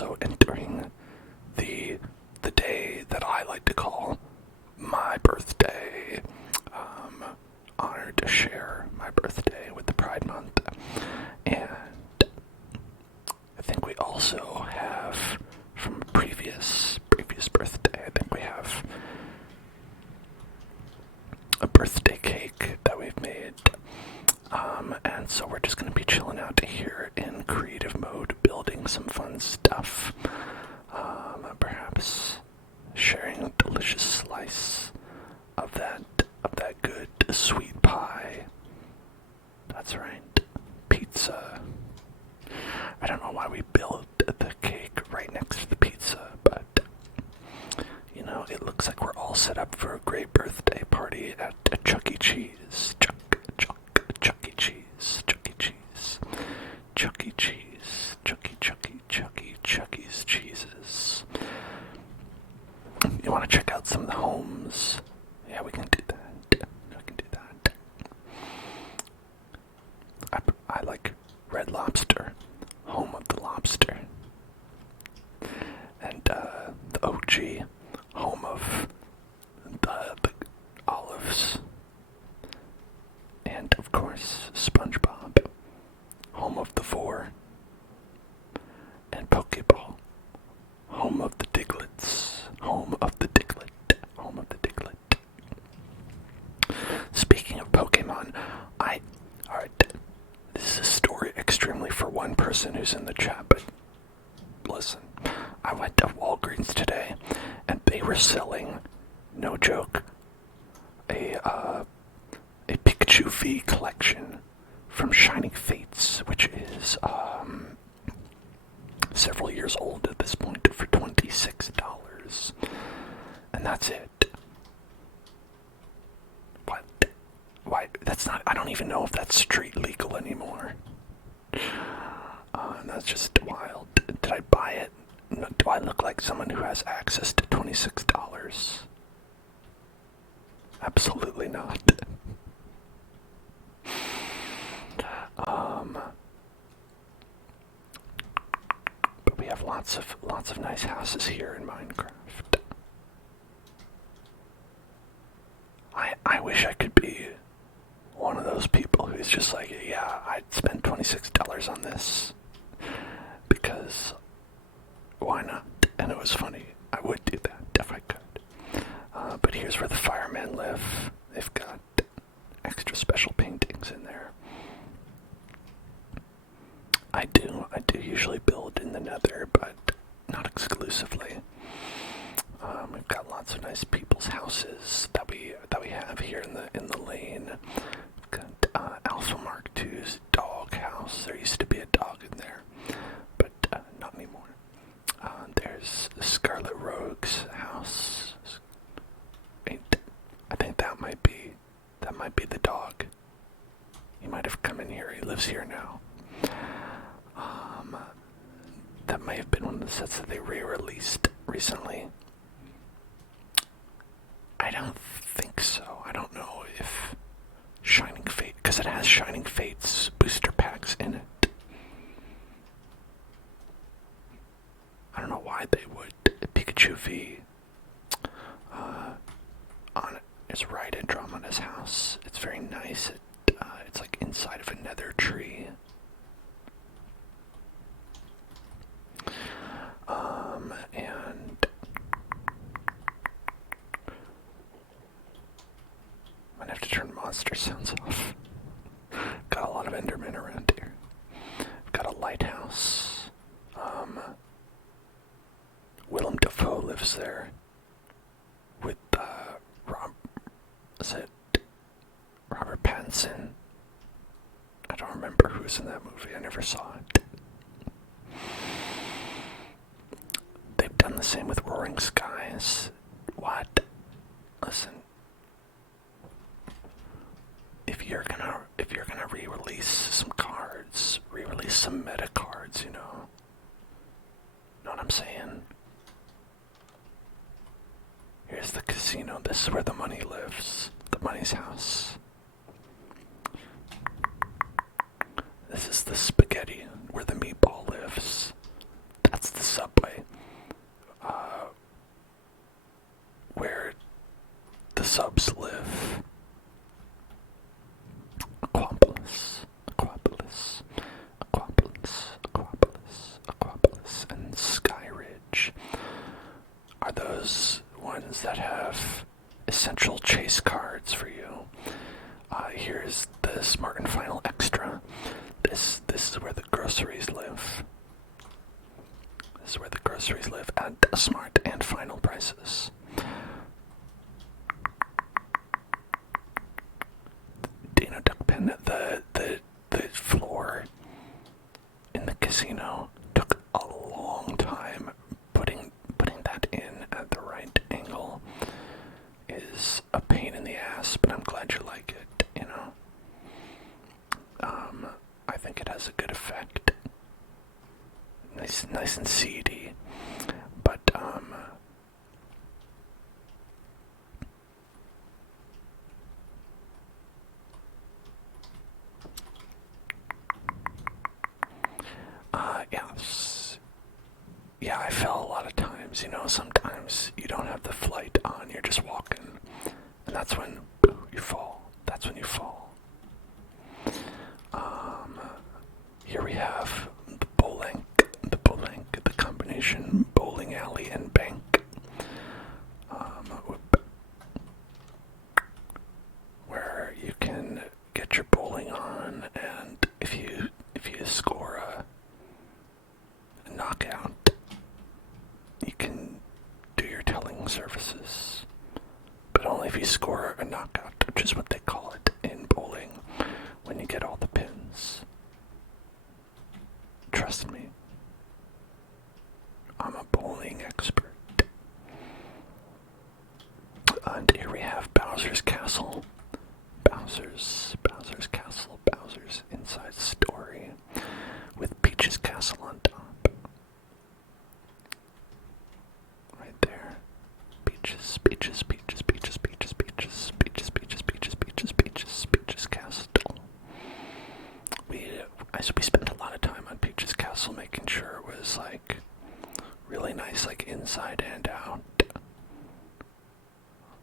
also entering the day that I like to call my birthday. Honored to share my birthday with the Pride Month. And I think we also have, from a previous birthday, I think we have a birthday cake that we've made. And so we're just going to be chilling out here in creative mode, building some fun stuff. Perhaps sharing a delicious slice of that good sweet pie. That's right, pizza. I don't know why we built the cake right next to the pizza, but you know, it looks like we're all set up for a great birthday party at a Chuck E. Cheese. Chuck E. Cheese. Chuck E. Cheese. Chuck E. Cheese. Chuck E's cheeses. You want to check out some of the homes? Yeah, we can do that. I like Red Lobster, home of the lobster. And the OG, home of the olives. And of course, SpongeBob, home of the Four. And Pokeball, home of the Diglets, home of the Diglett. Speaking of Pokemon, alright, this is a story extremely for one person who's in the chat, but listen, I went to Walgreens today, and they were selling, no joke, a Pikachu V collection from Shining Fates, which is, several years old at this point, for $26. And that's it. What? Why? That's not, I don't even know if that's street legal anymore. That's just wild. Did I buy it? Do I look like someone who has access to $26? Absolutely not. But we have lots of nice houses here in Minecraft. I wish I could be one of those people who's just like, yeah, I'd spend $26 on this because why not? And it was funny. I would do that if I could. But here's where the firemen live. They've got extra special paintings in there. I do usually build in the nether, but not exclusively. We've got lots of nice people's houses that we have here in the lane. We've got Alpha Mark II's dog house. There used to be a dog in there, but not anymore. There's the Scarlet Rogue's house. I think that might be the dog. He might have come in here. He lives here now. That may have been one of the sets that they re-released recently. I don't think so. I don't know if Shining Fate, because it has Shining Fate's booster packs in it. I don't know why they would. Pikachu V on is right in Drama's house. It's very nice. It's like inside of a nether tree. And might have to turn monster sounds off. Got a lot of Endermen around here. Got a lighthouse. Willem Dafoe lives there with Robert Pattinson? I don't remember who was in that movie. I never saw it. They've done the same with Roaring Skies. What? Listen. If you're gonna re-release some cards, re-release some meta cards, you know. Know what I'm saying? Here's the casino. This is where the money lives. The money's house. This is the spaghetti where the meatball lives. That's the subway. subs live. Aquapolis, Aquapolis, Aquapolis, Aquapolis, Aquapolis, and Skyridge are those ones that have essential chase cards for you. Here's the Smart and Final Extra. This is where the groceries live. This is where the groceries live at Smart and Final prices. Dino Duck Pen, the floor in the casino took a long time. Putting that in at the right angle is a pain in the ass, but I'm glad you like it, you know. I think it has a good effect. Nice and seedy, but yeah, I fell a lot of times, you know. Sometimes you don't have the flight on, you're just walking, and that's when you fall. That's when you fall. Here we have the bowling, the combination bowling alley and bank, where you can get your bowling on, and if you score a knockout, you can do your telling services, but only if you score a knockout, which is what they call it in bowling, when you get all the pins. Trust me, I'm a bowling expert. And here we have Bowser's Castle. Bowser's Castle, Bowser's Inside Story, with Peach's Castle on top. Right there. Peach's Castle. We spent a lot of time on Peach's Castle making sure it was like really nice, like inside and out.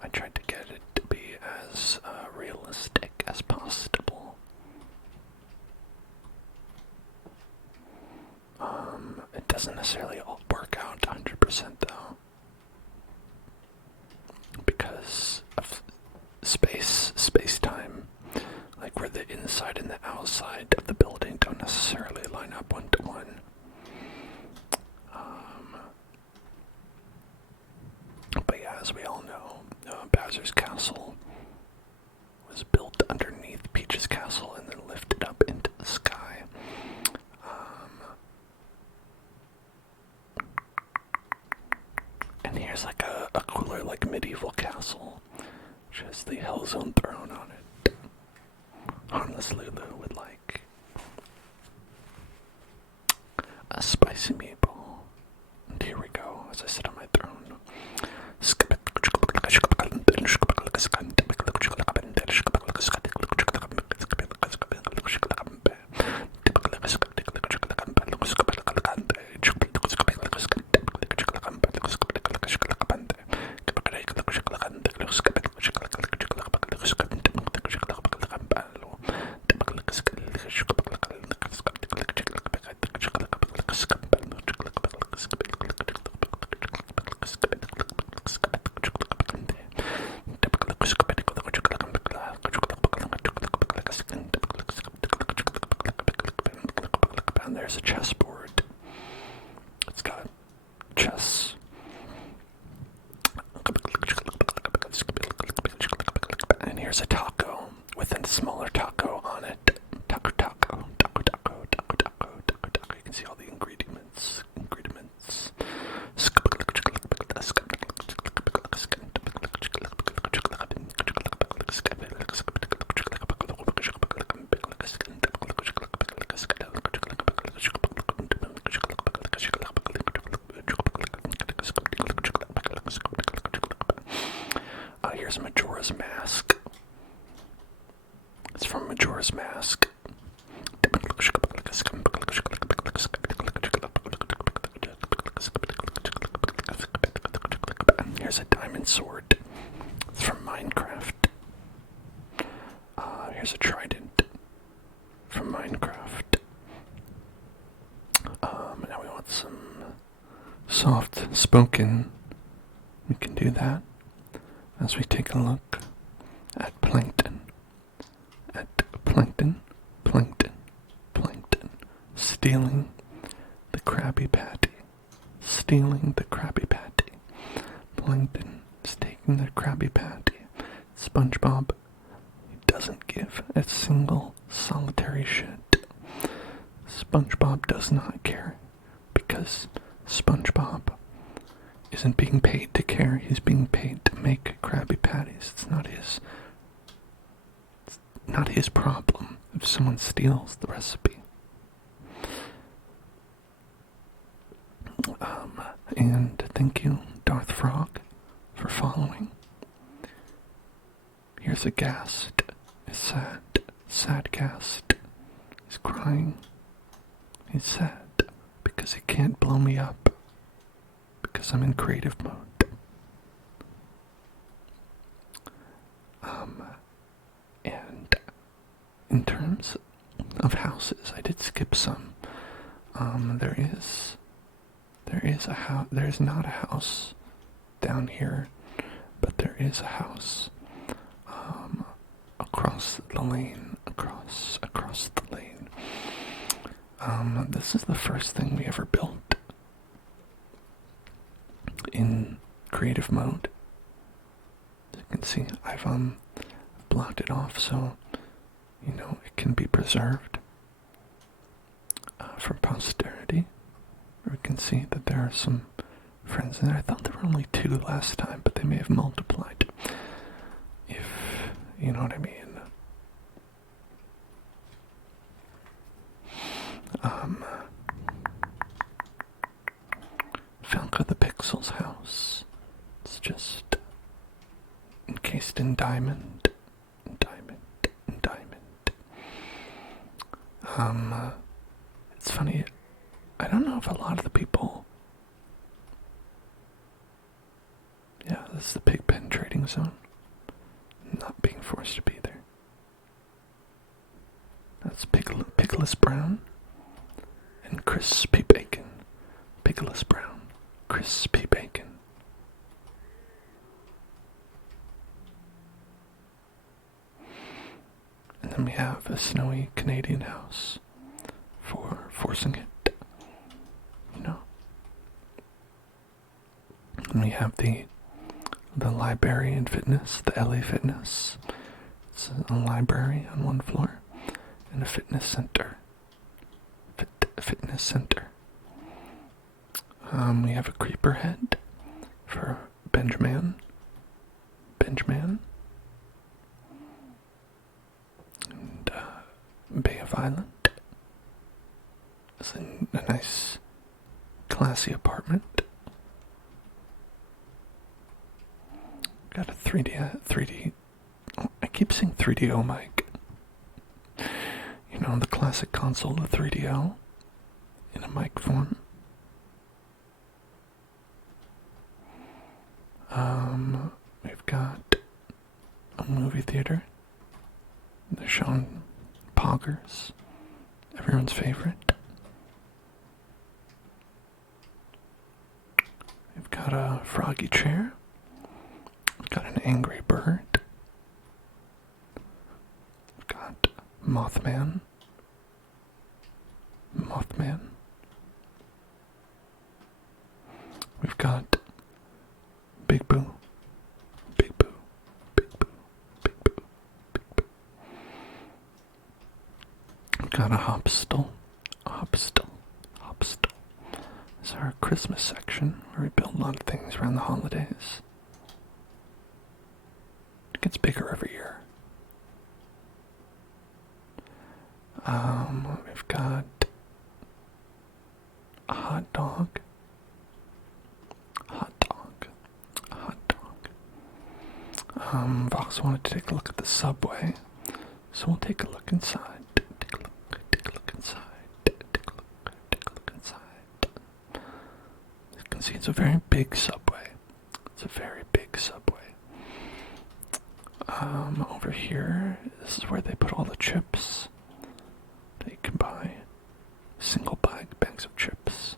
I tried to get it to be as realistic as possible. It doesn't necessarily all work out 100% though, because of space-time, like where the inside and the outside of the building don't necessarily line up one-to-one. But yeah, as we all know, Bowser's Castle was built underneath Peach's Castle and then lifted up into the sky. And here's like a cooler, like medieval castle, which has the Hellzone throne on it. Harmless Lulu with like a spicy meatball. And here we go, as I sit on my throne. And there's a chessboard. It's got chess. And here's a taco with a smaller taco on it. Taco. You can see all the ingredients. Here's Majora's Mask. It's from Majora's Mask. Here's a diamond sword. It's from Minecraft. There's a trident from Minecraft. Now we want some soft spoken. We can do that as we take a look at plankton. At plankton, plankton, plankton. Stealing the Krabby Patty. Stealing the Krabby Patty. Plankton is taking the Krabby Patty. SpongeBob doesn't give a single solitary shit. SpongeBob does not care because SpongeBob isn't being paid to care. He's being paid to make Krabby Patties. It's not his problem if someone steals the recipe. And thank you, Darth Frog, for following. Here's a ghast. It's sad ghast. He's crying. He's sad because he can't blow me up because I'm in creative mode. And in terms of houses, I did skip some. There's not a house down here, but there is a house across the lane. Across the lane. This is the first thing we ever built in creative mode. As you can see, I've blocked it off so it can be preserved for posterity. We can see that there are some friends in there. I thought there were only 2 last time, but they may have multiplied. If you know what I mean. Falco the Pixel's house. It's just encased in diamond. It's funny. I don't know if a lot of the people. Yeah, this is the pig pen trading zone. Not being forced to be there. That's Pickles Brown and Crispy Bacon. Pickles Brown, Crispy Bacon. And then we have a snowy Canadian house for forcing it. And we have the library and fitness, the LA Fitness. It's a library on one floor and a fitness center. Fitness center. We have a creeper head for Benjamin. And Bay of Island. It's a nice, classy apartment. Got a 3D. Oh, I keep saying 3DO mic. The classic console, the 3DO, in a mic form. We've got a movie theater. They're showing Poggers, everyone's favorite. We've got a froggy chair. We've got an angry bird. We've got Mothman. We've got Big Boo. We've got a Hopstel. This is our Christmas section where we build a lot of things around the holidays. It gets bigger every year. We've got a hot dog. Vox wanted to take a look at the subway, so we'll take a look inside. Take a look inside. You can see it's a very big subway. Over here, this is where they put all the chips that you can buy. Single bags of chips.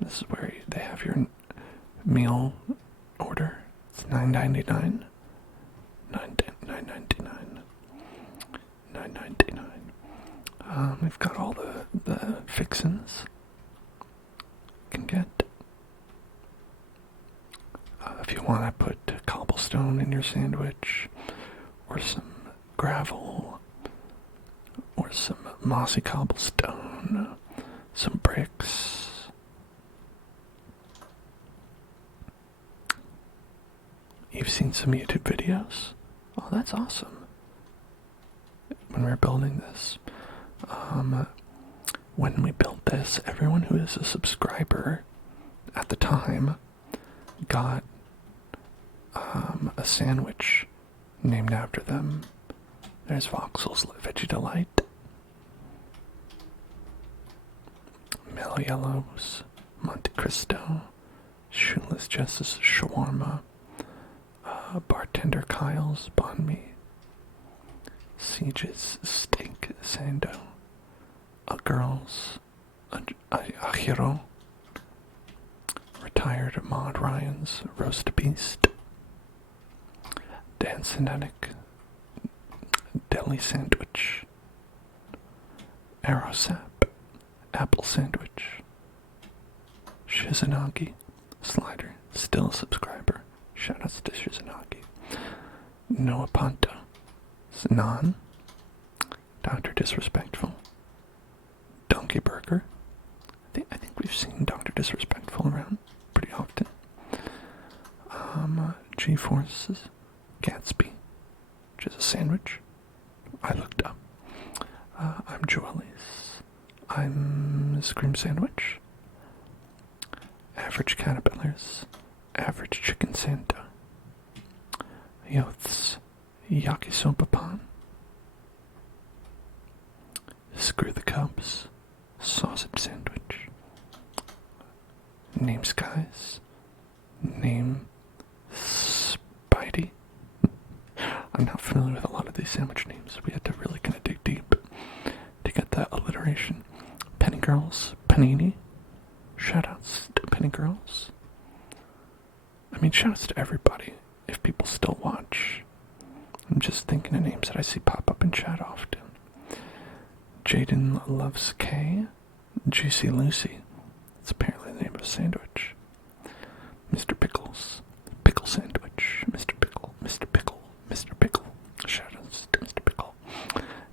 This is where they have your meal order. It's $9.99. $9.99. We've got all the fixins you can get. If you want to put cobblestone in your sandwich, or some gravel, or some mossy cobblestone, some bricks. You've seen some YouTube videos? Oh, that's awesome. When we were building this, when we built this, everyone who is a subscriber at the time got a sandwich named after them. There's Voxel's Veggie Delight, Mellow Yellow's Monte Cristo, Shoeless Jess's Shawarma, Bartender Kyle's Banh Mi, Siege's Steak Sando, A Girl's Ahiro, Retired Maud Ryan's Roast Beast, Dan Sinetic Deli Sandwich, Arrowsap Apple Sandwich, Shizunagi Slider, still a subscriber. Shoutouts to Shizunagi. Noah Ponto, Nan, Dr. Disrespectful, Donkey Burger. I think we've seen Dr. Disrespectful around pretty often. G-Force's Gatsby, which is a sandwich. I looked up. I'm Joelly's. I'm Scream Sandwich. Average Caterpillars. Average Chicken Santa. Yoth's Yakisoba Pan. Screw the Cubs. Sausage Sandwich. Name Skies. Name Spidey. I'm not familiar with a lot of these sandwich names. We had to really kind of dig deep to get that alliteration. Penny Girls. Panini. Shoutouts to Penny Girls. I mean, shoutouts to everybody, if people still watch. I'm just thinking of names that I see pop up in chat often. Jaden Loves K. Juicy Lucy. That's apparently the name of a sandwich. Mr. Pickles. Pickle Sandwich. Mr. Pickle. Mr. Pickle. Mr. Pickle. Shoutouts to Mr. Pickle.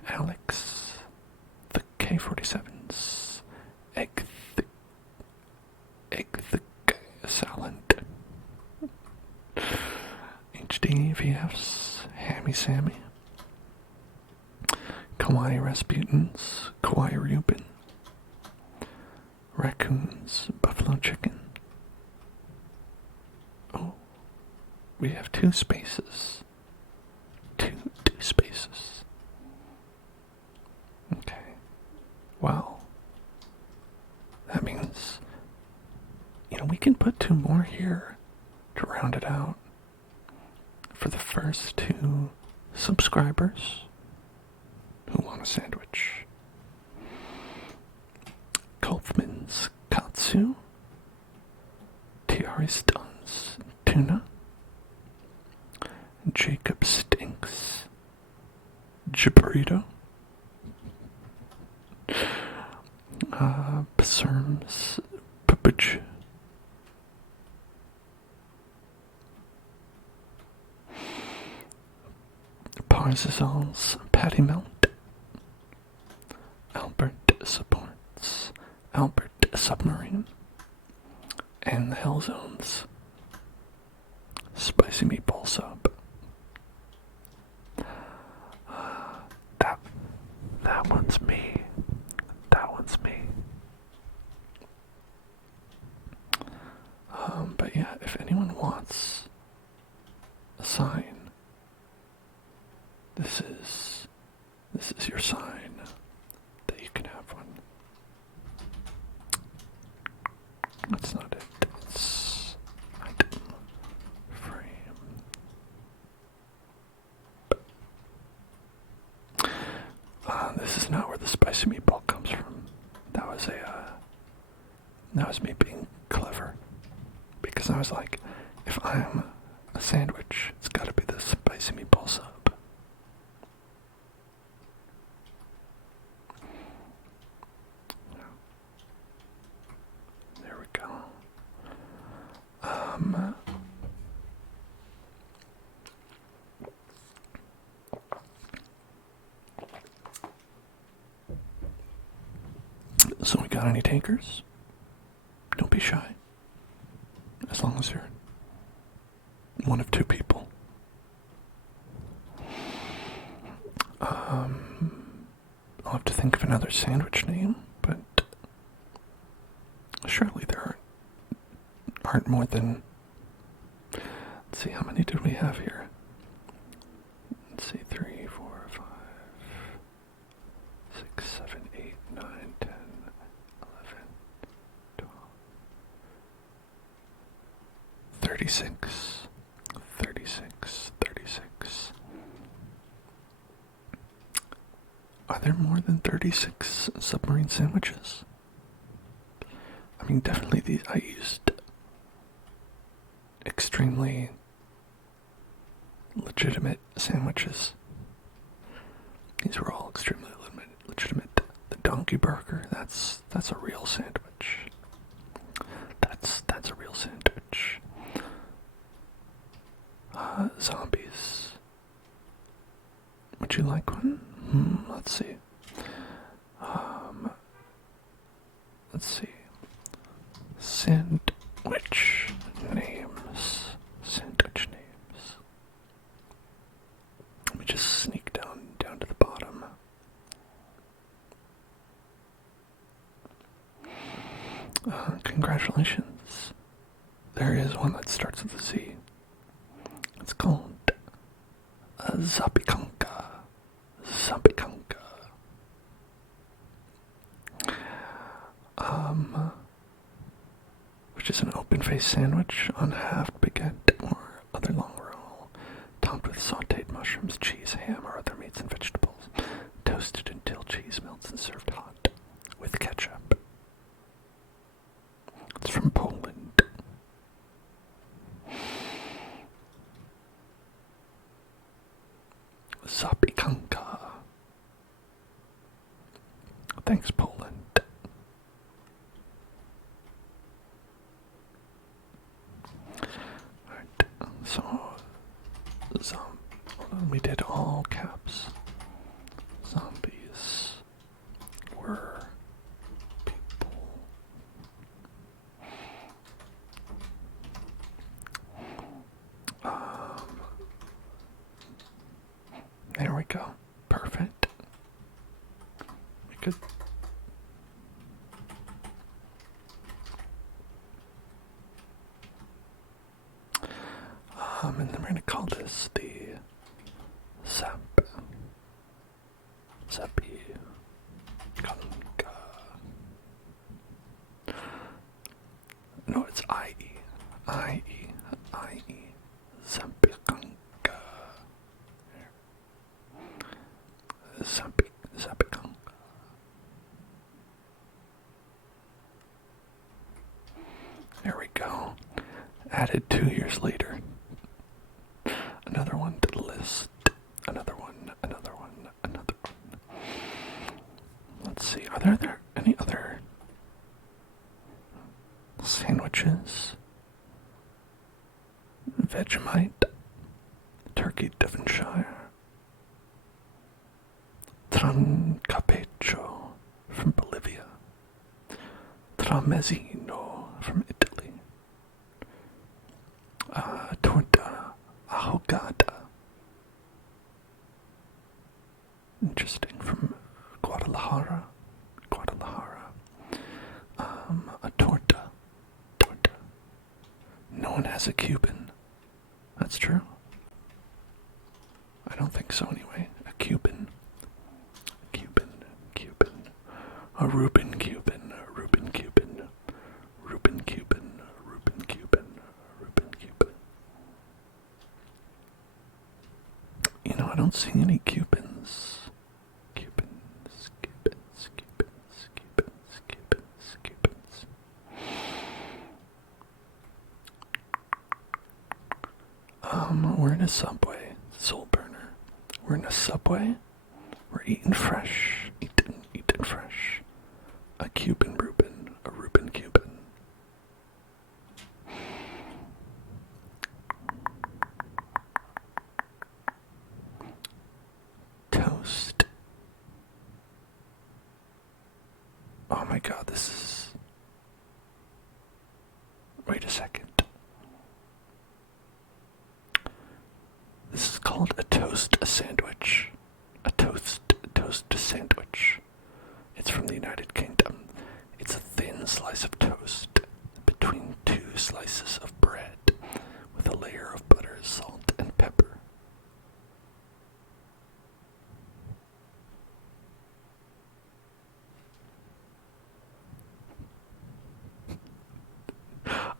Alex. The K-47s. Egg thick salad. HD VFs. Hammy Sammy. Kawaii Rasputins. Kawaii Reuben. Raccoons. Buffalo Chicken. Oh, we have two spaces. Two spaces. Okay. Wow. That means, we can put two more here to round it out. For the first two subscribers who want a sandwich. Kaufman's Katsu. Tiari Stuns Tuna. Jacob Stinks Jaburrito. Pserms Papuch. Parzisal's Patty Melt. Albert Supports. Albert Submarine. And the Hellzone's Spicy Meatball Sub. That one's me. That one's me. But yeah, if anyone wants a sign, this is your sign that you can have one. That's not it. It's item frame. clever. Because I was like, if I'm a sandwich, it's gotta be the spicy meatball sub. There we go. So we got any takers? Don't be shy. As long as you're one of two people. I'll have to think of another sandwich name, but surely there aren't more than... Let's see, how many did we have here? Let's see, 3, 4, 5, 6, 7, 8, 9, 10, 11, 12, 36, 36, 36. Are there more than 36 submarine sandwiches? I mean, definitely these, I used extremely legitimate sandwiches. These were all extremely legitimate. The donkey burger, that's a real sandwich. That's a real sandwich. Zombies. Would you like one? Let's see. Let's see. Sandwich names. Sandwich names. Let me just sneak down to the bottom. Congratulations. There is one that starts with a Z. It's called Zapikanka. Zapikanka. Which is an open-faced sandwich on halved baguette or other long roll, topped with sautéed mushrooms, cheese, ham, or other meats and vegetables, toasted until cheese melts and served hot with ketchup. It's from Poland. Zapikanka. Thanks, Poland. Alright, so we did all caps. Zombies were people. There we go. Perfect. We could. And then we're going to call this the Zappy Kanka. No, it's I-E. Zappy Kanka. Zappy Kanka. There we go. Added 2 years later. Another one to the list. Another one. Let's see, are there any other sandwiches? Vegemite, turkey Devonshire, trancapecho from Bolivia, tramezzino from Italy, torta ahogada. Interesting, from Guadalajara. A torta. No one has a Cuban. That's true. I don't think so anyway. A Cuban. A Reuben Cuban. You know, I don't see any Cubans. We're in a Subway. Soul burner. We're in a Subway. We're eating fresh. Eating fresh. A Cuban Reuben. A Reuben Cuban. Toast. Oh my god, this is... Wait a second. This is called a toast sandwich. A toast sandwich. It's from the United Kingdom. It's a thin slice of toast between two slices of bread with a layer of butter, salt, and pepper.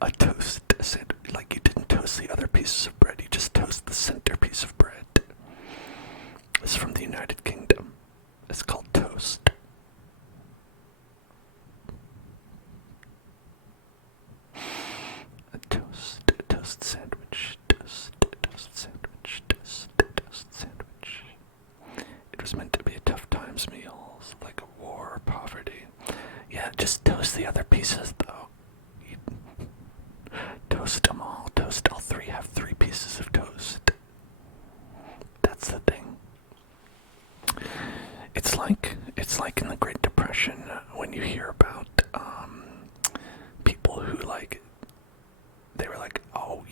A toast sandwich, like you didn't toast the other pieces of bread, you just toast the center piece of bread. It's from the United Kingdom. It's called toast. A toast sandwich, toast sandwich, toast sandwich. It was meant to be a tough times meal, like a war, poverty. Yeah, just toast the other pieces though. Toast them all. Toast all three. Have 3 pieces of toast. That's the thing. It's like in the Great Depression when you hear about people who they were like, oh,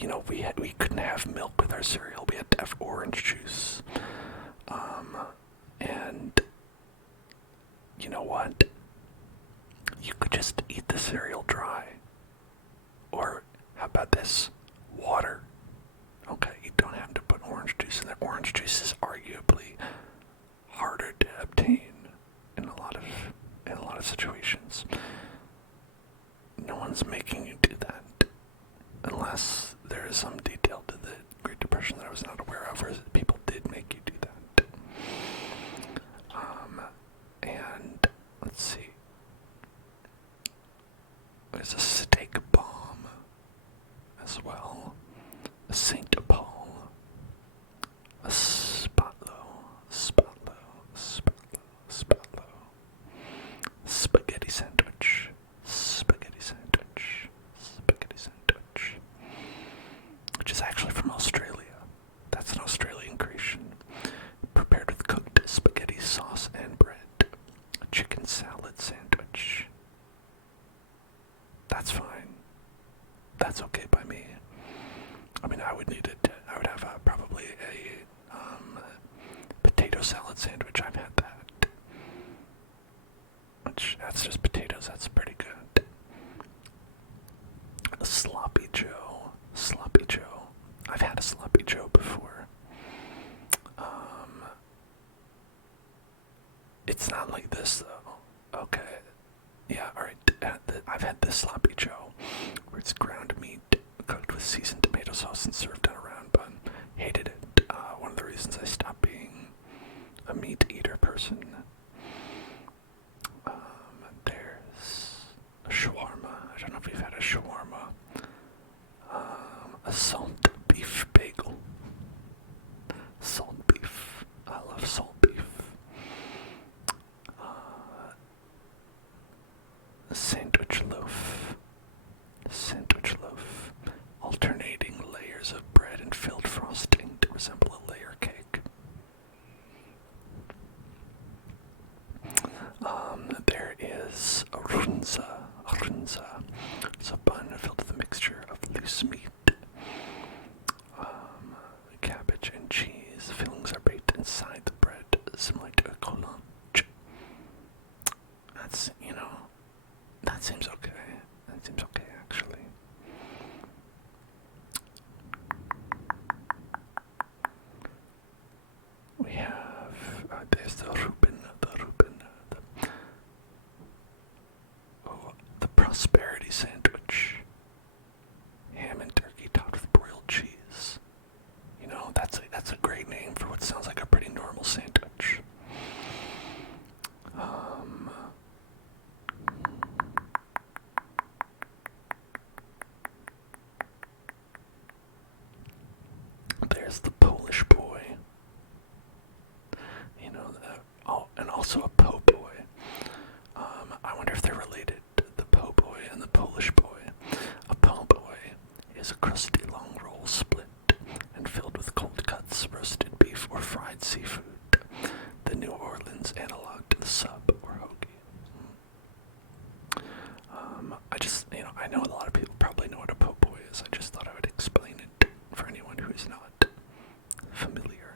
we couldn't have milk with our cereal. We had to have orange juice. And you know what? You could just eat the cereal dry. Or how about this? Water. Okay, you don't have to put orange juice in there. Orange juice is arguably harder to obtain in a lot of situations. No one's making you do that unless there is some detail to the Great Depression that I was not aware of, where people did make you do that. And let's see. There's a steak bomb as well. A Saint Paul. A spatlo. Spaghetti sandwich. Which is actually from Australia. That's an Australian creation. Prepared with cooked spaghetti sauce and bread. A chicken salad sandwich. That's fine. That's okay by me. I mean, I would need it. I would have probably a potato salad sandwich. I've had that. That's just potatoes. That's pretty good. A sloppy Joe. I've had a sloppy Joe before. It's not like this though. Okay. Yeah, alright. I've had this sloppy Joe, where it's ground meat cooked with seasoned tomato sauce and served on a round bun. Hated it. One of the reasons I stopped being a meat eater person. There's a shawarma. I don't know if you've had a shawarma. A salt beef bagel. Salt beef. I love salt beef. A sandwich loaf. is the Polish boy. You know, oh, and also a po' boy. I wonder if they're related, the po' boy and the Polish boy. A po' boy is a crusty long roll split and filled with cold cuts, roasted beef, or fried seafood. The New Orleans analog to the sub or hoagie. I know a lot of people probably know what a po' boy is. I just thought I would explain it for anyone who is not familiar.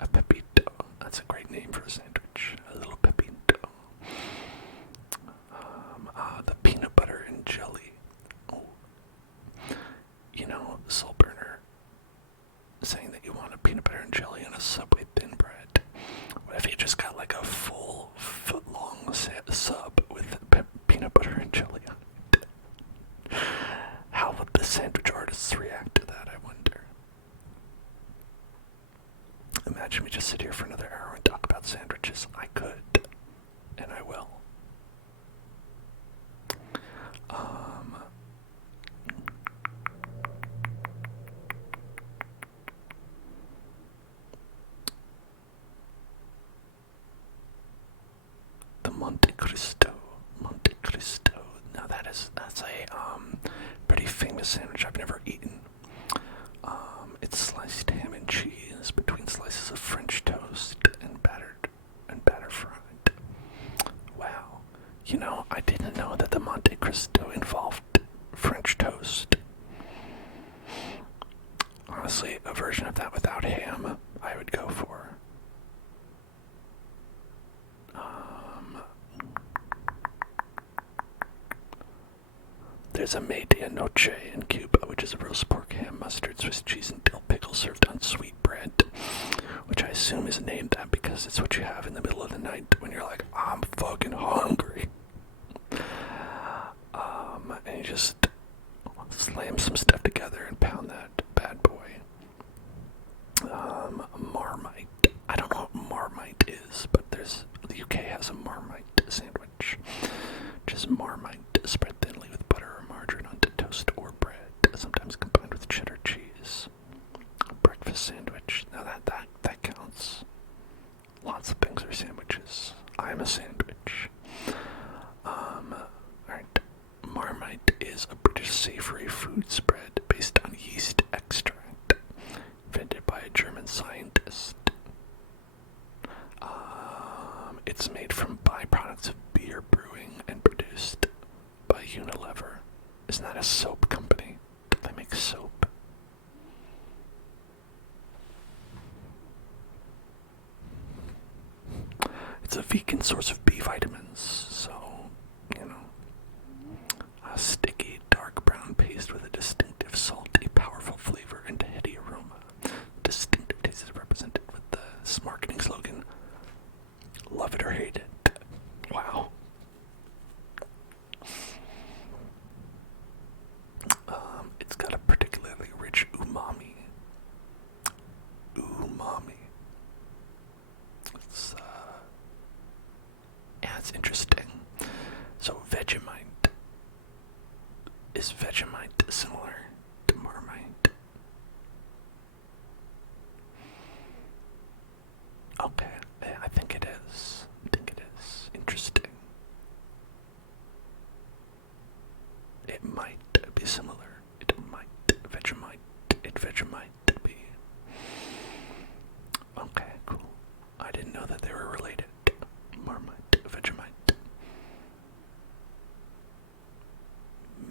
A pepito. That's a great name for a sandwich. A little pepito. The peanut butter and jelly. Oh. You know, Soul Burner saying that you want a peanut butter and jelly on a Subway thin bread. What if you just got like a full foot-long sub with peanut butter and jelly on it? How would the sandwich artists react to that, I wonder? Imagine we just sit here for another hour and talk about sandwiches. I could, and I will. The Monte Cristo. Now that's a pretty famous sandwich I've never eaten. It's sliced ham and cheese between slices of French toast and batter fried. Wow. You know, I didn't know that the Monte Cristo involved French toast. Honestly, a version of that without ham, I would go for. There's a medianoche in Cuba, which is a roast pork, ham, mustard, Swiss cheese, and dill pickle served on sweet bread, which I assume is named that because it's what you have in the middle of the night when you're like, I'm fucking hungry. And you just slam some stuff together and pound that bad boy. Marmite. I don't know what Marmite is, but the UK has a Marmite sandwich, which is Marmite spread thinly with butter or margarine onto toast or bread, sometimes combined with cheddar cheese. A breakfast sandwich. Now that counts. Lots of things are sandwiches. I'm a sandwich. Alright. Marmite is a British savory food spread based on yeast extract, invented by a German scientist. It's made from byproducts of beer brewing and produced by Unilever. Isn't that a soap company? Don't they make soap? It's a vegan source of B vitamins, so, you know. A sticky, dark brown paste with a distinctive, salty, powerful flavor and heady aroma. Distinctive taste is represented with the marketing slogan, love it or hate it. Wow. It's got a particularly rich umami. It's interesting. So Vegemite. Is Vegemite similar to Marmite? Okay, I think it is. Interesting. It might be similar. Vegemite be. Okay, cool. I didn't know that they were related. Marmite, Vegemite.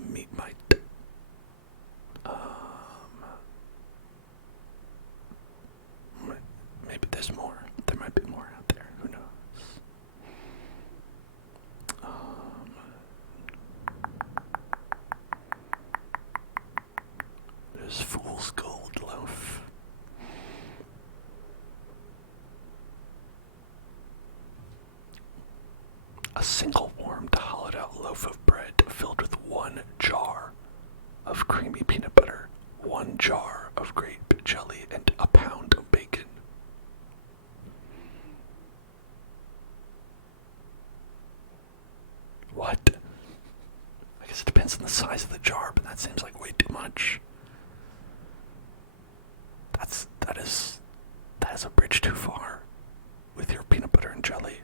Meatmite. Maybe there's more. There might be more out there. Who knows? There's Fool's Gold Loaf. A single warmed, hollowed-out loaf of bread filled with 1 jar of creamy peanut butter, 1 jar of grape jelly, and a pound of bacon. What? I guess it depends depends on the size of the jar, but that seems like way too much. That is a bridge too far with your peanut butter and jelly.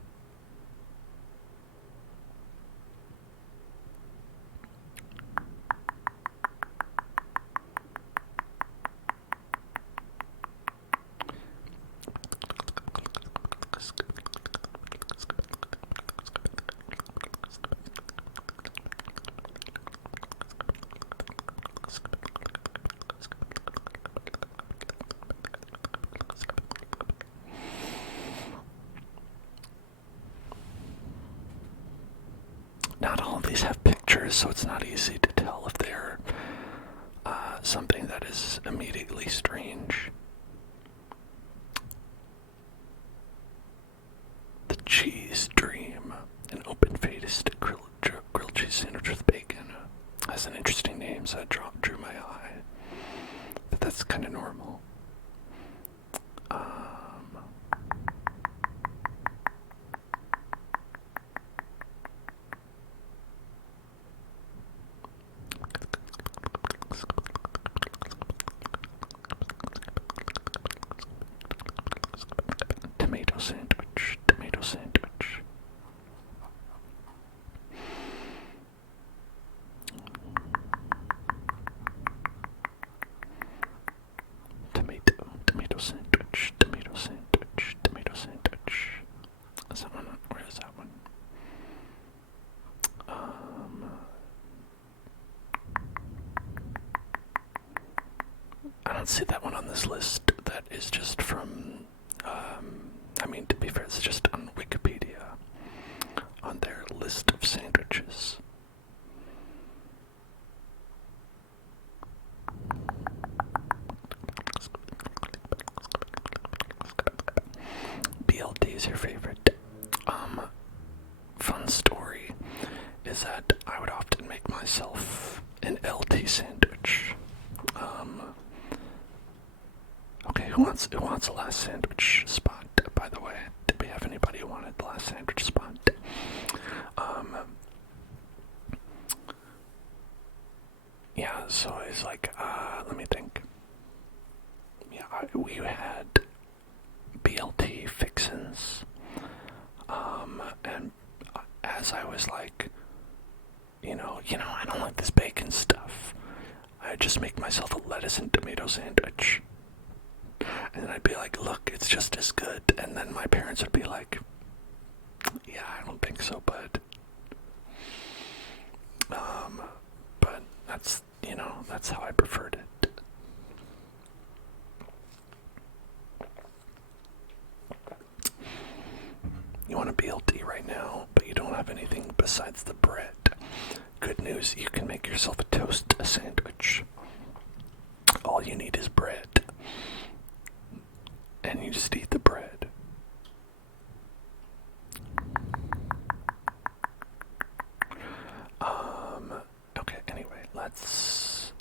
Not all of these have pictures, so it's not easy to tell if they're something that is immediately strange. The Cheese Dream, an open-faced grilled cheese sandwich with bacon. That's an interesting name, so it drew my eye. But that's kind of normal. Tomato sandwich, tomato sandwich. Tomato sandwich, tomato sandwich, tomato sandwich. Is that one? Where is that one? I don't see that one on this list. That is just from, to be fair, it's just on Wikipedia, on their list of sandwiches. BLT is your favorite. Fun story is that I would often make myself an LT sandwich. Okay, who wants the last sandwich spot, by the way? Did we have anybody who wanted the last sandwich spot? Yeah, so it's like, let me think. Yeah, we had BLT fixins, and as I was like, I don't like this bacon stuff, I'd just make myself a lettuce and tomato sandwich. And then I'd be like, look, it's just as good. And then my parents would be like, yeah, I don't think so, bud. But that's how I preferred it. You want a BLT right now, but you don't have anything besides the bread. Good news, you can make yourself a toast sandwich. All you need is bread. And you just eat the bread. Okay, anyway, let's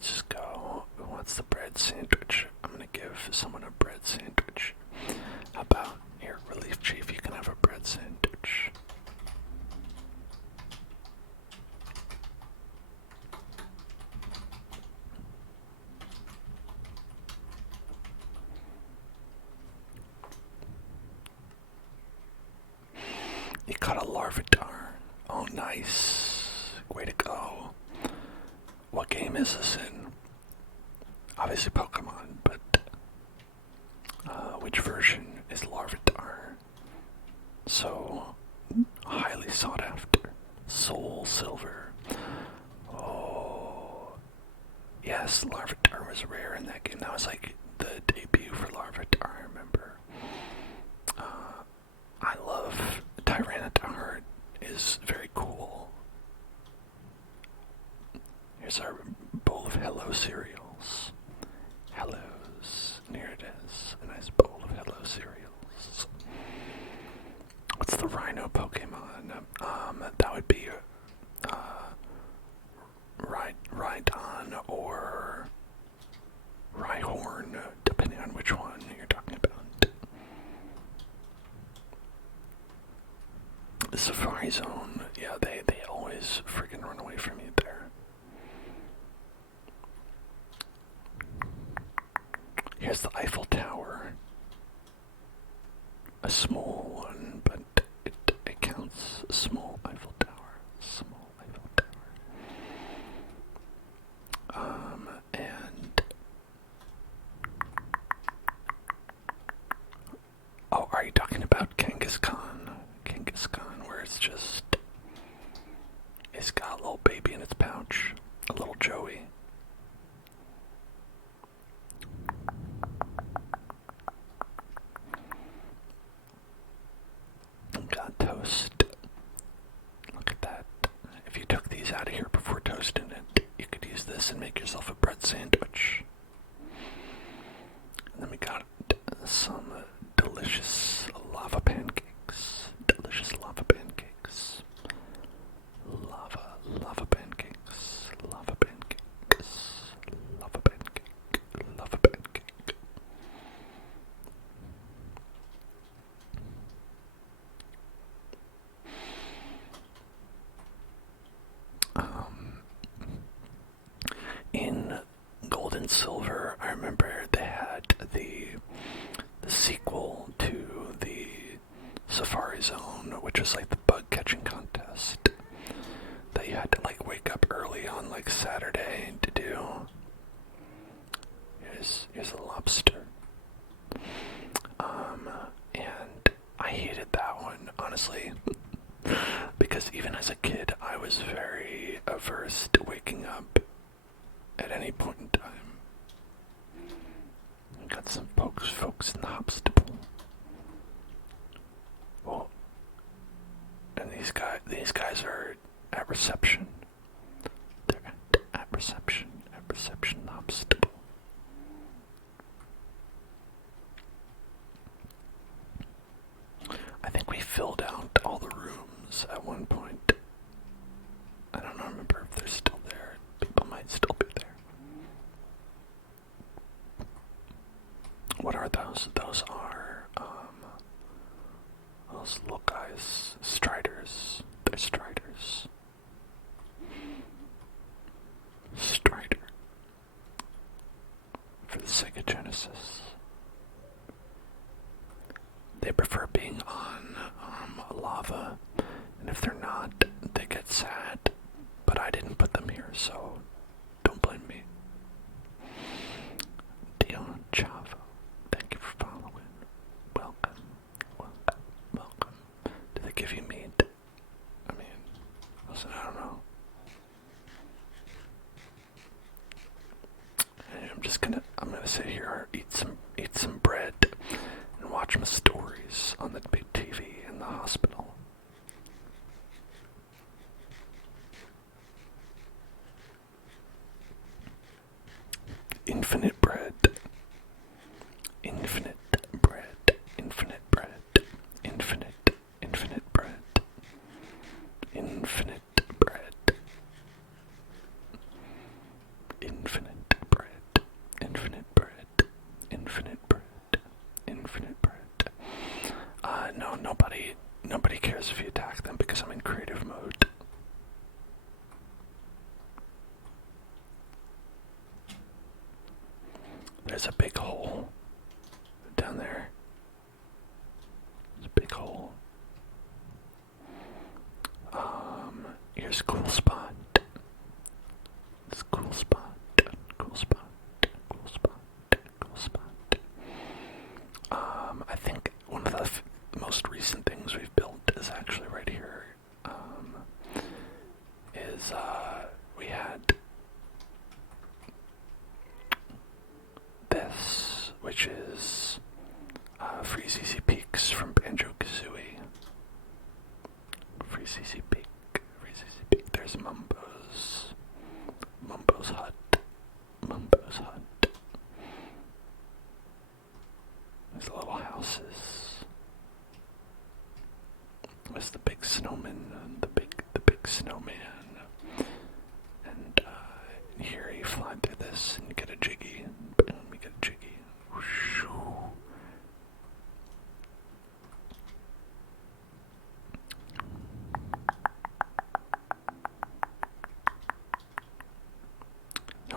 just go. Who wants the bread sandwich? I'm gonna give someone a bread sandwich. How about here, Relief Chief, you can have a bread sandwich. You caught a larvitar. Oh, nice. Way to go. What game is this in? Obviously Pokemon, but which version is larvitar? So highly sought after. Soul Silver. Oh, yes, larvitar was rare in that game. That was like the debut for larvitar, I remember. I love Tyranitar. Is very cool. Here's our bowl of Hello cereals. Hellos. And here it is. A nice bowl of Hello cereals. What's the Rhino Pokemon? That would be Rhydon or Rhyhorn, depending on which one you're talking about. The Safari Zone, yeah, they always please freaking run away from me there. Here's the Eiffel Tower. A small one, but it counts. A small Eiffel Tower. Small Eiffel Tower. And oh, are you talking about Genghis Khan? Genghis Khan, where it's got a little baby in its pouch, a little Joey. Got toast. Look at that. If you took these out of here before toasting it, you could use this and make yourself a bread sandwich. And then we got some delicious lava pancakes. Delicious lava pancakes. Lava pancakes. Lava pancakes. Lava pancake. Lava pancake. In Gold and Silver, I remember they had the sequel to the Safari Zone, which was like the bug catching contest that you had to like wake up early on like Saturday to do. Here's a lobster. And I hated that one, honestly. Because even as a kid, I was very averse to waking up at any point in time. We got some folks in the hopstable. Well, and these guys are at reception. They're at reception hopstable. I think we filled out all the rooms at one point. I don't remember if they're still there. People might still be there. What are those? Those are, those little guys. Striders. They're striders. Strider. For the Sega Genesis. They prefer being on lava, and if they're not, they get sad. But I didn't put them here, so don't blame me. Dion Chavo, thank you for following. Welcome. Do they give you meat? I mean, listen, I don't know. I'm gonna sit here, eat some bread, and watch my stories on the big TV in the hospital. Infinite bread. Infinite bread. Infinite bread. Infinite bread. Infinite bread. Infinite bread. Infinite bread. Infinite bread. Infinite bread. No, nobody cares if you attack them because I'm in creative mode. There's a big hole down there. There's a big hole. Here's a cool spot. It's a cool spot. Cool spot. Cool spot. Cool spot. I think one of the most recent things we've built is actually right here. We had this, which is Freezy Peaks from Banjo-Kazooie. Freezy Peak. There's Mumbo's hut. Mumbo's hut. There's little houses. There's the big snowman, the big snowman. And here you fly through this and you get a jiggy. Boom, you get a jiggy. Whoosh.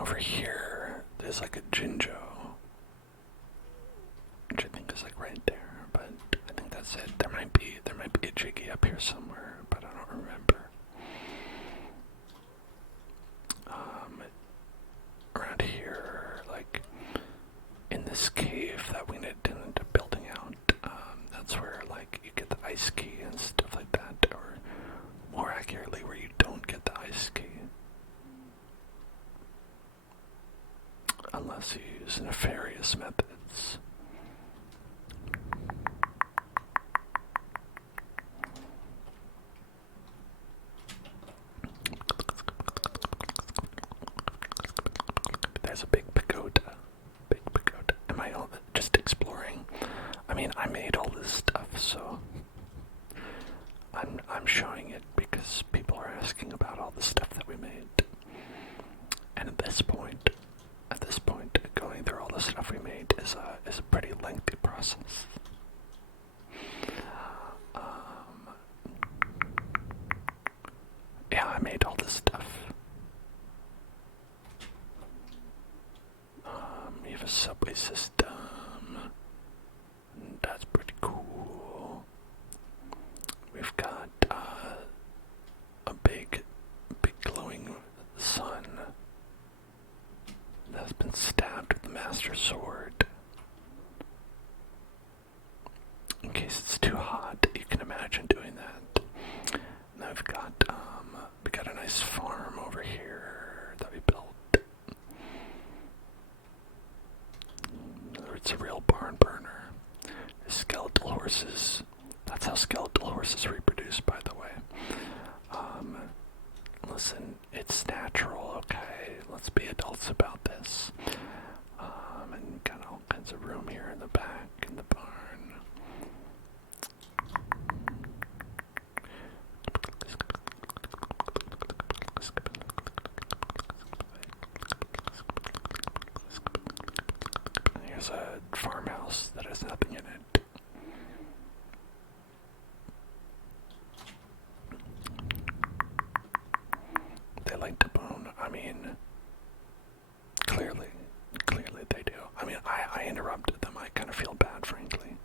over here, there's like a Jinjo, which I think is like right there, but I think that's it. There might be a Jiggy up here somewhere, but I don't remember. Around here, like in this cave that we didn't end up building out, that's where like you get the ice key and stuff like that, or more accurately, where you don't get the ice key. Unless you use nefarious methods. There's a big pagoda. Big pagoda. Am I just exploring? I mean, I made all this stuff, so I'm showing it because people are asking about all the stuff that we made. And at this point, going through all the stuff we made is a pretty lengthy process. Yeah, I made all this stuff. We have a subway system. That's pretty cool. We've got a big glowing sun that's been stabbed with the Master Sword. In case it's too hot, you can imagine doing that. And then we got a nice farm over here that we built. It's a real barn burner. Skeletal horses. That's how skeletal horses reproduce, by the way. Listen, it's natural, okay? Let's be adults about this. And got all kinds of room here in the back, in the barn. Here's a farmhouse that has nothing in it. They like to bone. I mean, clearly they do. I mean, I interrupted them. I kind of feel bad, frankly.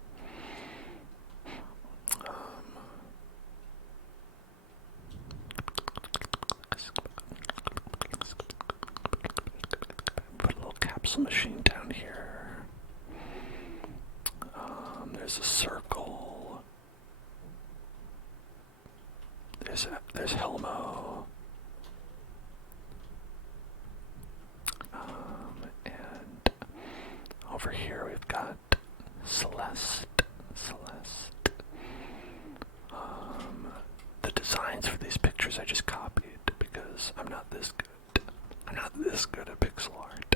Put a little capsule machine down here. There's a circle. There's Helmo. And over here we've got Celeste. The designs for these pictures I just copied because I'm not this good. I'm not this good at pixel art.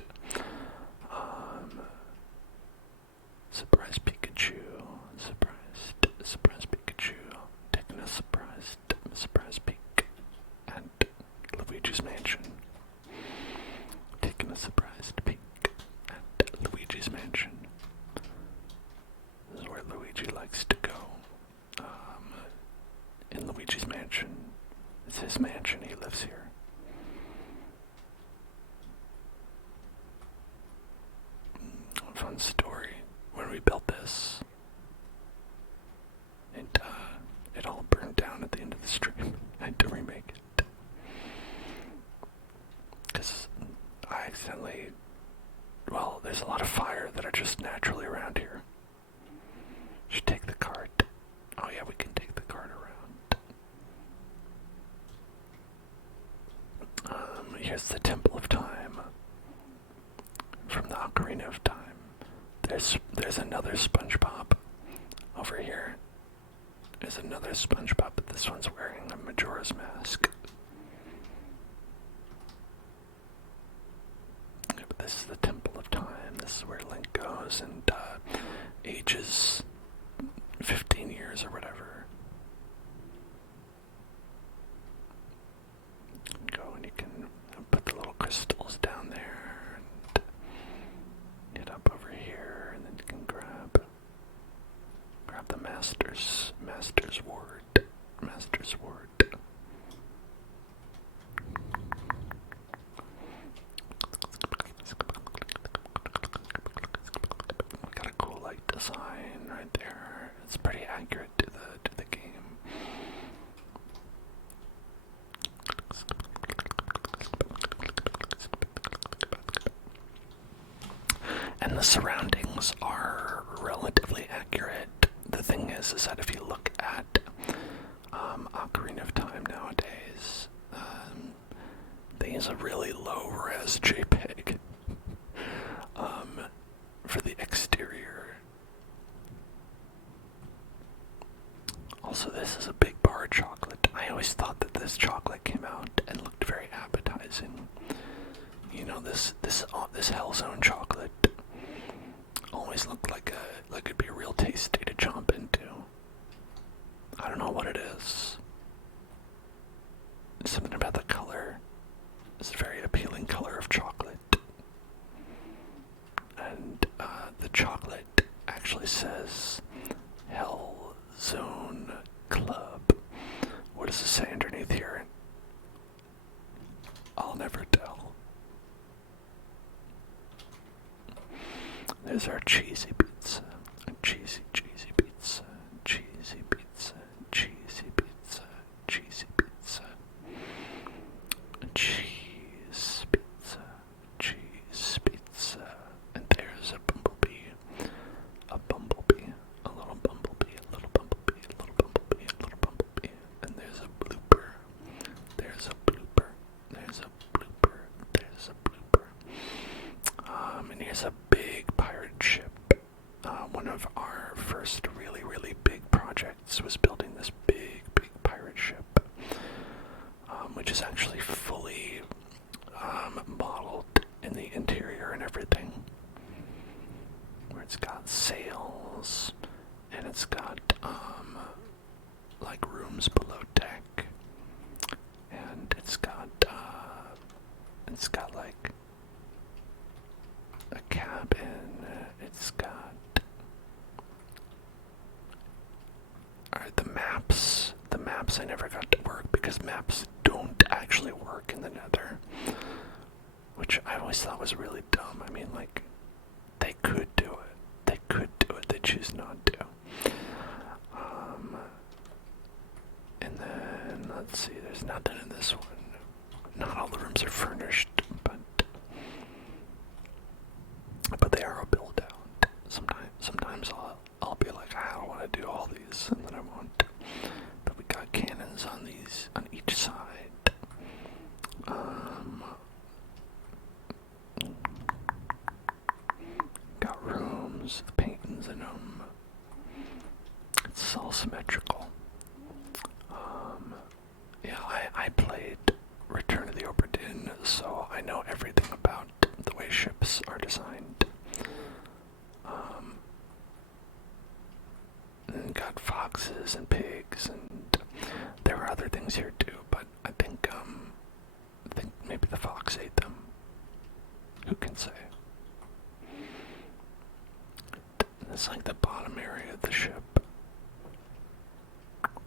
Surprise Pikachu. Surprise Pikachu. Taking a surprise peek at Luigi's mansion. Taking a surprised peek at Luigi's mansion. This is where Luigi likes to go. In Luigi's mansion. It's his mansion, he lives here. Fun story. When we built this, it all burned down at the end of the stream. I had to remake it. Because I accidentally... Well, there's a lot of fire that are just naturally around here. Should take the cart. Oh yeah, we can take the cart around. Here's the Temple of Time. From the Ocarina of Time. There's another SpongeBob over here. There's another SpongeBob, but this one's wearing a Majora's mask. Yeah, but this is the Temple of Time. This is where Link goes and ages 15 years or whatever. Go and you can put the little crystals down there and get up over here, and then you can grab the Master's Word. and the surroundings are relatively accurate. The thing is that if you look at Ocarina of Time nowadays, they use a really low-res JPEG for the exterior. Also, this is a big bar of chocolate. I always thought that this chocolate came out and looked very appetizing. You know, this Hellzone chocolate always looked like it'd be real tasty to chomp into. I don't know what it is. Something about the color. It's a very appealing color of chocolate. And the chocolate actually says Hellzone Club. What does it say underneath here? I'll never tell. There's our cheesy pizza. Cheesy pizza. Cheesy pizza. Cheesy pizza. Cheesy pizza. Cheese pizza. Cheese pizza. And there's a bumblebee. A bumblebee. A little bumblebee. A little bumblebee. A little bumblebee. A little bumblebee. And there's a blooper. There's a blooper. There's a blooper. There's a blooper. And here's a big pirate ship. One of our first really big projects was building this big pirate ship, which is actually fully modeled in the interior and everything, where it's got sails and it's got like rooms below deck, and it's got like a cabin. It's got the maps I never got to work because maps don't actually work in the nether, which I always thought was really dumb. I mean, like, they could do it, they choose not to. And then, let's see, there's nothing in this one. Not all the rooms are furnished, but they are a build out. Sometimes I'll be like, I don't want to do all these, and then I won't. But we got cannons on each side. Got rooms, the paintings in them. It's all symmetrical. Yeah, I played Return of the Obra Dinn, so I know everything about the way ships are designed. And got foxes and pigs, and there were other things here too, but I think maybe the fox ate them. Who can say? It's like the bottom area of the ship.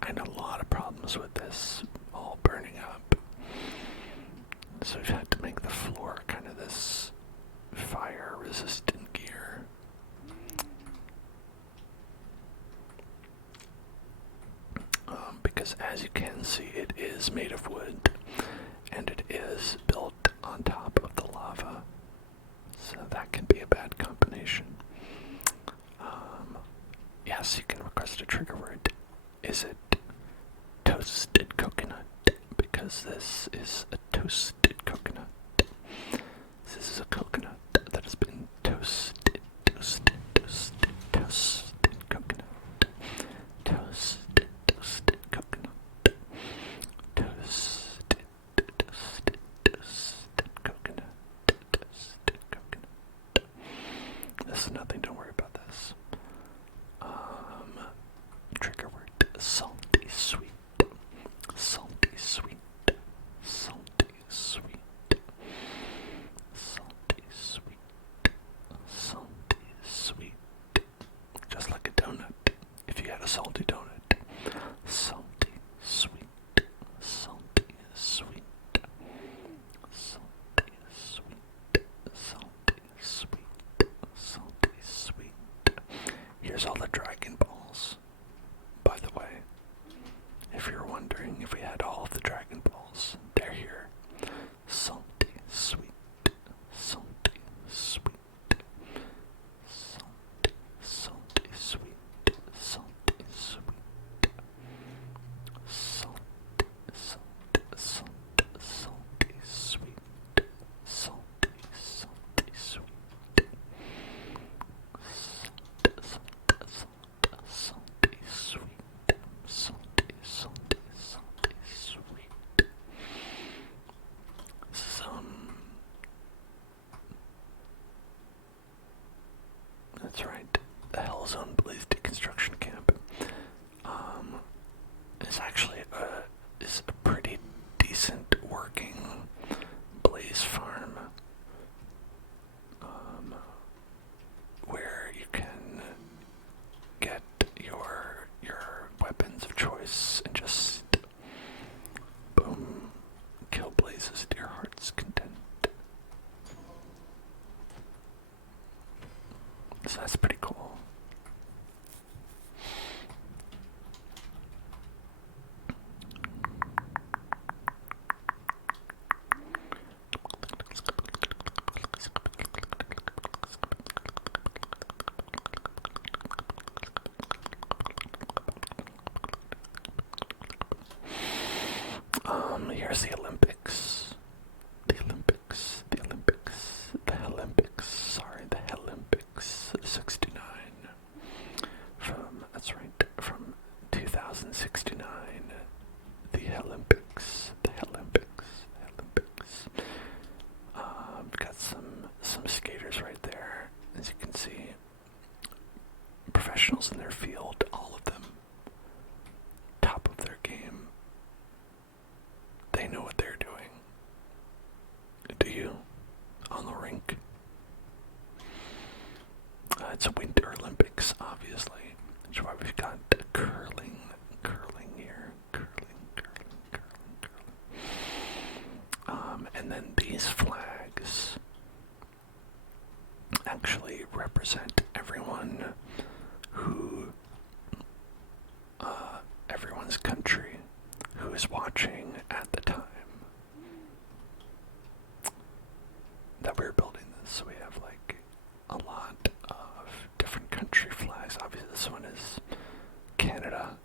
I had a lot of problems with this all burning up. So we've had to make the floor kind of this fire-resistant gear. Because as you can see, it is made of wood, and it is built on top of the lava. So that can be a bad combination. Yes, you can request a trigger word. Is it toasted coconut? Because this is a toasted coconut. This is a coconut that has been toasted coconut. Toasted coconut. Toasted coconut. Toasted coconut. This is nothing, don't worry about this. Trigger word, salty sweet. Salty sweet. Salty sweet. there's the Olympics. The Olympics. The Olympics. The Olympics. Sorry, the Olympics. 69. That's right, from 2069. The Olympics. The Olympics. The Olympics. Got some skaters right there, as you can see. Professionals in their field, all of them. Top of their game. They know what they're doing. Do you? On the rink? It's a Winter Olympics, obviously. That's why we've got curling here. Curling. And then these flags actually represent everyone who, everyone's country who is watching at the time that we were building this. So we have like a lot of different country flags. Obviously this one is Canada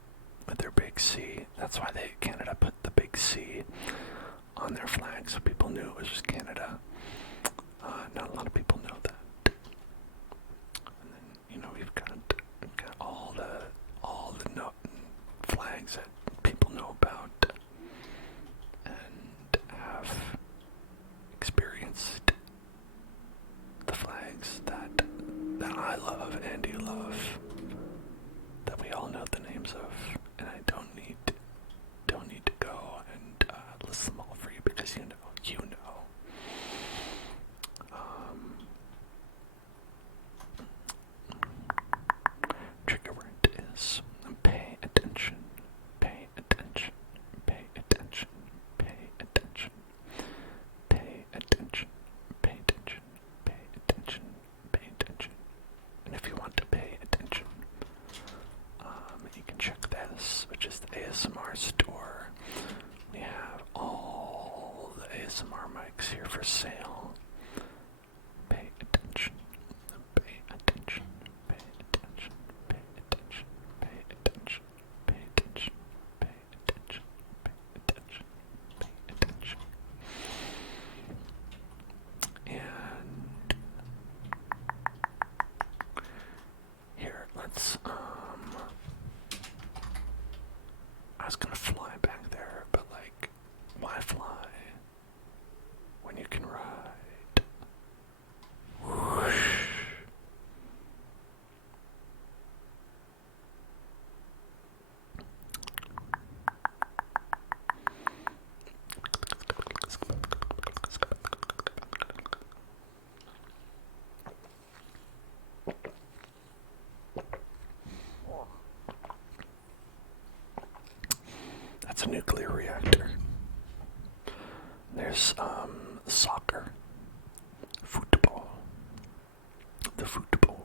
with their big C. That's why Canada put the big C on their flag, so people knew it was just Canada. Not a lot of people know that. And then, we've got all the flags that people know about and have experienced. The flags that I love and you love, that we all know the names of, and I don't need to go and list them all for you because you know. Trigger word is pay attention, pay attention, pay attention, pay attention, pay attention, pay attention, pay attention, pay attention. And if you want to pay attention, you can check this, which is the ASMR store. We have all the ASMR mics here for sale. Pay attention, pay attention, pay attention, pay attention, pay attention, pay attention, pay attention, pay attention, pay attention. And here, let's I was gonna fly back there, but like, why fly when you can ride? Whoosh. That's a nuclear reactor. There's soccer, football, the football.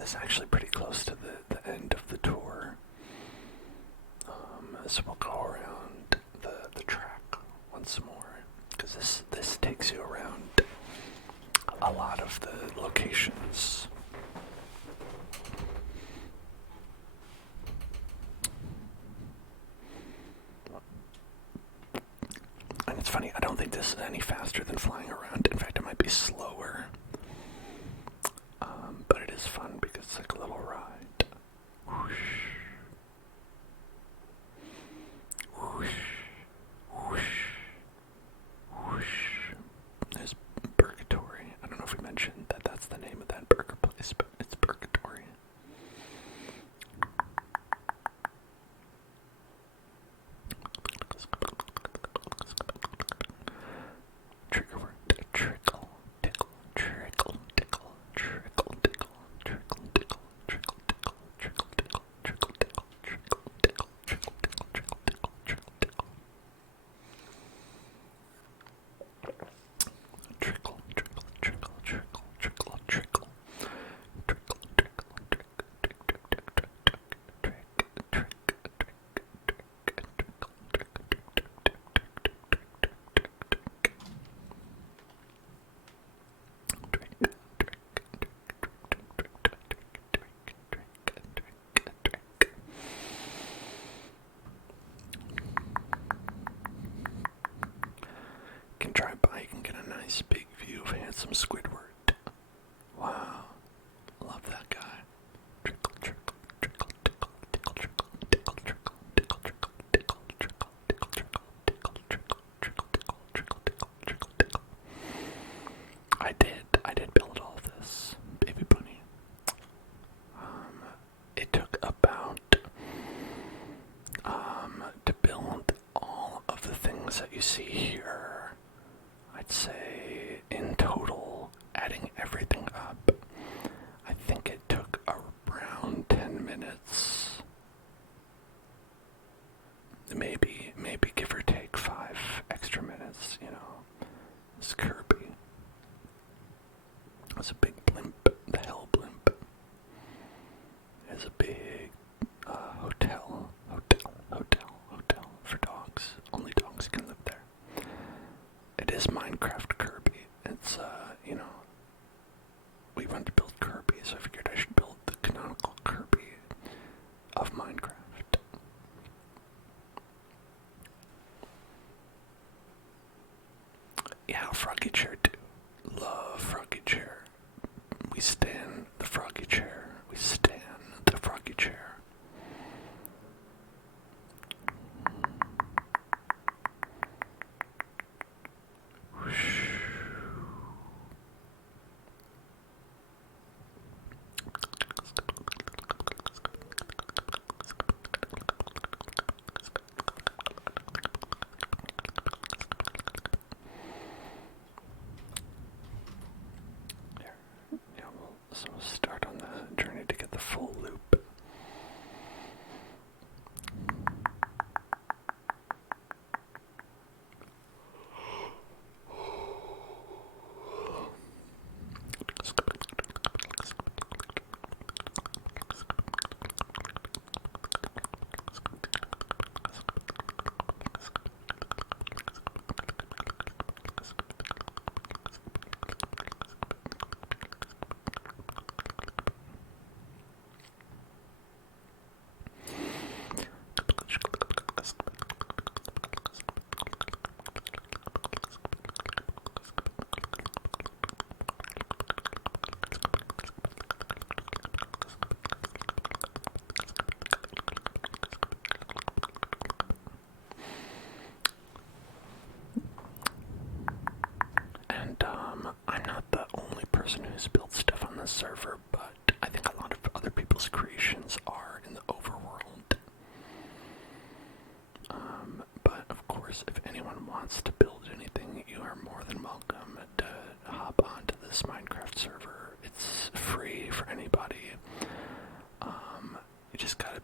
It's actually pretty close to the end of the tour. So we'll go around the track once more, because this takes you around a lot of the locations. And it's funny, I don't think this is any faster than flying around. In fact, it might be slower. But it is fun because it's like a little ride. Whoosh. Whoosh. Whoosh. Whoosh. There's Purgatory. I don't know if we mentioned that that's the name of that burger place, but it's Purgatory. Trigger word, trickle, tickle, trigger some Squidward. Wow, love that guy. Trickle, trickle, trickle, tickle, tickle, trickle, tickle, trickle, tickle, trickle, tickle, trickle, tickle, trickle, tickle, trickle, trickle, tickle, trickle, tickle, trickle, tickle. I did build all of this, baby bunny. It took about to build all of the things that you see here. I'd say in total, adding everything up, I think it took around 10 minutes. Maybe give or take 5 extra minutes, you know. It's Kirby. It's a big blimp, the hell blimp. It's a big hotel for dogs. Only dogs can live there. It is Minecraft Kirby. It's, you know, we want to build Kirby, so I figured I should build the canonical Kirby of Minecraft. Yeah, Froggy Chair too. Love Froggy Chair. We stan the Froggy Chair. We stan the Froggy Chair. Whoosh. So we'll start on the journey to get the full loop. I'm not the only person who's built stuff on this server, but I think a lot of other people's creations are in the overworld. But of course, if anyone wants to build anything, you are more than welcome to hop onto this Minecraft server. It's free for anybody. You just gotta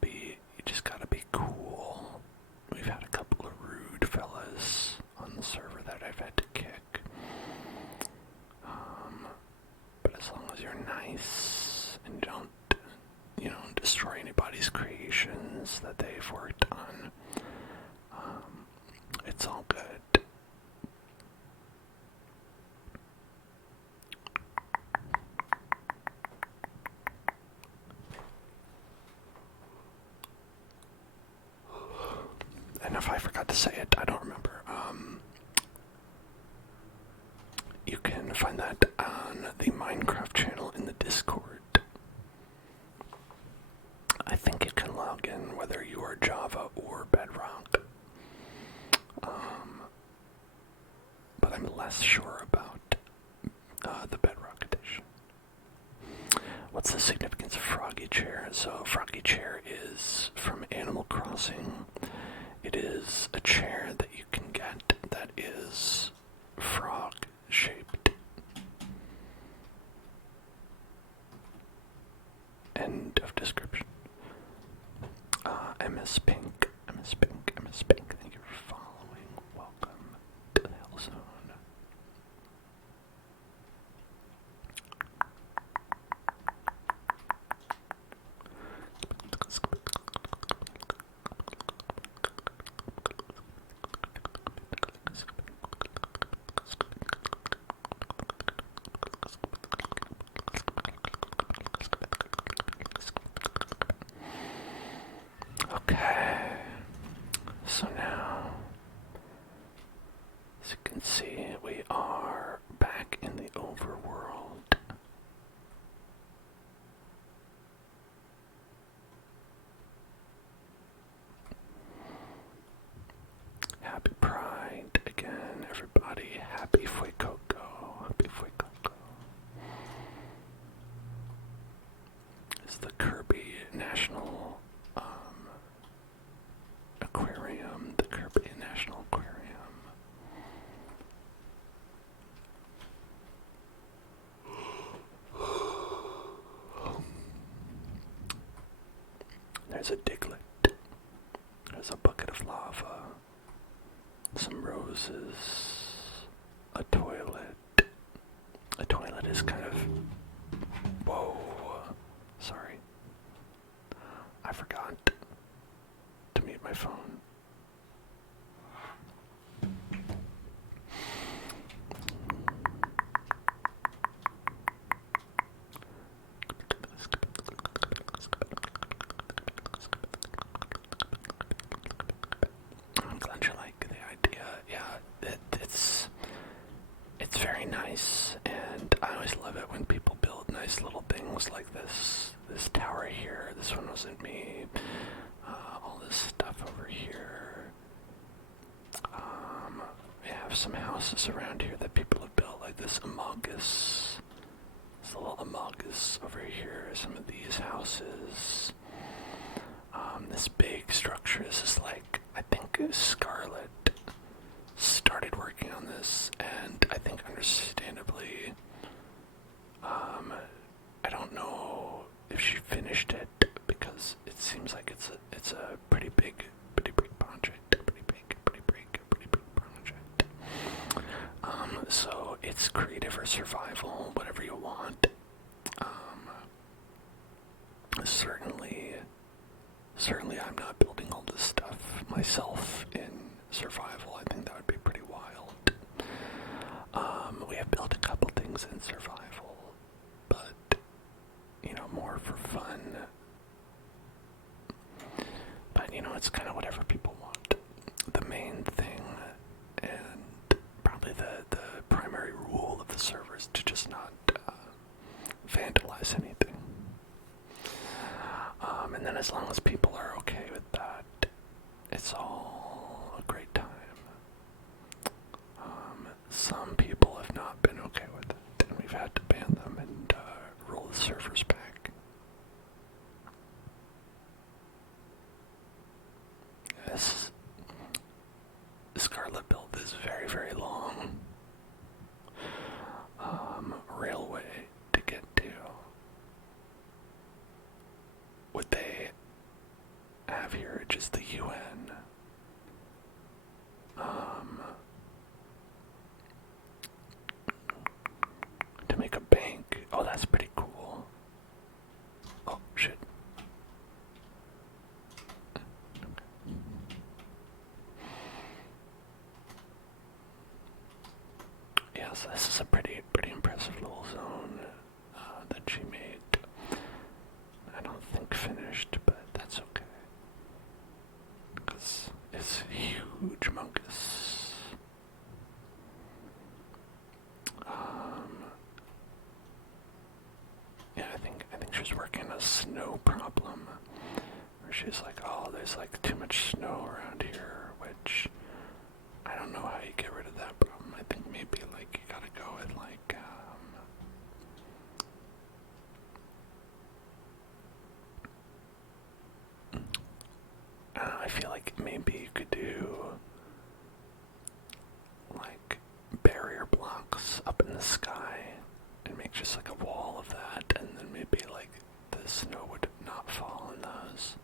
be cool. We've had a couple of rude fellas on the server that I've had to kick. But as long as you're nice and you don't destroy anybody's creations that they've worked on, it's all good. And if I forgot to say it, I don't remember. You can find that on the Minecraft channel in the Discord. I think you can log in whether you are Java or Bedrock. But I'm less sure about the Bedrock edition. What's the significance of Froggy Chair? So Froggy Chair is from Animal Crossing. It is a chair that you can get that is frog shaped. End of description. MS Pink, thank you for following. Welcome to the Hell Zone. Okay, so now is the Kirby National Aquarium. The Kirby National Aquarium. There's a diglet. There's a bucket of lava. Some roses. A toilet. A toilet is kind of... Whoa. Sorry. I forgot to mute my phone. I'm glad you like the idea. Yeah, it's very nice, and I always love it when people build nice little things like this. This tower here, this one wasn't me. All this stuff over here. We have some houses around here that people have built, like this Amogus. This little Amogus over here, some of these houses. This big structure, this is like, I think Scarlet started working on this, and I think understandably, I don't know if she finished it, because it seems like it's a pretty big project, pretty big project. So it's creative or survival, whatever you want. Certainly I'm not building all this stuff myself in survival. I think that would be pretty wild. We have built a couple things in survival, but, you know, more for fun. But, you know, it's kind of whatever people want. The main thing, and probably the primary rule of the server, is to just not vandalize anything. And then as long as people are okay with that, it's all a great time. Some people have not been okay with it, and we've had to ban them and roll the servers back. This Scarlet build is very, very long. Railway to get to. What they have here, just the UN. To make a bank. Oh, that's pretty cool. Oh, shit. Yeah, so this is a pretty impressive little zone that she made. I don't think finished, but that's okay. Because it's huge mungus. Yeah, I think she's working a snow problem. Where she's like, oh, there's like too much snow around here, which I don't know how you get rid of that problem. I think maybe like you gotta go with like I feel like maybe you could do like barrier blocks up in the sky and make just like a wall of that, and then maybe like the snow would not fall on those.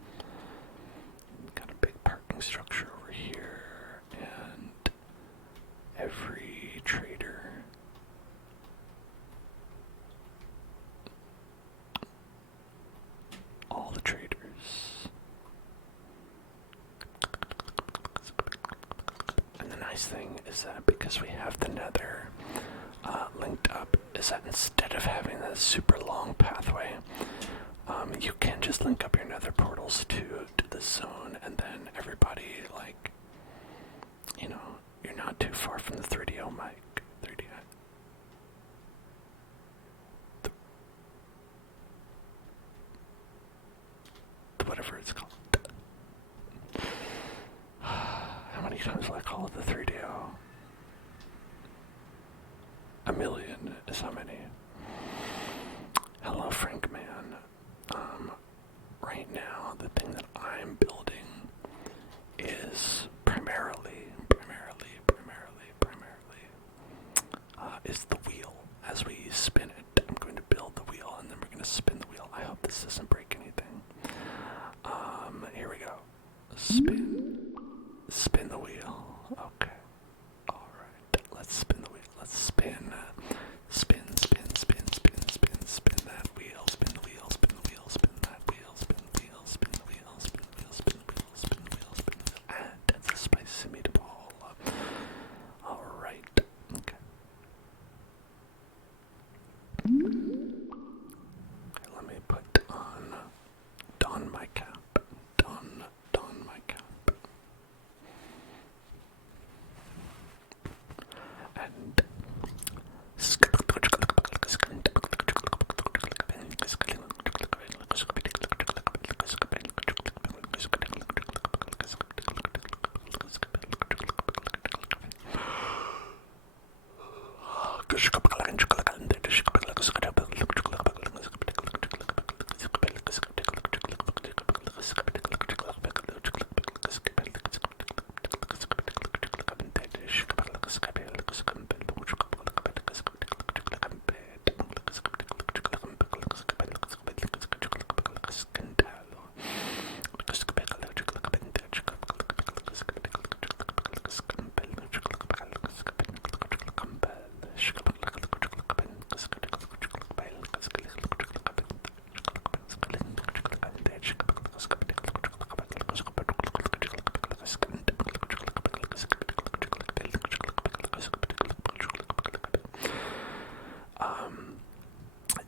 Got a big parking structure over here, and every trader. All the traders. And the nice thing is that because we have the nether linked up, is that instead of having that super long pathway, you can just link up your nether portals to this zone, and then everybody, like, you know, you're not too far from the 3DO mic. 3D. Whatever it's called. How many times will I call it the 3DO? A million is how many. Hello, Frank Man. is the wheel. As we spin it, I'm going to build the wheel, and then we're going to spin the wheel. I hope this doesn't break anything. Here we go. Spin the wheel. Okay. Alright, let's spin the wheel. Let's spin. Spin that wheel. Spin the wheel, spin the wheel, spin that wheel, spin the wheel, spin the wheel, spin the wheel, spin the wheel, spin the wheel, spin the wheel. And that's a spicy meatball. Alright. Okay. Okay, let me put don my cap. Don my cap. And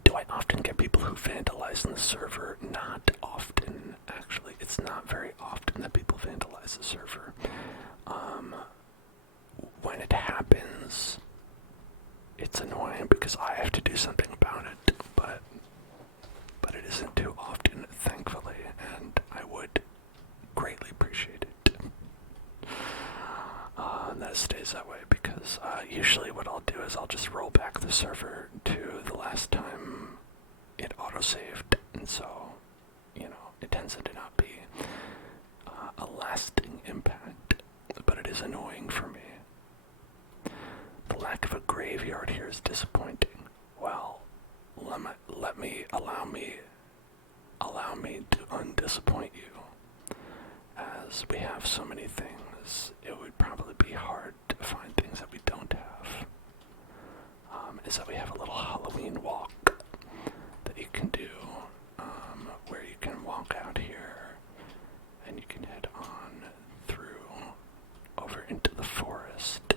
do I often get people who vandalize in the server? Not often, actually. It's not very often that people vandalize the server. When it happens, it's annoying because I have to do something about it, but it isn't too often, thankfully, and I would greatly appreciate it. And that stays that way because usually what I'll do is I'll just roll back the server to the last time it autosaved, and so, you know, it tends to not be a lasting impact, but it is annoying for me. The lack of a graveyard here is disappointing. Well, allow me to undisappoint you. As we have so many things, it would probably be hard to find things that we don't have. Is that we have a little Halloween walk that you can do, where you can walk out here and you can head on through over into the forest,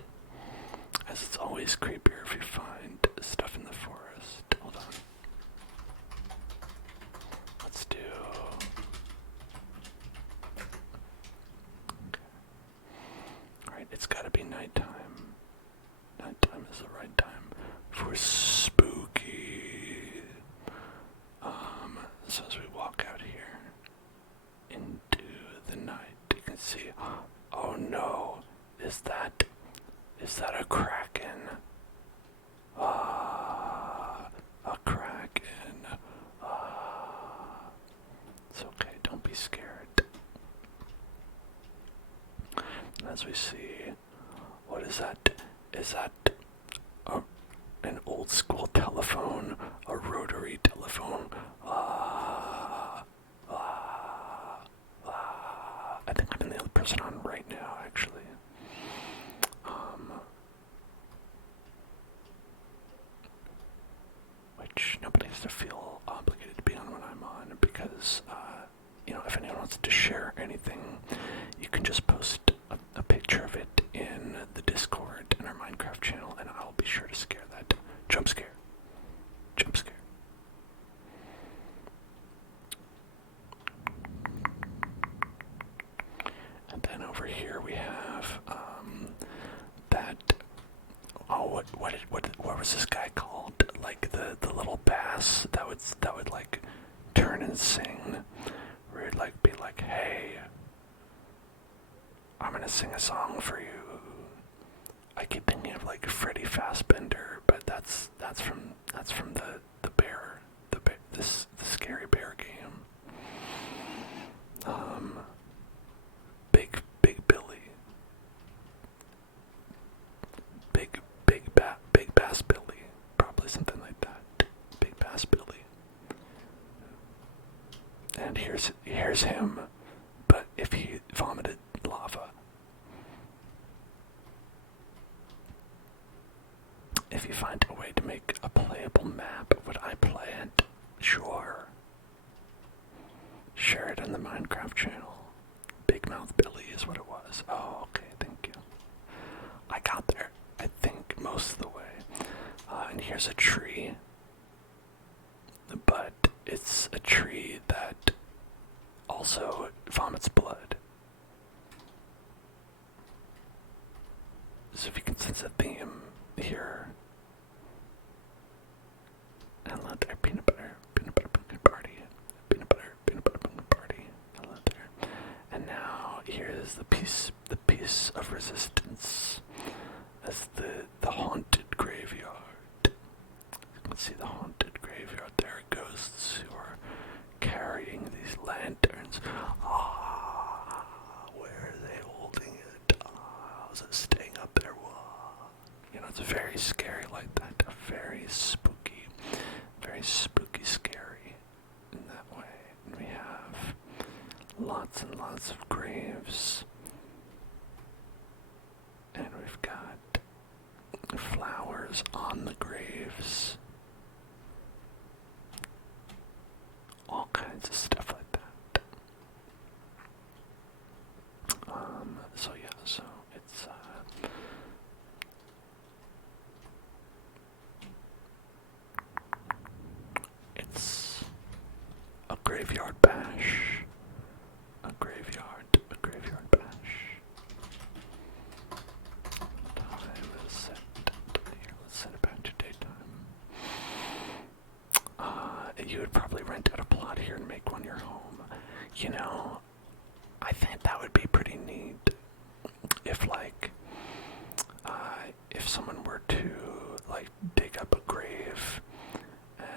as it's always creepier if you find stuff in the forest. Hold on. Let's do... Okay. Alright, it's gotta be nighttime. Nighttime is the right time for spooky. So as we walk out here into the night, you can see, oh no, is that a kraken? A kraken. It's okay, don't be scared. As we see, what is that? Is that an old school telephone? A rotary telephone? I think I'm the other person on right now, actually. Which nobody has to feel obligated to be on when I'm on, because, if anyone wants to share anything, you can just post a picture of it in the Discord in our Minecraft channel, and I'll be sure to scare that. Jump scare. Jump scare. And then over here we have, that, what was this guy called? Like the little bass that would like turn and sing, where it'd like be like, hey, I'm gonna sing a song for you. I keep thinking of like Freddy Fazbear, but that's from the bear, the scary bear game. Big Billy, big bass Billy. And here's him, but if he vomited lava. If you find a way to make a playable map, would I play it? Sure. Share it on the Minecraft channel. Big Mouth Billy is what it was. Oh, okay, thank you. I got there, I think, most of the way. And here's a tree. But it's a tree that also vomits blood. So if you can sense a theme here. And let there peanut butter pumpkin party. Peanut butter pumpkin party. I love there. And now here's the piece of resistance as the haunted graveyard. You can see the haunted graveyard. There are ghosts who are carrying these lanterns. Where are they holding it? How's it staying up there? You know, it's very scary like that. Very spooky, scary in that way. And we have lots and lots of graves. And we've got flowers on the graves. All kinds of stuff like that. So yeah, so it's a graveyard bash. A graveyard bash. Time is set. Here, let's set it back to daytime. You would probably rent out a plot here and make one your home. You know, I think that would be pretty neat if, like, if someone were to, like, dig up a grave,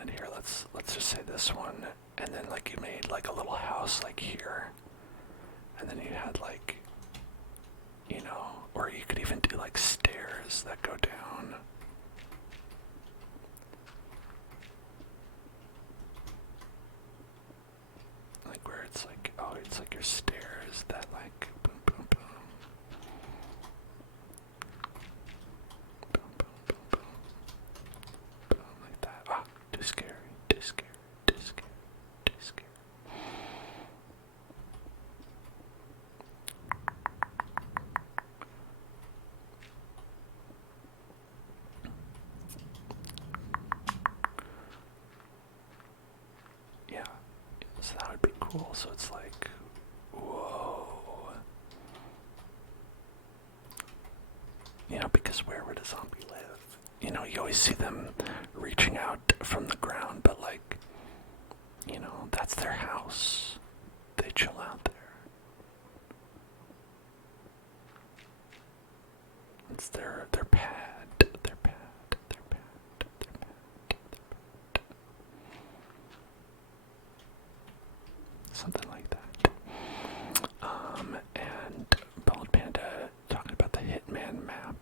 and here, let's just say this one, and then, like, you made, like, a little house, like, here, and then you had, like, you know, or you could even do, like, stairs that go down. Like, where it's like, oh, it's like your stairs that, like, boom, boom, boom. Boom, boom, boom, boom. Boom, like that. Ah, too scary, too scary, too scary, too scary. Yeah, so that would be cool. So it's like, whoa. You know, because where would a zombie live? You know, you always see them reaching out from the ground, but like, you know, that's their house. They chill out there. It's their pad, their pad, their pad, their pad, their pad. Something like that. And Bald Panda talking about the Hitman map.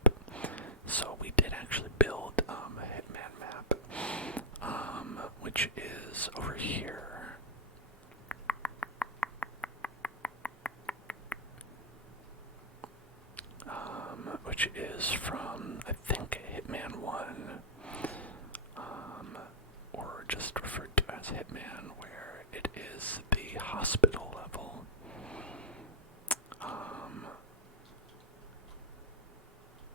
So we did actually build a Hitman map, which is over here. Which is from, I think, Hitman 1, or just referred to as Hitman, where it is the hospital level.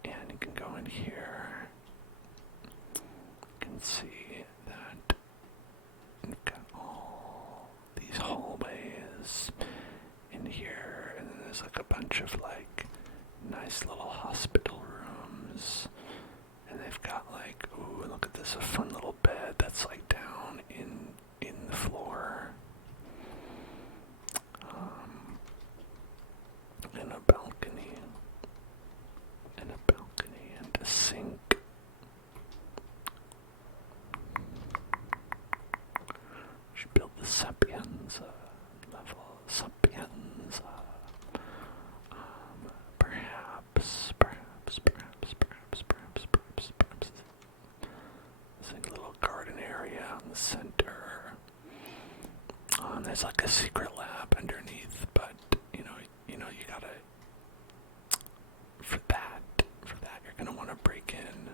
And you can go in here. You can see that you've got all these hallways in here, and then there's like a bunch of like nice little hospital rooms, and they've got like, ooh, look at this, a fun little bed that's like down in the floor, and a balcony, and a sink. Should build the Sapienza level. Sapienza. Perhaps. There's a little garden area in the center. And there's like a secret lab underneath, but you gotta for that you're gonna want to break in,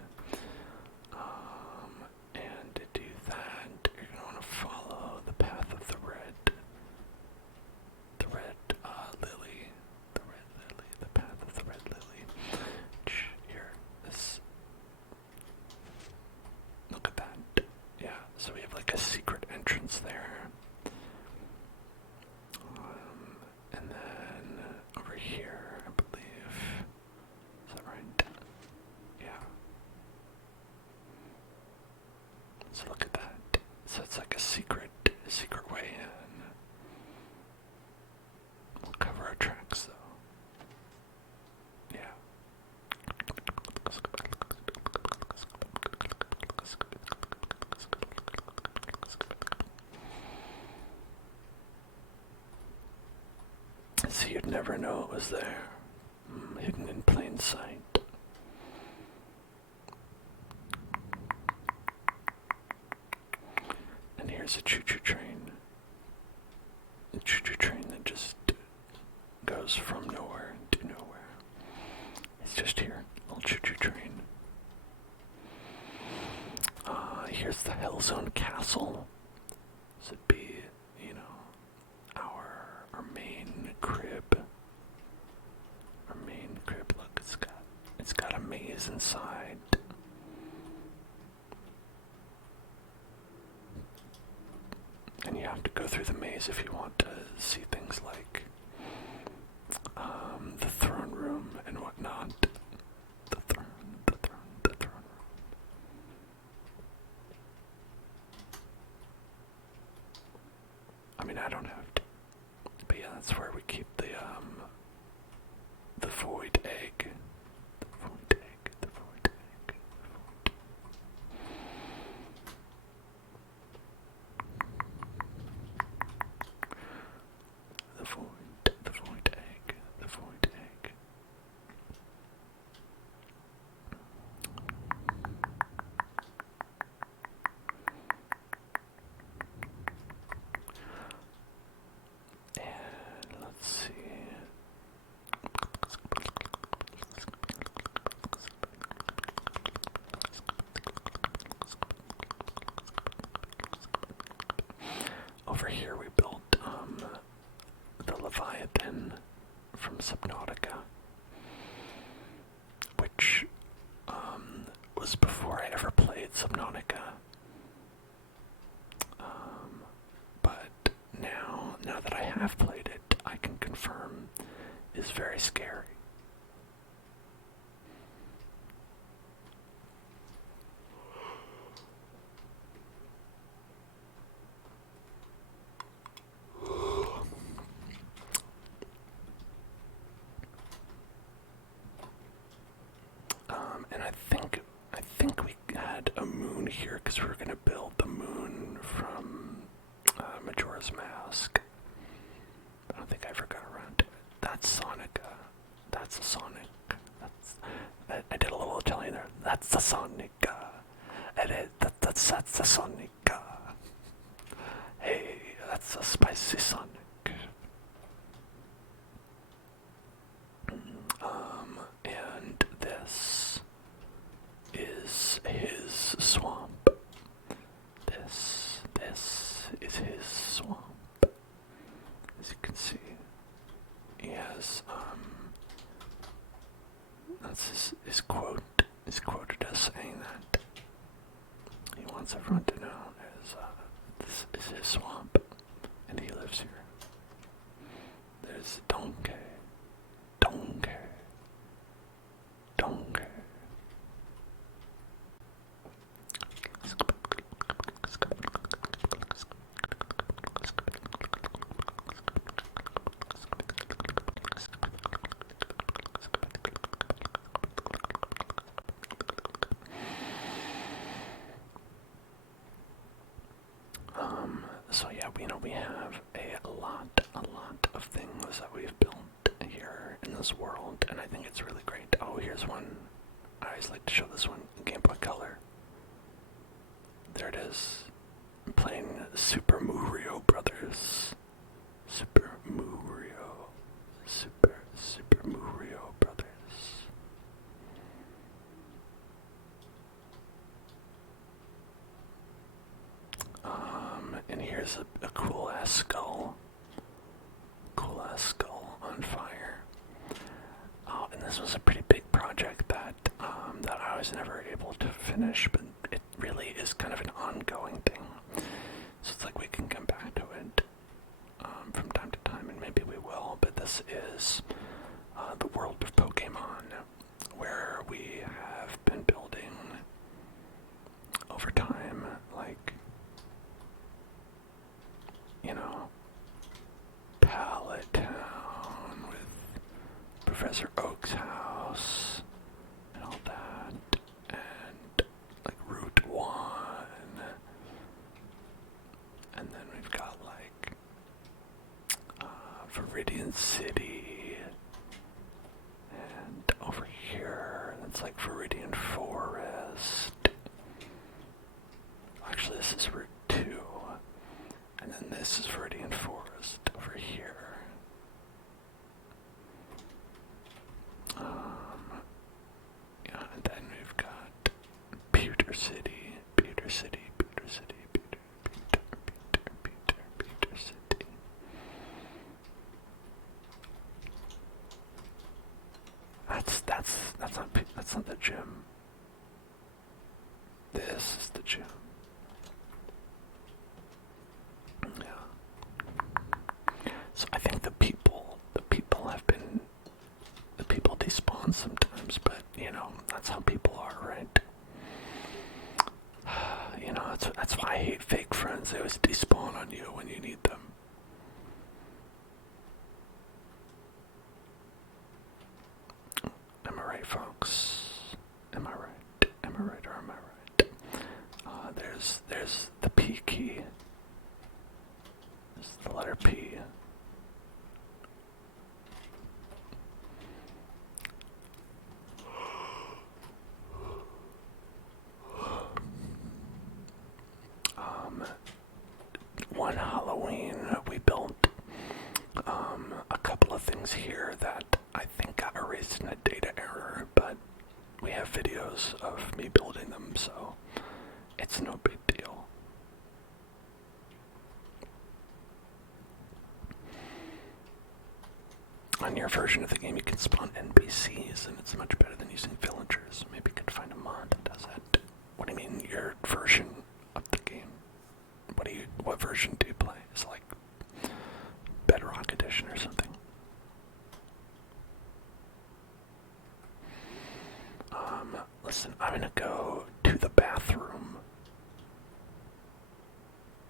and to do that you're gonna want to follow the path of the red lily, the path of the red lily. Here, this. Look at that. Yeah, so we have like a secret entrance there. And then over here, I believe. Is that right? Yeah. So look at that. So it's like a secret way in. We'll cover our tracks though. Yeah. So you'd never know it was there, hidden in plain sight. And here's a choo-choo train. A choo-choo train that just goes from nowhere to nowhere. It's just here, little choo-choo train. Here's the Hellzone Castle. This would be, our main crib. Our main crib. Look, it's got a maze inside. And you have to go through the maze if you want to see things like the throne room and whatnot. The throne room. I mean, I don't have to. But yeah, that's where we keep the void egg. The void egg. The void egg. And let's see. Over here we built the Leviathan from Subnautica, which was before I ever played Subnautica. But now that I have played it, I can confirm is very scary. And I think we had a moon here because we were going to build the moon from Majora's Mask. I don't think I ever got around to it. That's Sonic. That's a Sonic. I did a little Italian there. That's the Sonic. That's the Sonic. Hey, that's a spicy Sonic. And this is his swamp. This is his swamp. As you can see, he has, that's his quote. Is quoted as saying that he wants everyone to know this is his swamp, and he lives here. There's Donkey. So yeah, we have a lot of things that we've built here in this world, and I think it's really great. Oh, here's one. I always like to show this one in Game Boy Color. There it is. I'm playing Super Mario Brothers. Super Murio. Super Murio Brothers. And here's a cool ass skull. Cool ass skull on fire. Oh, and this was a pretty big project that I was never able to finish, but it really is kind of an ongoing thing. So it's like we can come back to it from time to time, and maybe we will. But this is the world of Pokemon, where we have been building over time, like, you know, Pallet Town with Professor Oak's house and all that, and like Route 1, and then we've got like Viridian City, and over here that's like Viridian Forest. Actually, this is Route 2, and then this is Viridian Forest over here. Yeah, and then we've got Pewter City, Pewter City, Pewter City, Pewter City. That's not the gym. This is the gym. Yeah. So I think the people despawn sometimes, but you know, that's how people are, right? You know, that's why I hate fake friends. They always despawn on you when you need them. Am I right, folks? Am I right? Am I right or am I right? There's the P key. There's the letter P. One Halloween, we built a couple of things here that I think got erased in a data error, but we have videos of me building them, so it's no big deal. On your version of the game, you can spawn NPCs, and it's much better than using villagers. Maybe you could find a mod that does that. What do you mean, your version of the game? What version do you play? It's like Bedrock Edition or something. Listen, I'm gonna go to the bathroom,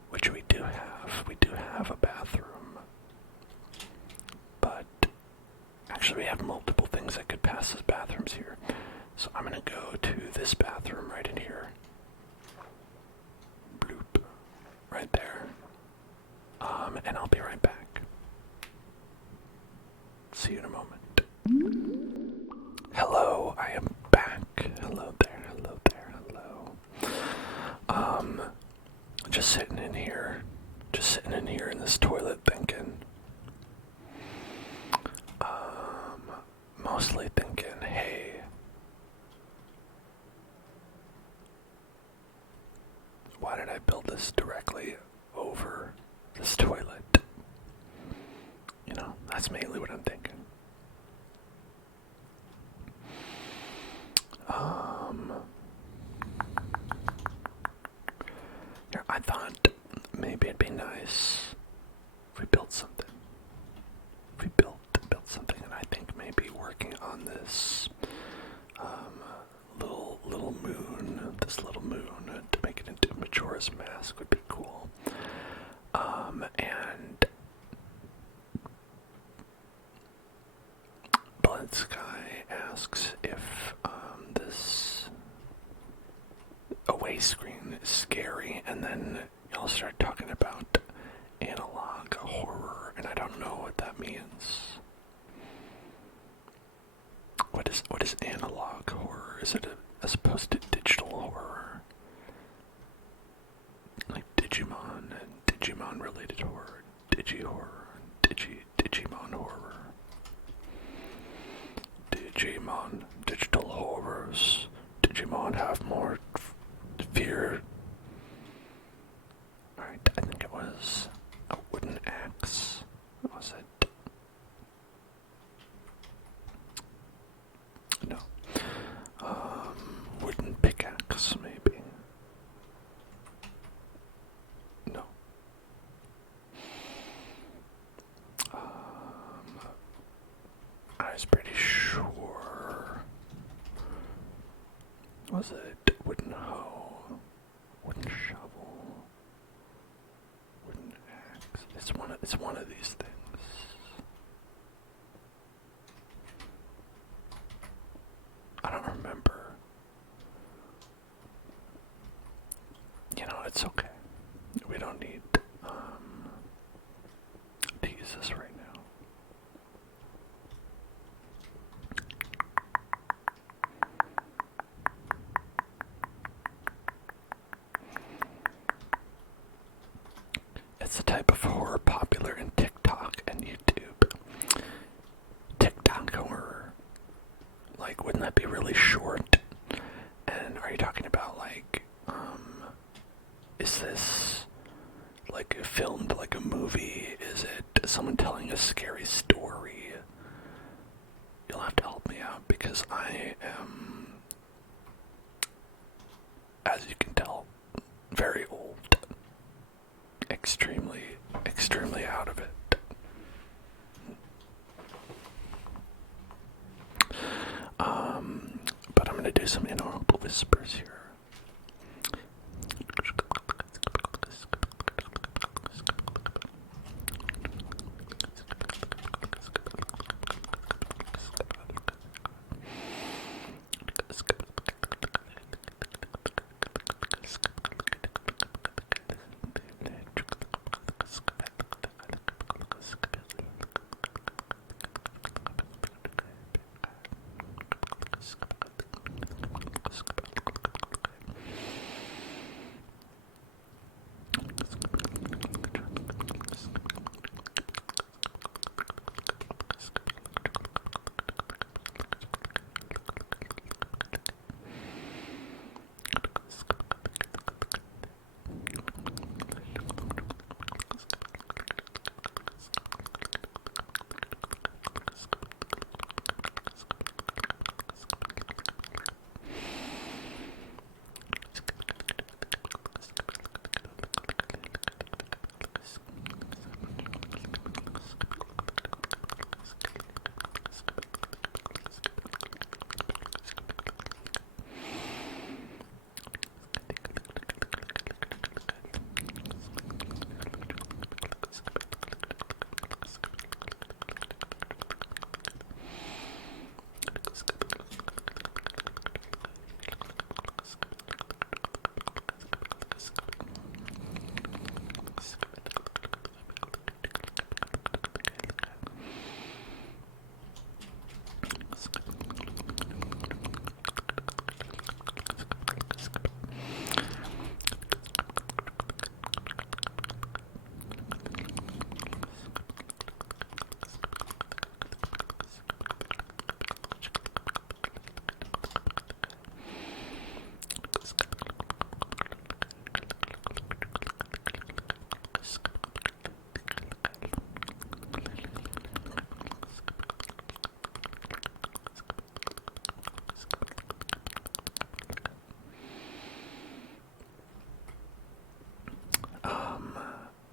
which we do have. We do have a bathroom, but actually we have multiple things that could pass as bathrooms here. So I'm gonna go to this bathroom right in here. Bloop. Right there. And I'll be right back. See you in a moment. Hello, I am back. Hello there, hello there, hello. Just sitting in here in this toilet thinking. Mostly thinking, hey, why did I build this directly over this toilet? You know, that's mainly what I'm thinking. Yeah, I thought maybe it'd be nice if we built something. If we built something, and I think maybe working on this little moon, to make it into Majora's Mask would be cool. And Blood Sky asks if this away screen is scary, and then y'all start talking about analog horror, and I don't know what that means. What is analog horror? Is it as opposed to digital horror? Like Digimon and Digimon related horror, Digi horror, Digimon horror. Digimon, digital horrors. Digimon have more fear. Alright, I think it was a wooden axe. What was it? No. Wooden pickaxe, maybe. No. I was pretty sure. Was it wooden hoe? Wooden shovel? Wooden axe? It's one of these things. I don't remember. You know, it's okay. We don't need to use this right now. It's the type of horror popular in TikTok and YouTube. TikTok horror. Like, wouldn't that be really short? And are you talking about, like, is this, like, filmed like a movie? Is it someone telling a scary story? You'll have to help me out, because I am, as you can tell, very old. Extremely, extremely out of it. But I'm gonna do some inaudible whispers here.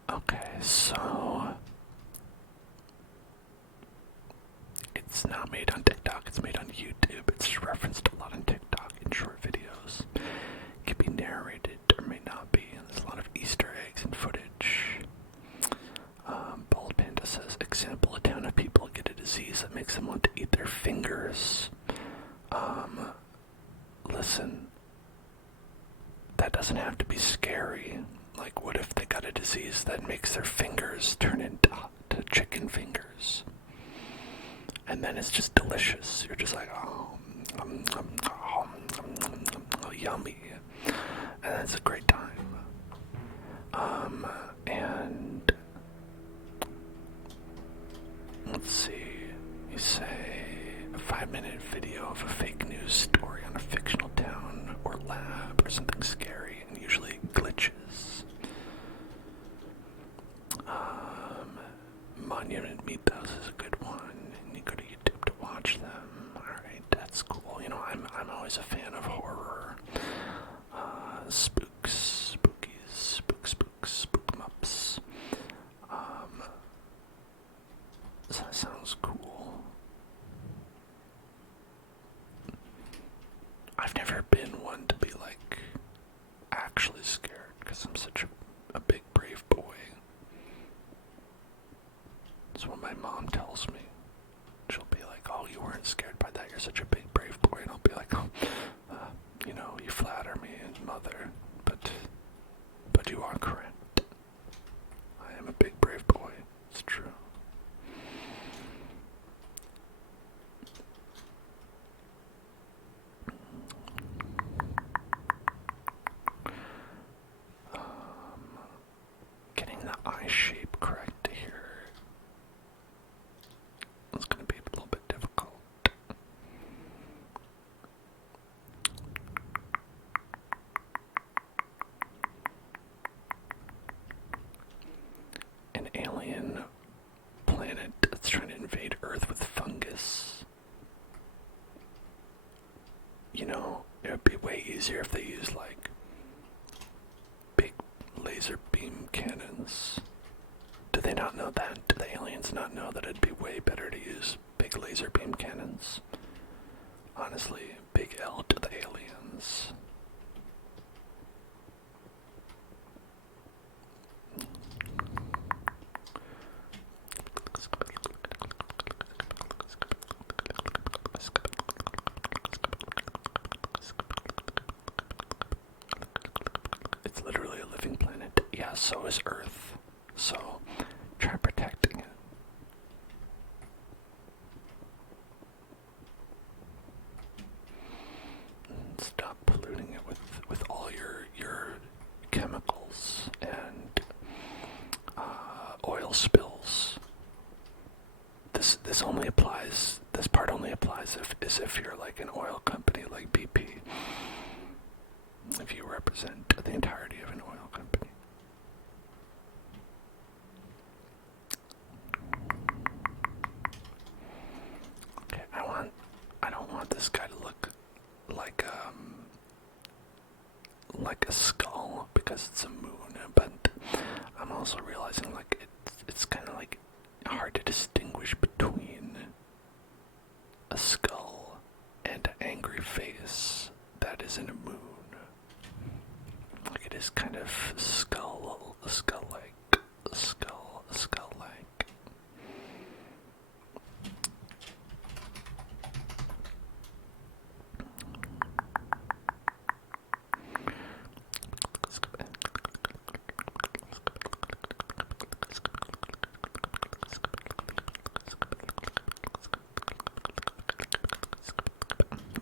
Okay, so it's not made on TikTok, it's made on YouTube. It's referenced a lot on TikTok in short videos. It can be narrated or may not be, and there's a lot of Easter eggs and footage. Bald Panda says, example, a town of people get a disease that makes them want to eat their fingers. Listen, that doesn't have to be scary. Like, what if they got a disease that makes their fingers turn into chicken fingers? And then it's just delicious. You're just like, oh, yummy. And it's a great time. And one. You didn't meet those is a good one. And you go to YouTube to watch them. Alright, that's cool. You know, I'm always a fan of horror. Spooks, spookies, spookmups. So that sounds cool. I've never been one to be like actually scared because I'm such a big brave boy. That's what my mom tells me. She'll be like, "Oh, you weren't scared by that. You're such a big brave boy." And I'll be like, "Oh, you know, you flatter me, mother, but you are correct. I am a big brave boy. It's true." Getting the eye shape correct here is going to be a little bit difficult. An alien planet that's trying to invade Earth with fungus. You know, it would be way easier if they used like big laser beam cannons. Do they not know that? Do the aliens not know that it'd be way better to use big laser beam cannons? Honestly, big L to the aliens. It's literally a living planet. Yeah, so is Earth. So, try protecting it. And stop polluting it with all your chemicals and oil spills. This only applies. This part only applies if you're like an oil company like BP. If you represent the entirety of an oil company. Okay, I don't want this guy to look like a skull because it's a moon, but I'm also realizing like it's kind of like hard to distinguish between a skull and an angry face that is in a moon. Like it is kind of skull-like.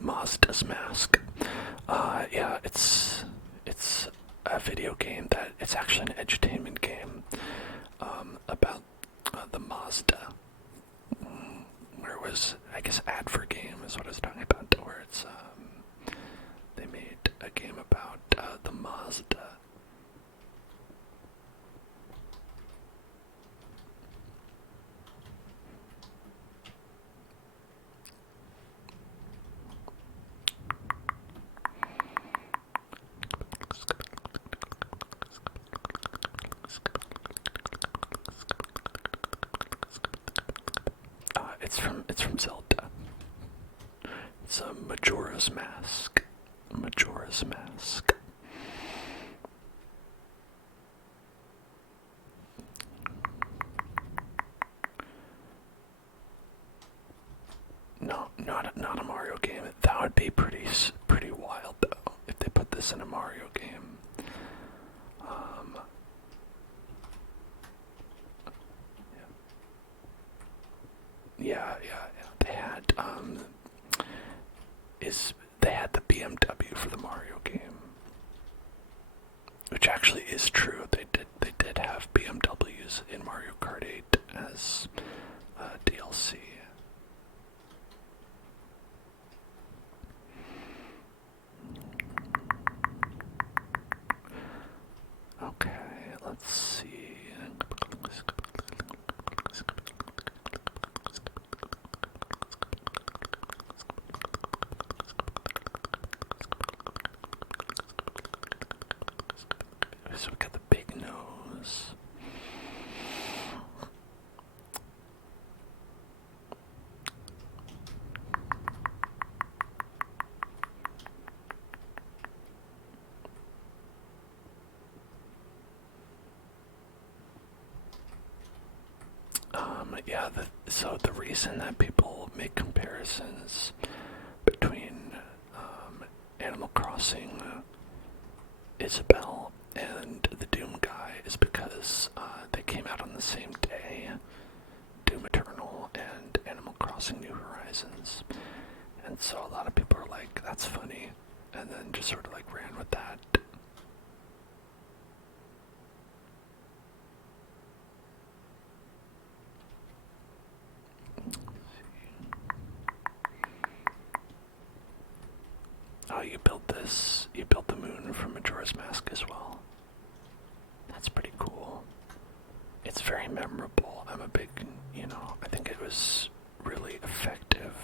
Mazda's Mask. Yeah, it's a video game that it's actually an edutainment game about the Mazda. Where it was, I guess, ad for game is what I was talking about. Where it's they made a game about the Mazda. It's from Zelda. It's a Majora's Mask. Majora's Mask. No, not a Mario game. That would be pretty wild though if they put this in a Mario game. Yeah. They had the BMW for the Mario game, which actually is true. They did have BMWs in Mario Kart 8 as DLC. Okay, let's see. Yeah, so the reason that people make comparisons between Animal Crossing Isabelle and the Doom guy is because they came out on the same day, Doom Eternal and Animal Crossing New Horizons. And so a lot of people are like, that's funny, and then just sort of like ran with that. Oh, you built this. You built the moon from Majora's Mask as well. That's pretty cool. It's very memorable. I'm a big, I think it was really effective.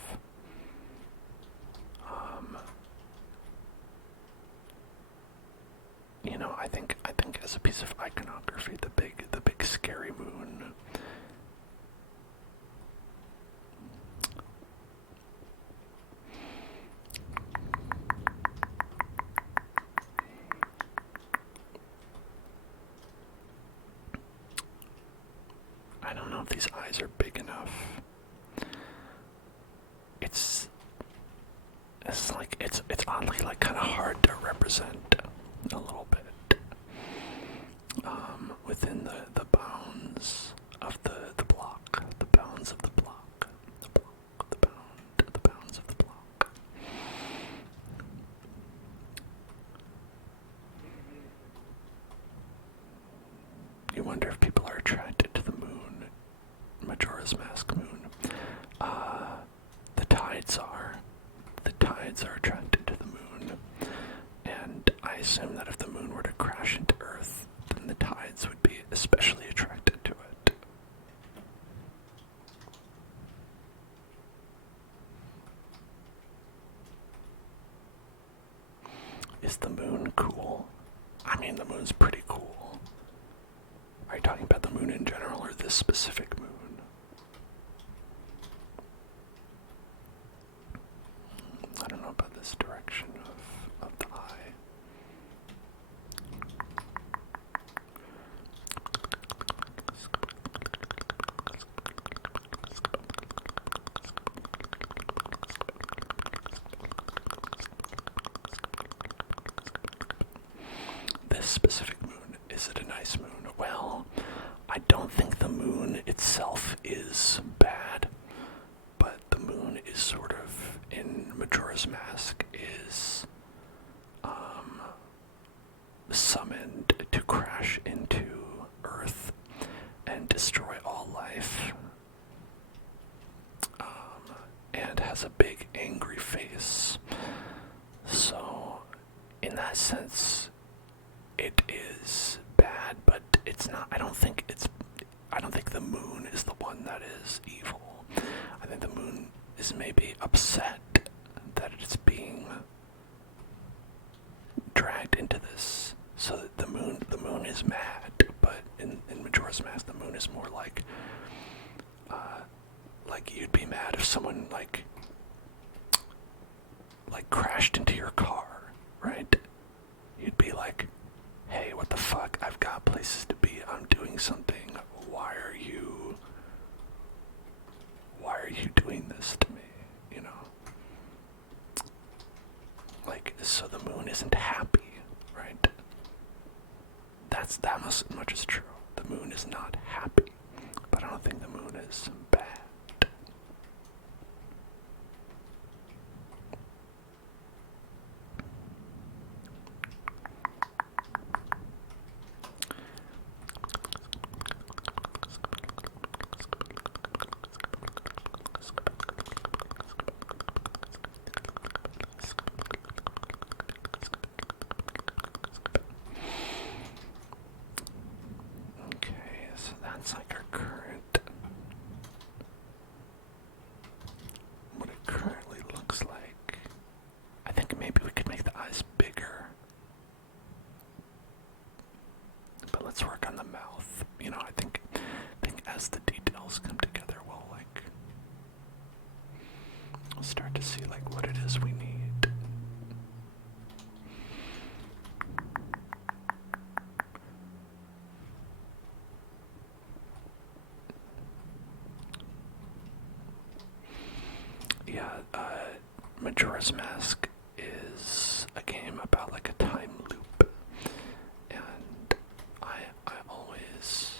I think as a piece of iconography, the big scary moon. I don't know if these eyes are big enough. It's oddly like kind of hard to represent a little bit within the bounds of the block, the bounds of the block, the bounds of the block. You wonder if people are attracted to the moon, Majora's Mask moon. The tides are. The tides are attracted to the moon, and I assume that if the moon were to crash into Earth, then the tides would be especially attracted to it. Is the moon cool? I mean, the moon's pretty cool. Are you talking about the moon in general or this specific moon? I don't know about this direction of the eye. This specific moon, is it a nice moon? Well, I don't think the moon itself is bad, but the moon is sort of, in Majora's Mask, is summoned to crash into Earth and destroy all life, and has a big angry face. So, in that sense, it is bad, but it's not. I don't think the moon is the one that is evil. I think the moon is maybe upset that it's being dragged into this. So that the moon is mad, but in Majora's Mask, the moon is more like you'd be mad if someone like crashed into your car, right? You'd be like, hey, what the fuck? I've got places to be. I'm doing something. Why are you doing this to me? So the moon isn't happy, right? That much is true. The moon is not happy, but I don't think the moon is bad. So that's like our current, what it currently looks like. I think maybe we could make the eyes bigger. But let's work on the mouth. I think as the details come together, we'll start to see what it is we need. Majora's Mask is a game about like a time loop, and I always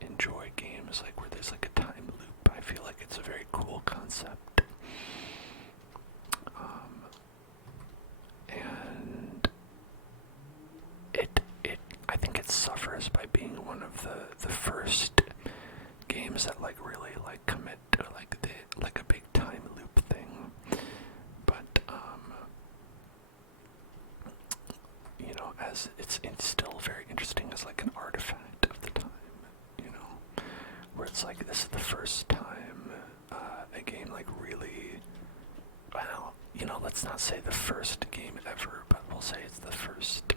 enjoy games like where there's like a time loop. I feel like it's a very cool concept. And I think it suffers by being one of the first games that like really like commit to like a big time loop thing. But you know, as it's still very interesting as like an artifact of the time, you know, where it's like this is the first time a game like really, well, you know, let's not say the first game ever, but we'll say it's the first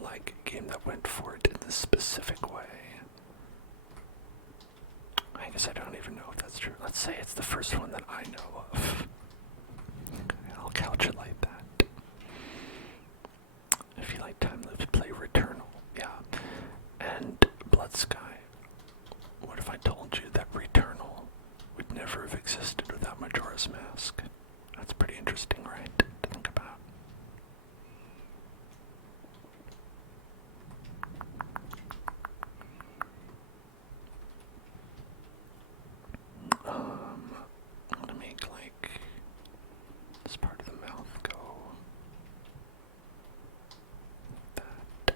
like game that went for it in this specific way. I guess I don't even know if that's true. Let's say it's the first one that I know of. Okay, I'll couch it like that. If you like time loops, play Returnal. Yeah. And Blood Sky. What if I told you that Returnal would never have existed without Majora's Mask? That's pretty interesting, right? To think about. I'm gonna make like this part of the mouth go like that.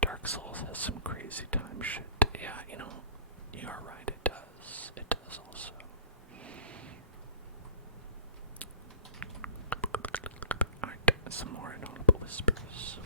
Dark Souls has some crazy time shit. Yeah, you know, you are right, it does. It does also. Alright, some more inaudible whispers.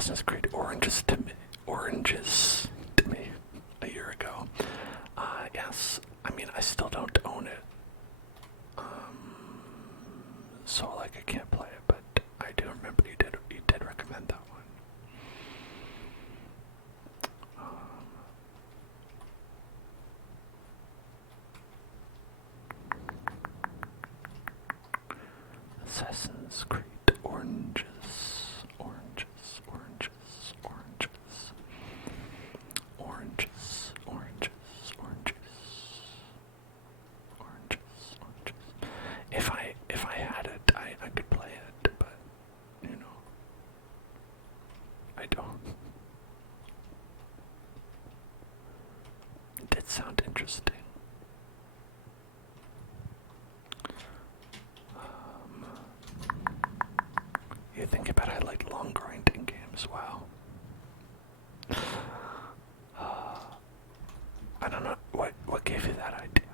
Assassin's Creed Oranges to me a year ago. Yes, I mean I still don't own it, so like I can't play it, but I do remember you did recommend that one. Assassin's Creed Oranges. Oranges, oranges, oranges. Oranges, oranges, oranges. Oranges, oranges. If I had it, I could play it, but you know, I don't. It did sound interesting. You think about it, I like long grinding games. Wow. I don't know what gave you that idea.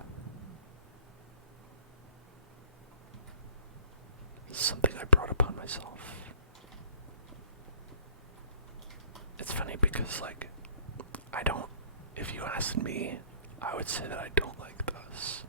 Something I brought upon myself. It's funny because like I don't. If you asked me, I would say that I don't like those.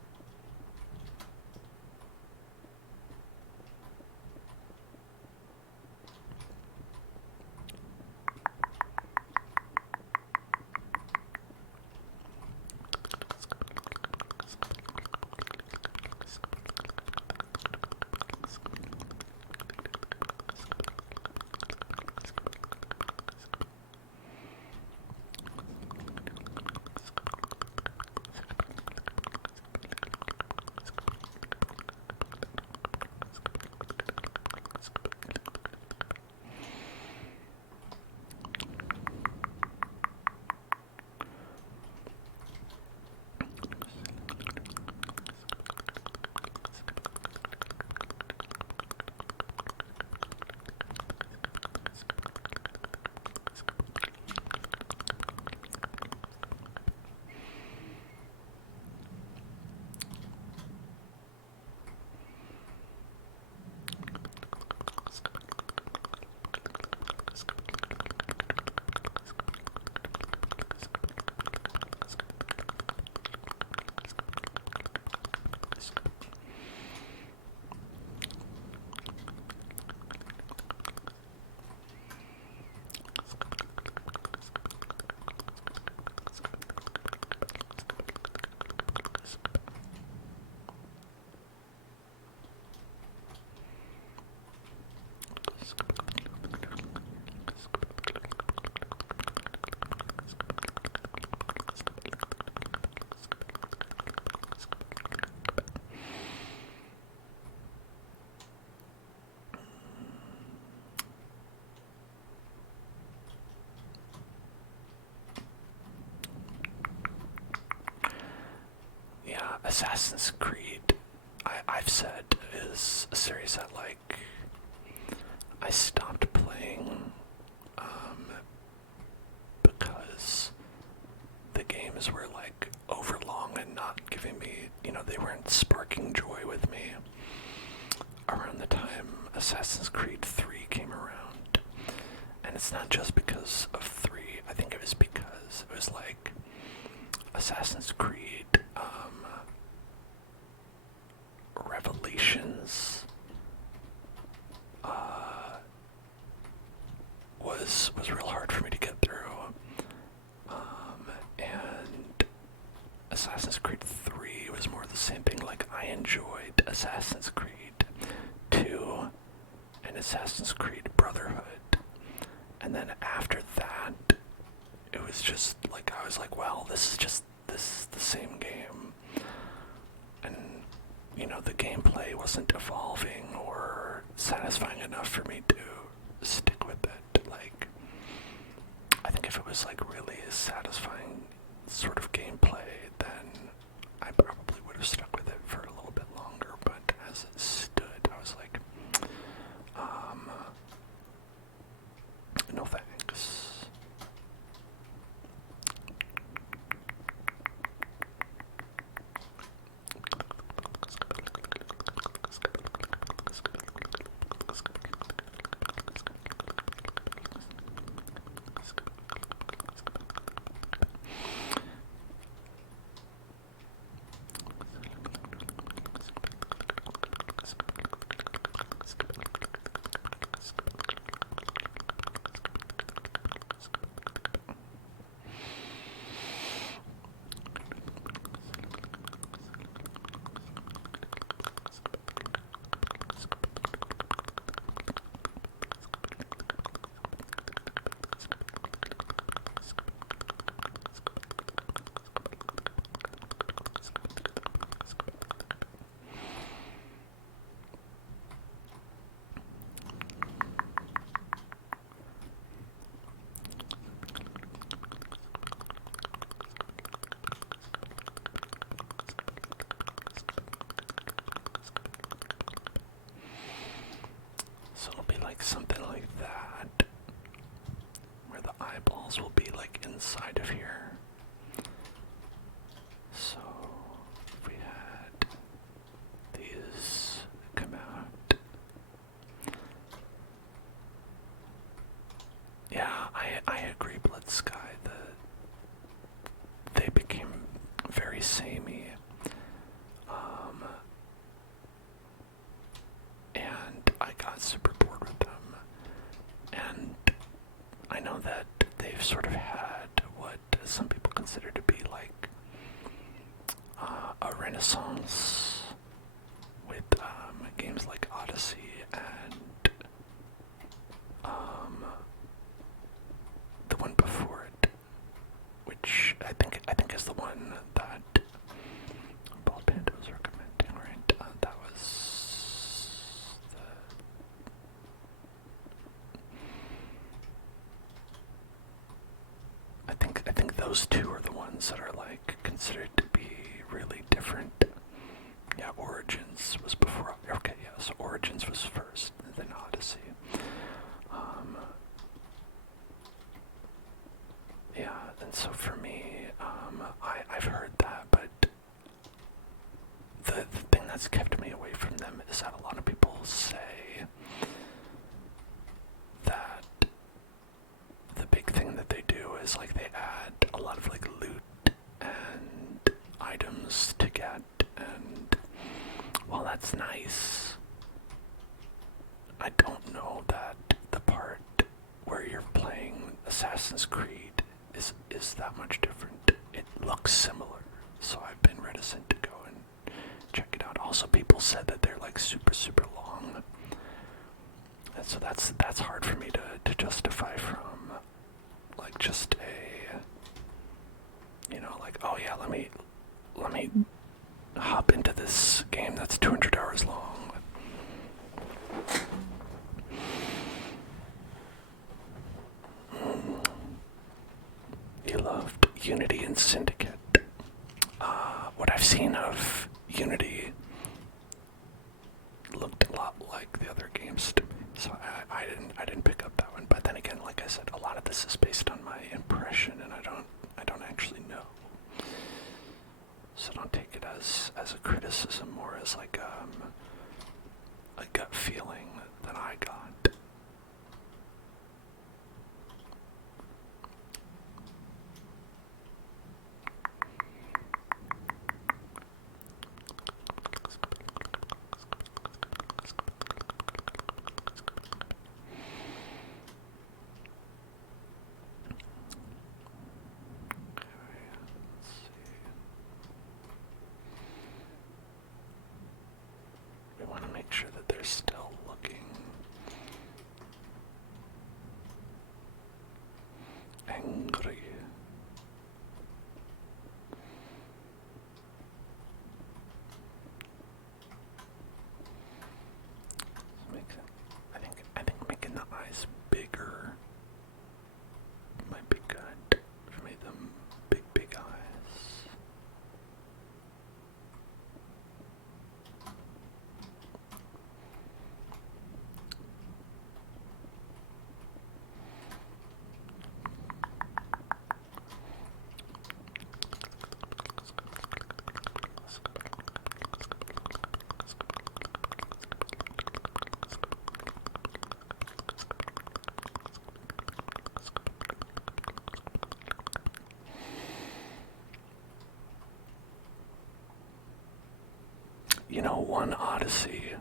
Assassin's Creed, I've said, is a series that, like, I stopped playing because the games were, like, overlong and not giving me, you know, they weren't sparking joy with me. Around the time Assassin's Creed 3 came around, and it's not just because of 3, I think it was because it was, like, Assassin's Creed, Revelations was real hard for me to get through, and Assassin's Creed 3 was more the same thing. Like, I enjoyed Assassin's Creed 2 and Assassin's Creed Brotherhood, and then after that it was just like I was like, well, this is the same game, and you know, the gameplay wasn't evolving or satisfying enough for me to stick with it. Like, I think if it was like really a satisfying sort of gameplay, then I probably would have stuck with it for a little bit longer, but as it stood, I was like, no thanks. animals will be like inside of here. So if we had these come out. Yeah, I agree, Blood Sky. They became very samey. And I got super bored with them. And I know that they've sort of had what some people consider to be like a renaissance with games like Odyssey and the one before it, which I think is the one that Bald Panda was recommending, right? That was I think those two are the ones that are like considered to be really different. Yeah, Origins was before. Okay, yeah, so Origins was first, and then Odyssey. Yeah, and so for me, I've heard that, but the thing that's kept me away from them is that a lot of people say that the big thing that they do is like they add a lot of like loot and items to get, and while that's nice, I don't know that the part where you're playing Assassin's Creed is that much different. It looks similar, so I've been reticent to go and check it out. Also, people said that they're like super long, and so that's hard for me to justify from like just a, you know, like, oh yeah, let me hop into this game that's 200 hours long. You loved Unity and Syndicate. What I've seen of Unity looked a lot like the other games to me, so I didn't pick up that one. But then again, like I said, a lot of this is based on my impression, and I don't actually know. So don't take it as a criticism, or as like a gut feeling that I got. We want to make sure that they're still looking angry. I think making the eyes bigger might be good. If we made them big eyes. You know, one Odyssey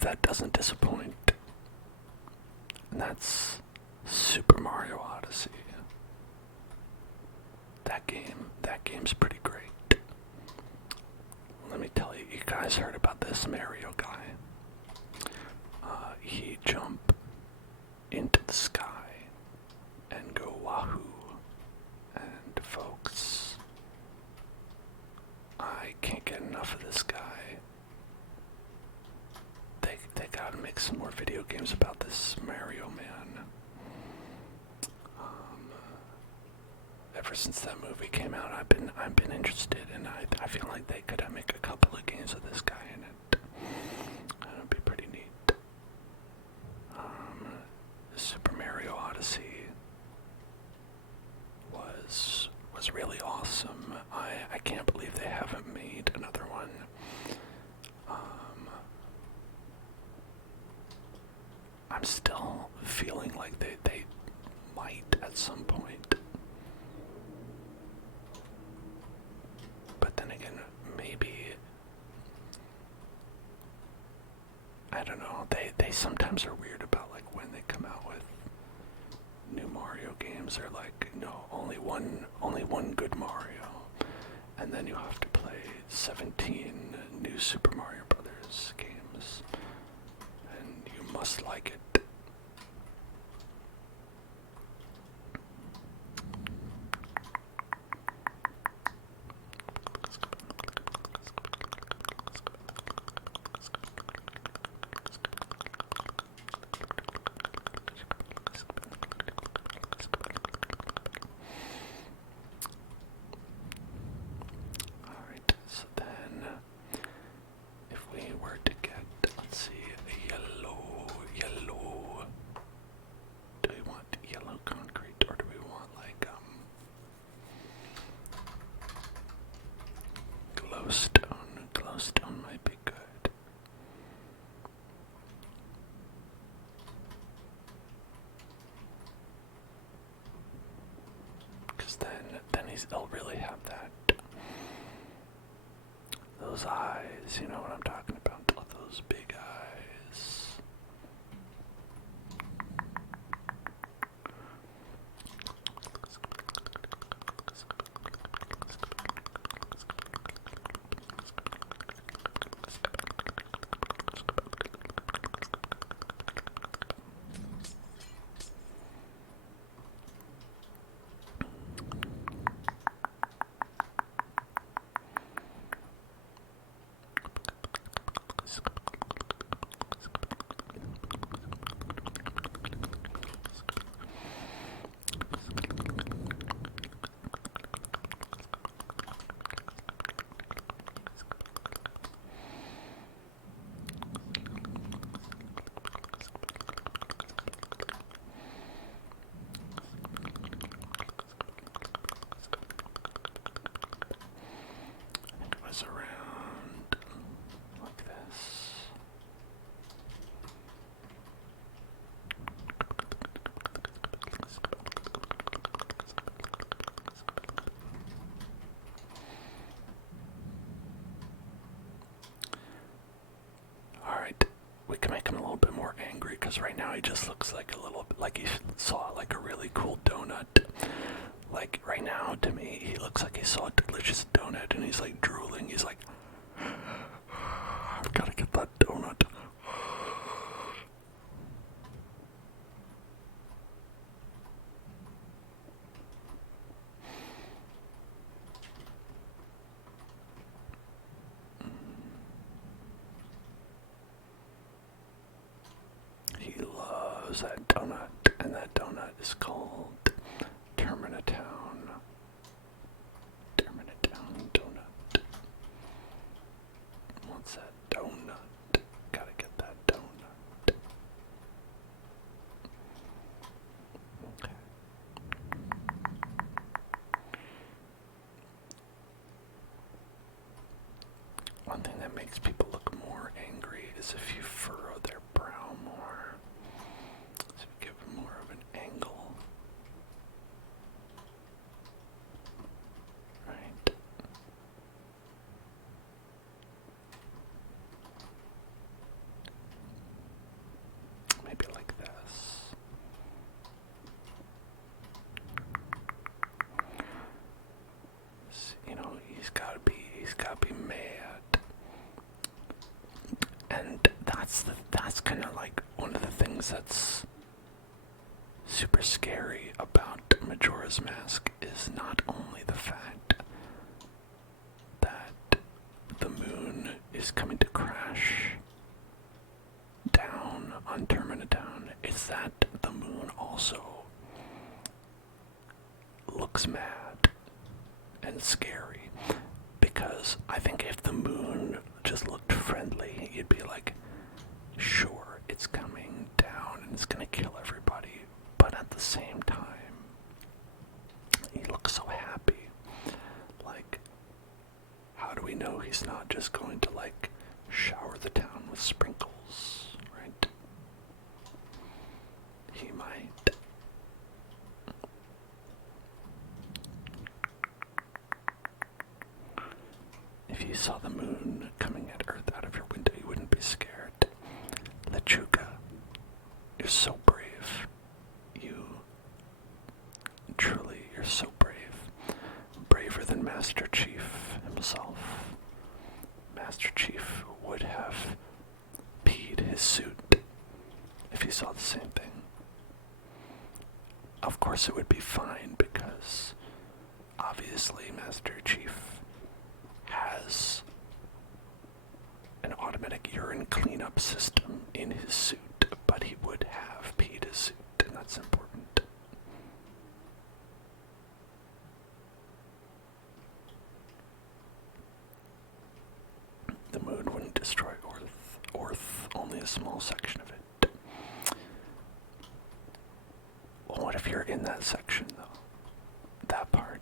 that doesn't disappoint, and that's Super Mario Odyssey. That game's pretty great. Let me tell you, you guys heard about this Mario guy. He jump into the sky and go wahoo. And folks, I can't get enough of this guy. They gotta make some more video games about this Mario man. Ever since that movie came out, I've been interested, and I feel like they could make a couple of games with this guy in it. That'd be pretty neat. Super Mario Odyssey I'm still feeling like they might at some point. But then again, maybe, I don't know, they sometimes are weird about like when they come out with new Mario games. They're like, no, only one good Mario, and then you have to play 17 new Super Mario Brothers games, and you must like it. Alright, so then if we were to get, let's see, yellow, do we want yellow concrete or do we want like glowstone? Glowstone might be good. Because then he'll really have that. Those eyes, you know what I'm talking about? Those big eyes. Around like this. Alright, we can make him a little bit more angry because right now he just looks like a little bit like he saw like a really cool donut. Like right now to me he looks like he saw a delicious donut and he's like drooling. He's like, I've got to get that donut. He loves that donut, and that donut is called Terminatown. Terminatown donut. What's that donut? Gotta get that donut. Okay. One thing that makes people look more angry is if you furrow their brow more. So give them more of an angle. Right. Maybe like this. You know, he's gotta be mad. And that's kind of like one of the things that's super scary about Majora's Mask is not only the fact that the moon is coming to crash down on Terminatown, it's that the moon also looks mad and scary. Because I think if the moon just looked friendly, you'd be like, sure, it's coming down and it's gonna kill everybody. But at the same time, he looks so happy. Like, how do we know he's not just going to, like, shower the town with sprinkles, right? saw the moon coming at Earth out of your window, you wouldn't be scared. Lechuga, you're so brave. You're so brave. Braver than Master Chief himself. Master Chief would have peed his suit if he saw the same thing. Of course it would be fine because obviously Master Chief has an automatic urine cleanup system in his suit, but he would have peed his suit, and that's important. The moon wouldn't destroy Earth, only a small section of it. Well, what if you're in that section, though? That part,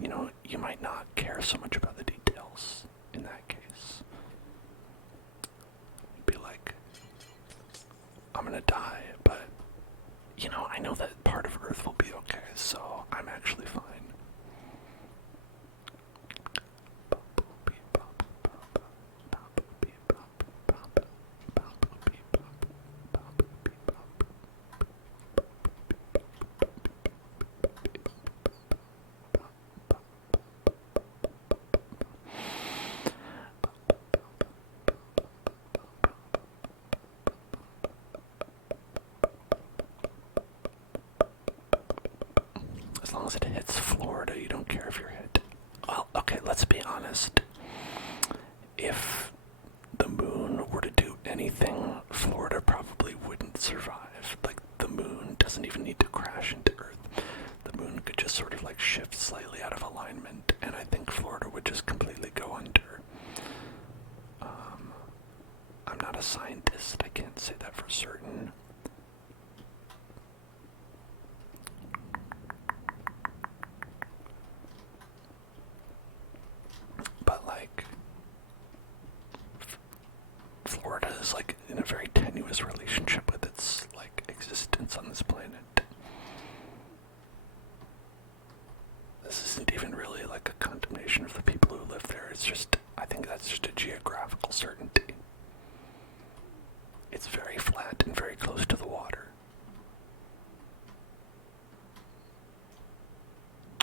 you might not care so much about the details in that case. You'd be like, I'm gonna die, but, I know that part of Earth will be okay, so I'm actually fine. As long as it hits Florida, you don't care if you're hit. Well, okay, let's be honest. If the moon were to do anything, Florida probably wouldn't survive. Like, the moon doesn't even need to crash into Earth. The moon could just sort of like shift slightly out of alignment, and I think Florida would just completely go under. I'm not a scientist, I can't say that for certain. But like, Florida is like in a very tenuous relationship with its like existence on this planet. This isn't even really like a condemnation of the people who live there. It's just, I think that's just a geographical certainty. It's very flat and very close to the water.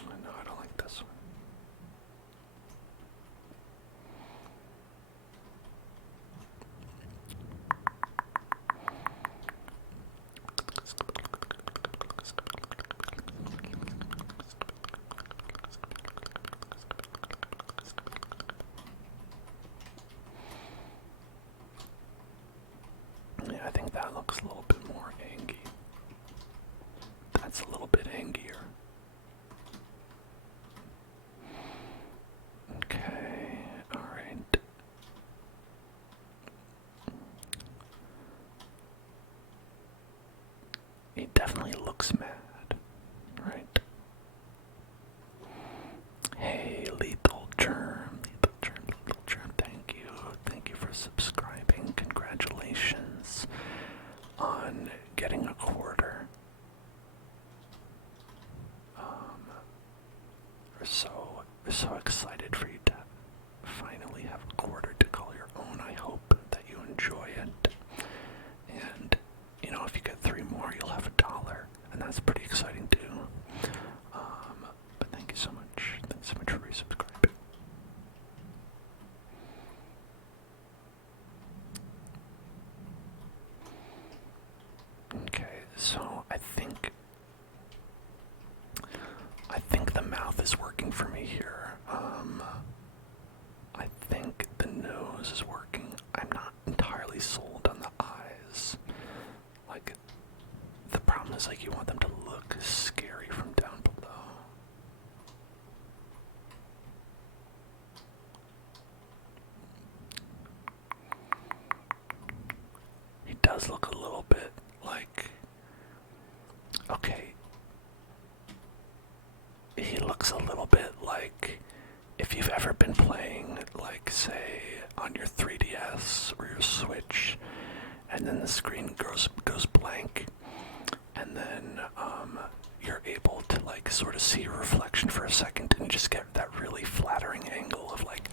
No, I don't like this one. Yeah, I think that looks a little bit more angy. That's a little bit angier. Okay, alright. He definitely looks mad, right? Hey, Lethal Germ, thank you. Thank you for subscribing. Congratulations on getting a quarter. We're so excited for you to finally have a quarter to call your own. I hope that you enjoy it. And, if you get 3 more, you'll have $1. And that's pretty exciting too. But thank you so much. Thanks so much for resubscribing. Okay, so I think the mouth is working for me here. I think the nose is working. I'm not entirely sold on the eyes. Like, the problem is, like, you want them to look scary from down below. He does look a little bit like, okay, he looks a little bit like if you've ever been playing, like, say, on your 3DS or your Switch, and then the screen goes blank, and then you're able to, like, sort of see your reflection for a second and just get that really flattering angle of, like,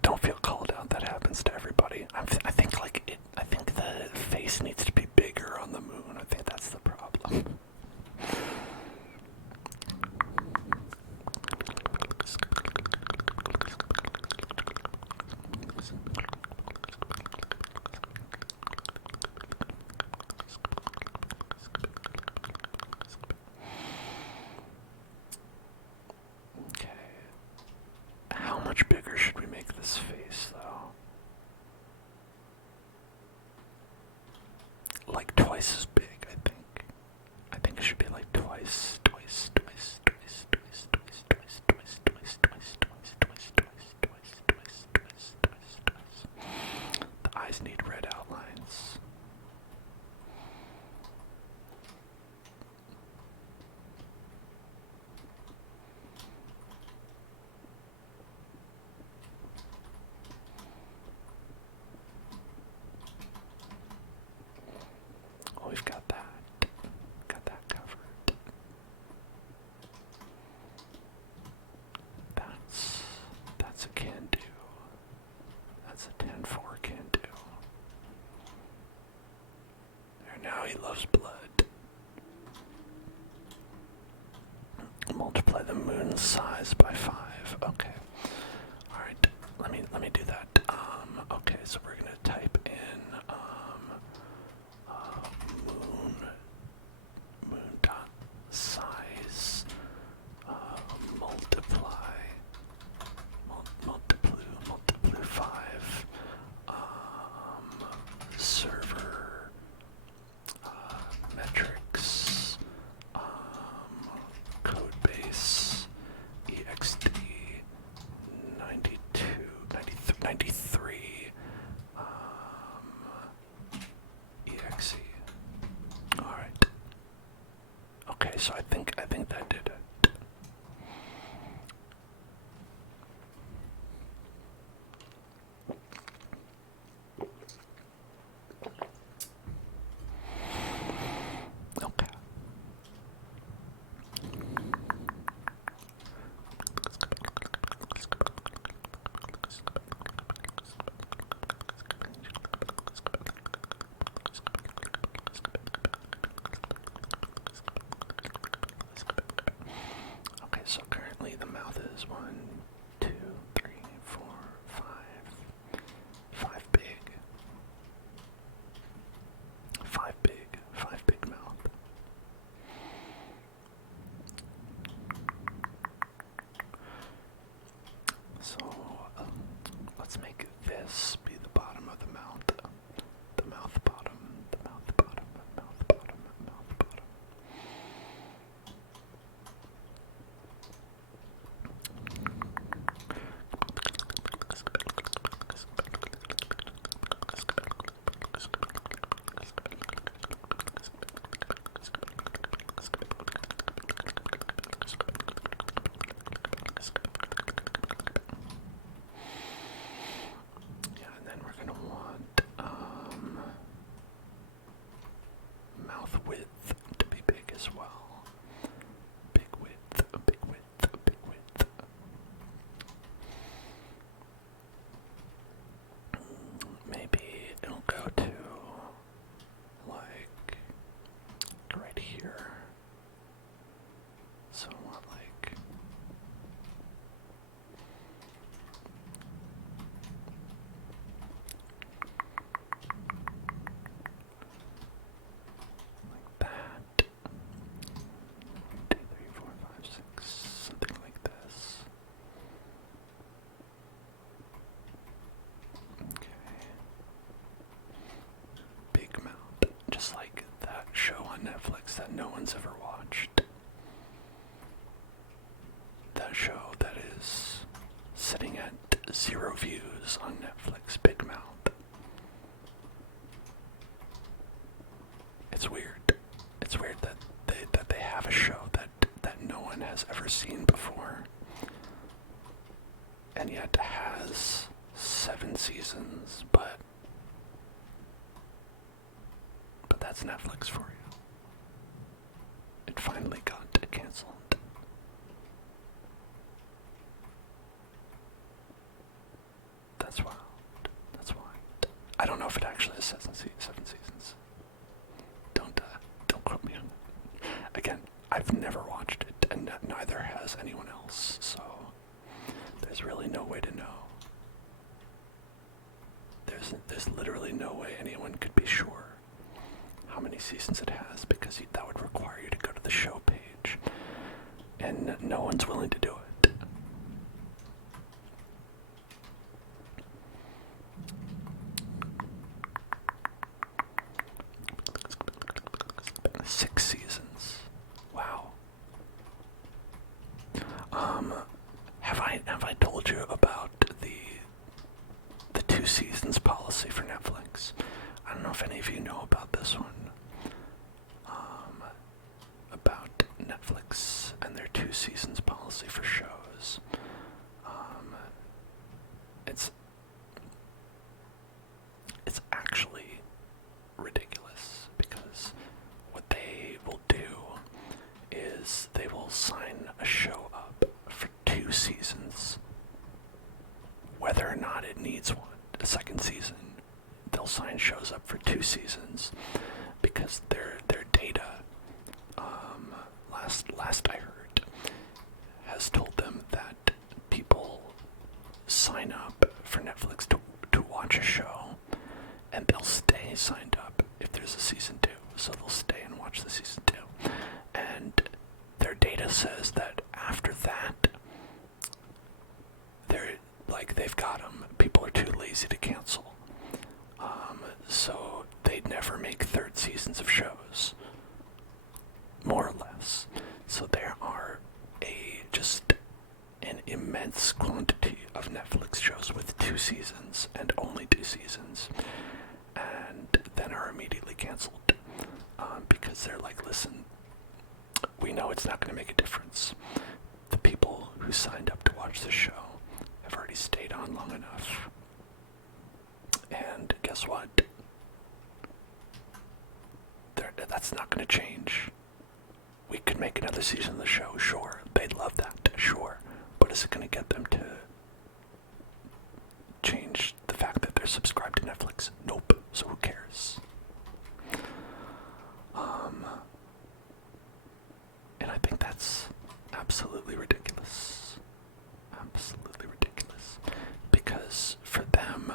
don't feel called out. That happens to everybody. I think like it. I think the face needs to be bigger on the moon. I think that's the problem. Okay. How much bigger should we make this face, though? Like twice as big, I think. I think it should be like twice. The eyes need red outlines. Oh, we've got that. Got that covered. That's a can do. That's a 10-4 can do. There, now he loves blood. Multiply the moon's size by 5. Okay. Alright, let me do that. Okay, so we're gonna type in moon dot size multiply 5 server metrics code base ext 93 exe. All right. Okay, so I think that did it. Okay. Okay, so currently the mouth is 1, 2, 3, 4, 5. 5 big. 5 big. 5 big mouth. So let's make this be the bottom of the mouth. The mouth bottom. The mouth bottom. Mouth bottom. Mouth bottom. Yeah, and then we're gonna want mouth width to be big as well. Big width, big width, big width. Maybe it'll go to like right here. So I want like that. 2, 3, 4, 5, 6, something like this. Okay. Big mouth, just like that show on Netflix that no one's ever watched. That show that is sitting at 0 views on Netflix, Big Mouth. It's weird. It's weird that they have a show that no one has ever seen before, and yet has 7 seasons. But that's Netflix for you. It finally got canceled. That's wild. That's wild. I don't know if it actually has 7 seasons. Don't quote me on that. Again, I've never watched it, and neither has anyone else, so there's really no way to know. There's literally no way anyone could be sure how many seasons it has, because that would require you to go to the show page, and no one's willing to do it. 6 seasons. Wow. Have I told you about the 2 seasons policy for Netflix? I don't know if any of you know about this one. About Netflix and their 2 seasons policy for shows. It's actually ridiculous, because what they will do is they will sign a show up for 2 seasons, whether or not it needs one, a second season. They'll sign shows up for 2 seasons because their data, last I heard, has told them that people sign up for Netflix to watch a show, and they'll stay signed up if there's a season 2. So they'll stay and watch the season 2. And their data says that after that, they've got them. People are too lazy to cancel. So they'd never make 3rd seasons of shows, more or less. So there are just an immense quantity of Netflix shows with 2 seasons, and only 2 seasons, and then are immediately canceled, because they're like, listen, we know it's not going to make a difference. The people who signed up to watch this show have already stayed on long enough. And guess what? That's not going to change. We could make another season of the show, sure. They'd love that, sure. But is it going to get them to change the fact that they're subscribed to Netflix? Nope. So who cares? And I think that's absolutely ridiculous. Absolutely ridiculous. Because for them,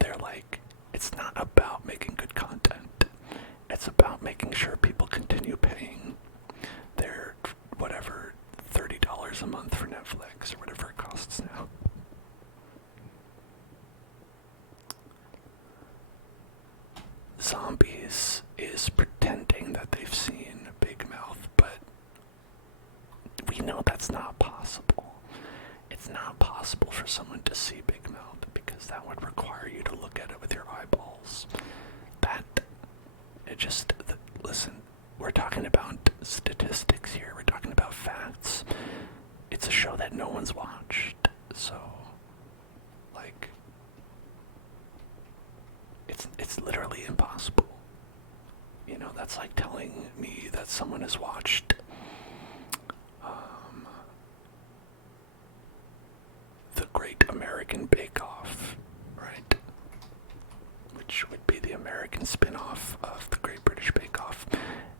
they're like, it's not about making good content. It's about making sure people continue paying their, whatever, $30 a month for Netflix, or whatever it costs now. Zombies is pretending that they've seen Big Mouth, but we know that's not possible. It's not possible for someone to see Big Mouth, because that would require you to look at it with your eyeballs. Listen, we're talking about statistics here. We're talking about facts. It's a show that no one's watched, so, like, it's literally impossible. You know, that's like telling me that someone has watched The Great American Bake Off, right? Which would be the American spin-off of The Great British Bake Off,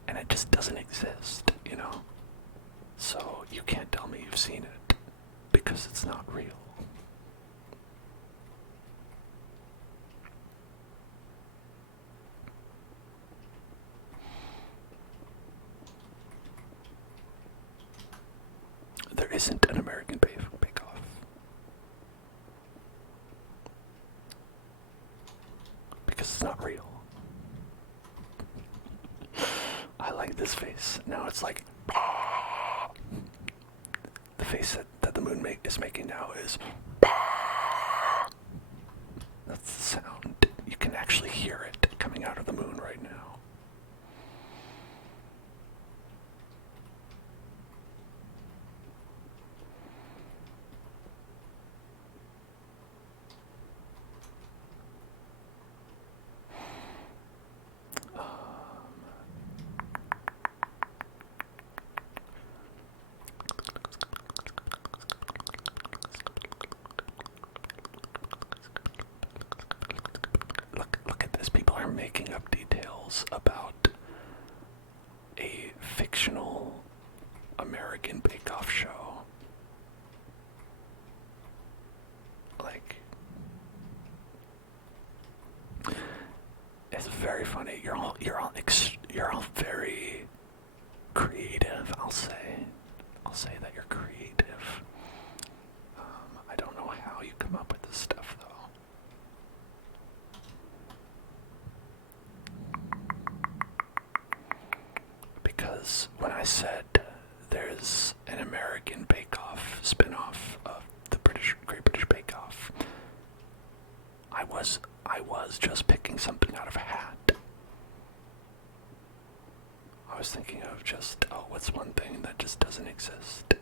and it just doesn't exist, you know? So you can't tell me you've seen it, because it's not real. There isn't an American Bake Off. Because it's not real. I like this face. Now it's like, the face that the moon is making now is, that's the sound. You can actually hear it coming out of the moon right now. making up details about a fictional American Bake-Off show. Like, it's very funny. You're all very creative. I'll say that you're creative. I don't know how you come up with this stuff though. Because when I said there's an American Bake-Off spin-off of the Great British Bake-Off, I was just picking something out of a hat. I was thinking of just, oh, what's one thing that just doesn't exist?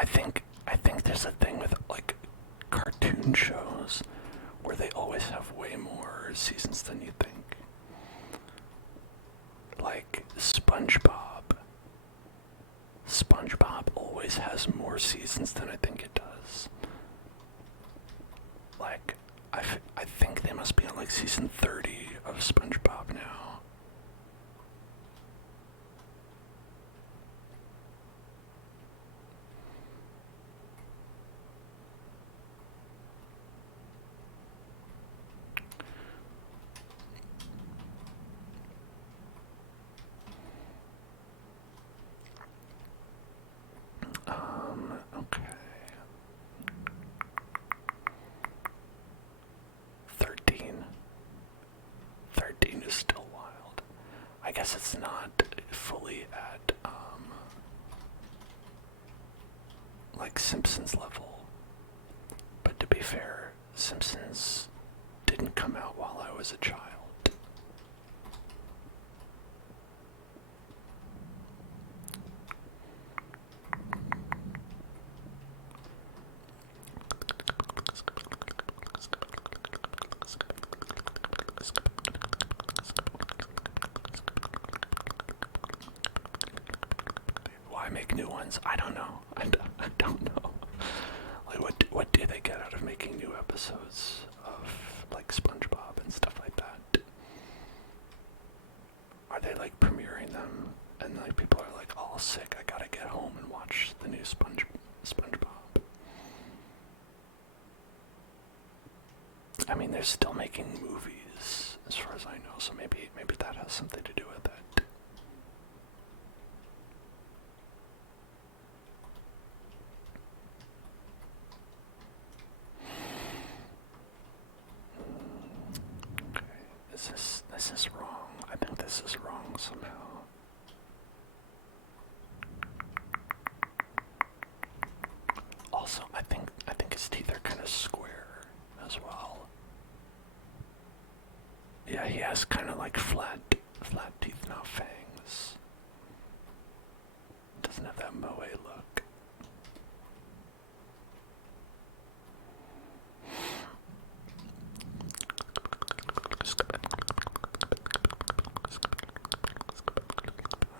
I think there's a thing with like cartoon shows where they always have way more seasons than you think. Like SpongeBob. SpongeBob always has more seasons than I think it does. Like, I think they must be on like season 30 of SpongeBob now. Okay. 13. 13 is still wild. I guess it's not fully at, like Simpsons level. But to be fair, Simpsons didn't come out while I was a child. Why make new ones? I don't know. I don't know. Like, what do they get out of making new episodes of like SpongeBob and stuff like that? Are they like premiering them and like people are like all sick, I gotta get home and watch the new SpongeBob? I mean, they're still making movies as far as I know, so maybe that has something to do with it. This is wrong. I think this is wrong somehow. Also, I think his teeth are kind of square as well. Yeah, he has kind of like flat teeth, not fangs. Doesn't have that moe look.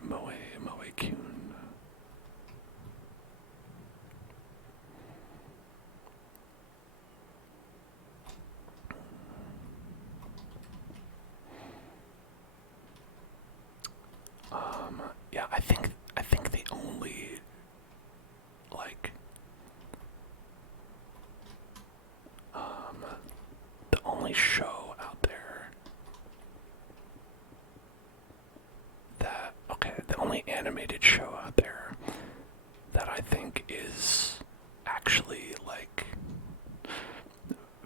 Moe-kun. Yeah, I think the only like the only show out there that the only animated show out there that I think is actually like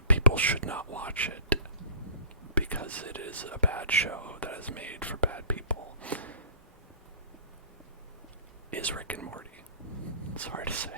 people should not watch it because it is a bad show that is made for bad people is Rick and Morty. It's hard to say.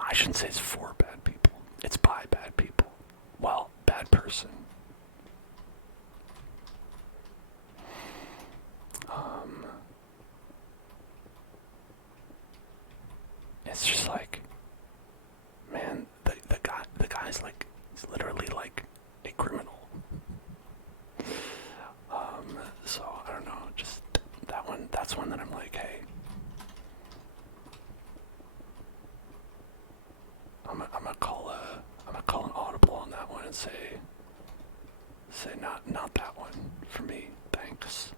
I shouldn't say it's for bad people. It's by bad people. Well, bad person. It's just like, man, the guy's like, he's literally like a criminal. So I don't know, just that one. That's one that I'm like, hey, I'm gonna call an audible on that one and say not that one for me, thanks.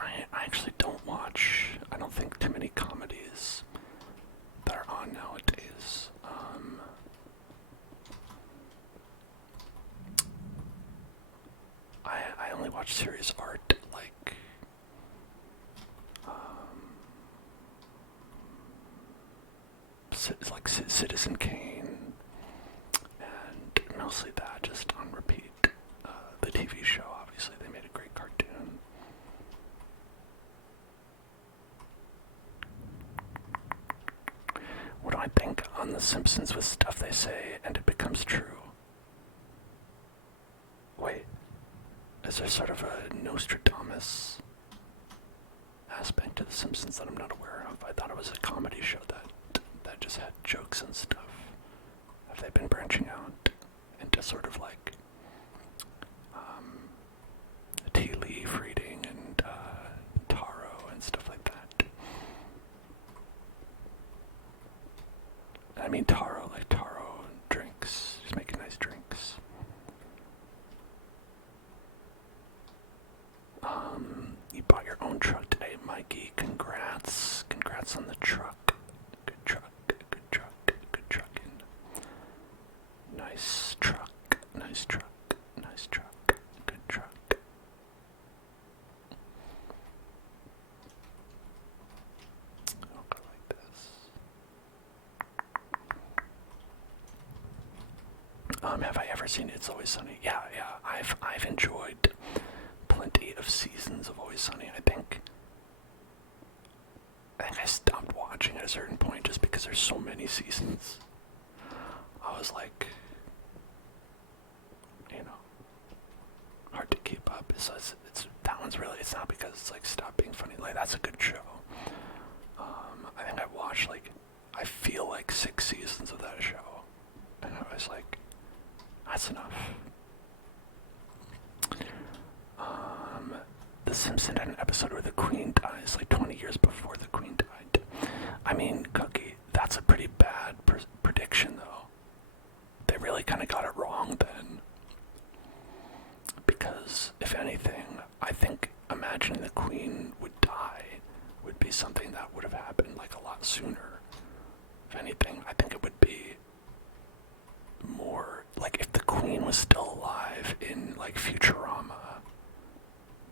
I actually don't watch, I don't think, too many comedies that are on nowadays. I only watch serious art, like, Citizen Kane, and mostly that, just on repeat. The TV show, obviously, they made a great cartoon. What do I think on The Simpsons with stuff they say and it becomes true? Wait, is there sort of a Nostradamus aspect to The Simpsons that I'm not aware of? I thought it was a comedy show that just had jokes and stuff. Have they been branching out into sort of like tea leaf reading and tarot and stuff like that? I mean taro, like taro drinks. He's making nice drinks. You bought your own truck today, Mikey. Congrats. Congrats on the truck. Good truck, good truck, good trucking. Nice truck, nice truck, nice truck, good truck. I'll go like this. Have I ever seen It's Always Sunny? Yeah. I've enjoyed plenty of seasons of Always Sunny. I think I stopped watching at a certain point just because there's so many seasons. I was like, hard to keep up. That one's really, it's not because it's like stop being funny. Like, that's a good show. I think I watched I feel like 6 seasons of that show, and I was like, that's enough. The Simpsons had an episode where the Queen dies, like 20 years before the Queen died. I mean, Cookie, that's a pretty bad prediction, though. They really kind of got it wrong then. Because, if anything, I think imagining the Queen would die would be something that would have happened like a lot sooner. If anything, I think it would be more like if the Queen was still alive in like Futurama,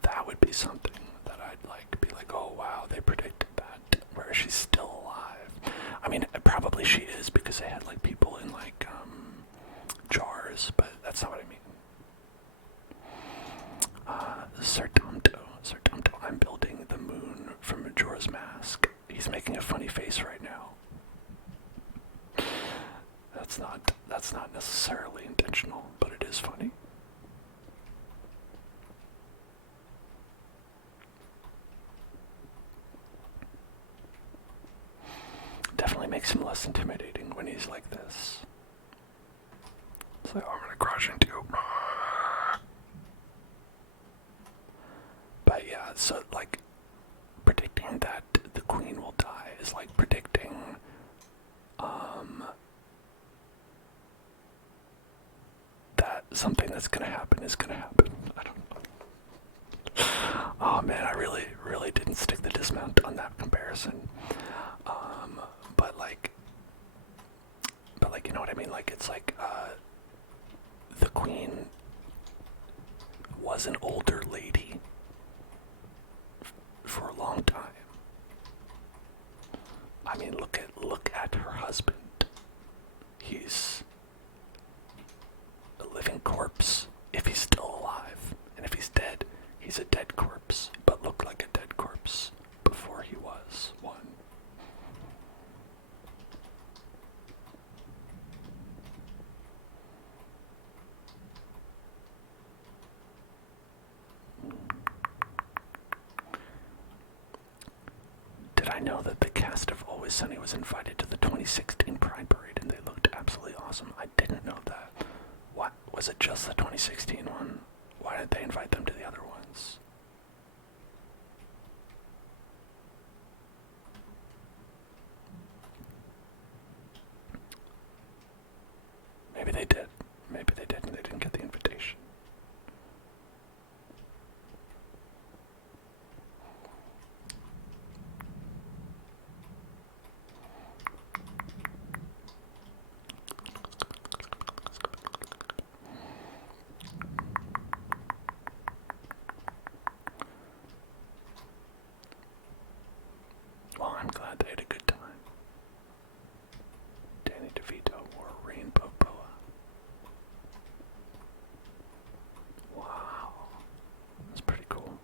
that would be something that I'd like be like, oh wow, they predicted that, where she's still alive. I mean, probably she is because they had like people in like jars, but that's not what I mean. Sir Tumto, I'm building the moon from Majora's Mask. He's making a funny face right now. That's not necessarily intentional, but it is funny. makes him less intimidating when he's like this. It's like, oh, I'm gonna crash into you. But yeah, so like predicting that the queen will die is like predicting that something that's gonna happen is gonna happen. I don't know. Oh man, I really didn't stick the dismount on that comparison. But like, you know what I mean? Like, it's like, the queen was an older lady for a long time. I mean, look at her husband. He's a living corpse if he's still alive, and if he's dead, he's a dead corpse, but looked like a dead corpse before he was one. Did I know that the cast of Always Sunny was invited to the 2016 Pride Parade and they looked absolutely awesome? I didn't know that. What? Was it just the 2016 one? Why didn't they invite them to the other ones? Maybe they did. Maybe they did and they didn't get the invitation. Well, I'm glad they had a good time. Danny DeVito wore a rainbow boa. Wow. That's pretty cool.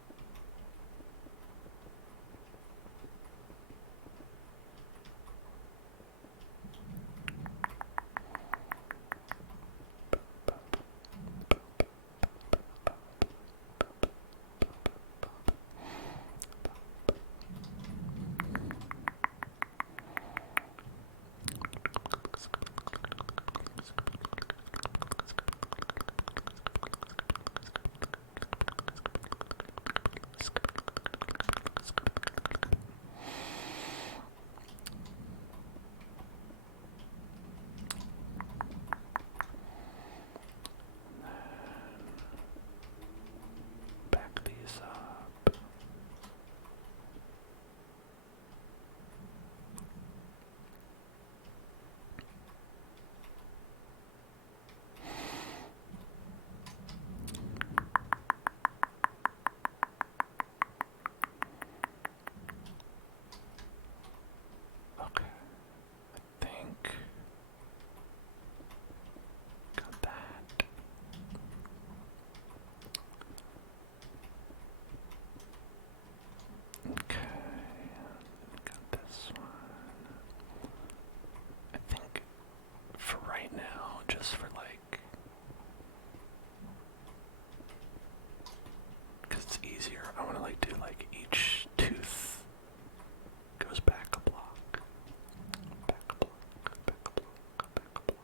Back these up. Okay, I think got that. Okay, got this one. I think for right now, just for like, because it's easier, I want to like do like each tooth goes back a block. Back a block, back a block, back a block.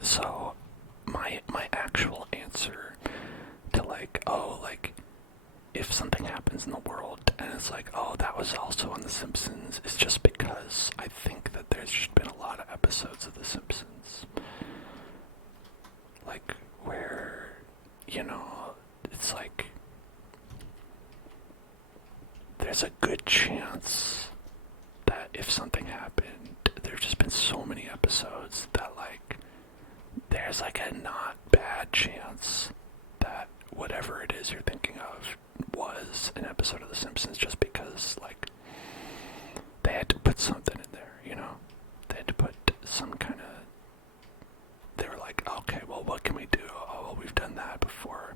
So my actual answer to like, oh, like if something happens in the world and it's like, oh, that was also on The Simpsons, is just because I think that there's just been a lot of episodes of The Simpsons, like where, you know, it's like there's a good chance that if something happened, there's just been so many episodes that, like, there's like a not bad chance that whatever it is you're thinking of was an episode of The Simpsons, just because, like, they had to put something in there, you know? They had to put some kind of... They were like, okay, well, what can we do? Oh, well, we've done that before.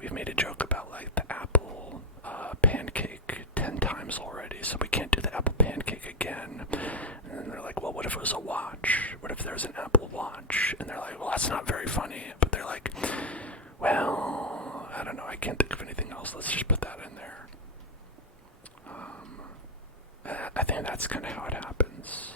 We've made a joke about, like, the apple pancake 10 times already, so we can't do the apple pancake again. And then they're like, well, what if it was a watch? What if there's an Apple Watch? And they're like, well, that's not very funny. But they're like, well, I don't know, I can't think of anything else. Let's just put that in there. I think that's kind of how it happens.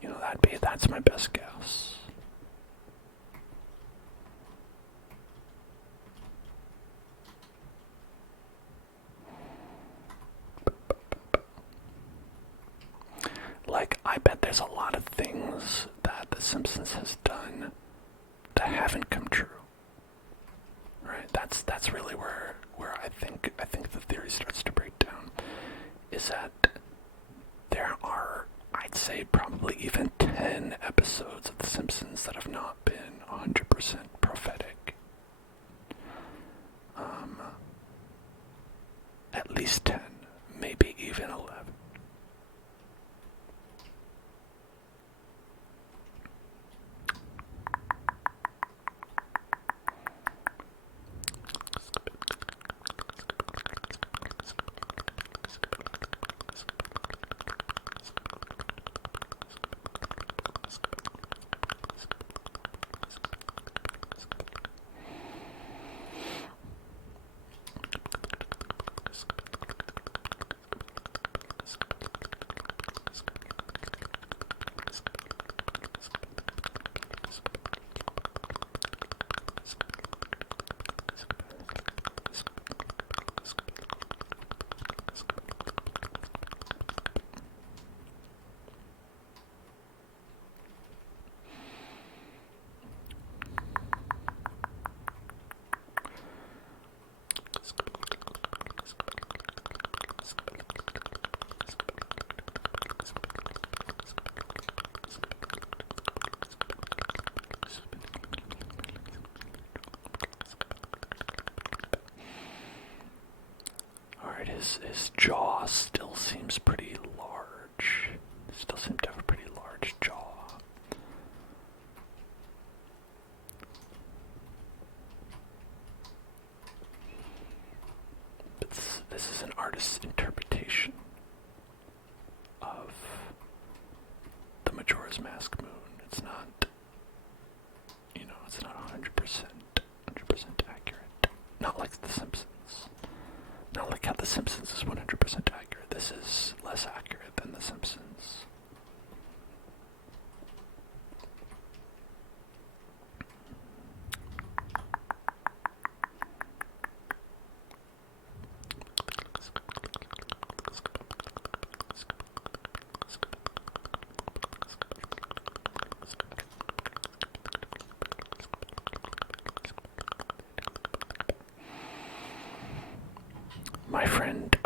You know, that's my best guess. Like, I bet there's a lot of things that The Simpsons has done that haven't come true. Right? That's really where I think the theory starts to break down. Is that there are, I'd say, probably even 10 episodes of The Simpsons that have not been 100% prophetic. At least 10, maybe even 11. His jaw still seems pretty large. Still seems to have a pretty large jaw. But this is an artist's interpretation of the Majora's Mask moon. It's not, it's not 100% accurate. Not like The Simpsons. Not like how The Simpsons is 100% accurate. This is less accurate than The Simpsons. My friend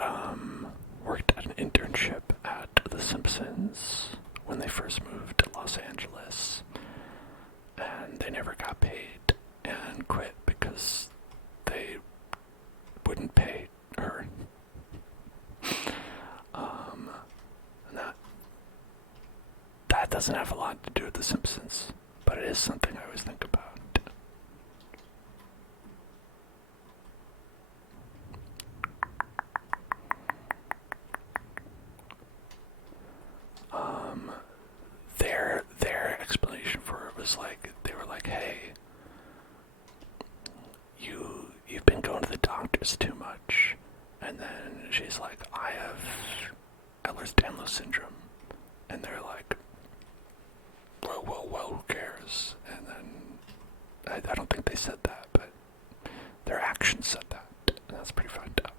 worked at an internship at The Simpsons when they first moved to Los Angeles, and they never got paid and quit because they wouldn't pay her. And that doesn't have a lot to do with The Simpsons, but it is something I always think about. Their explanation for it was like, they were like, hey, you've been going to the doctors too much. And then she's like, I have Ehlers-Danlos syndrome. And they're like, well, who cares? And then I don't think they said that, but their actions said that. And that's pretty fucked up.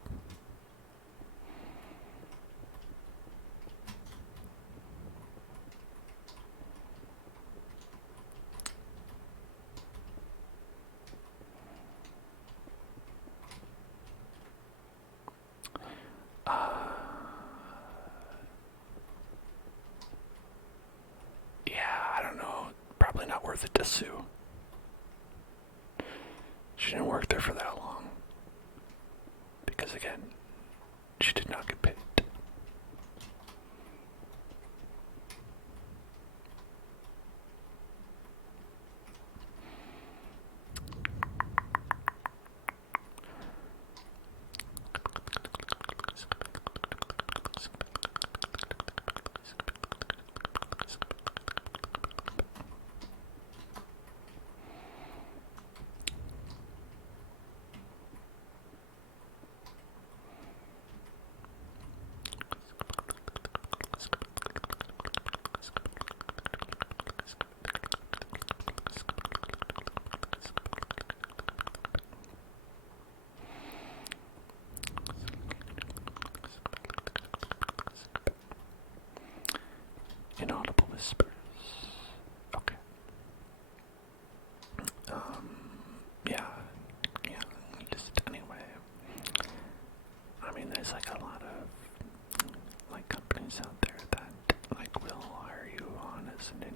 whispers. Okay. Yeah, yeah, just anyway. I mean, there's like a lot of like companies out there that like will hire you on as an intern.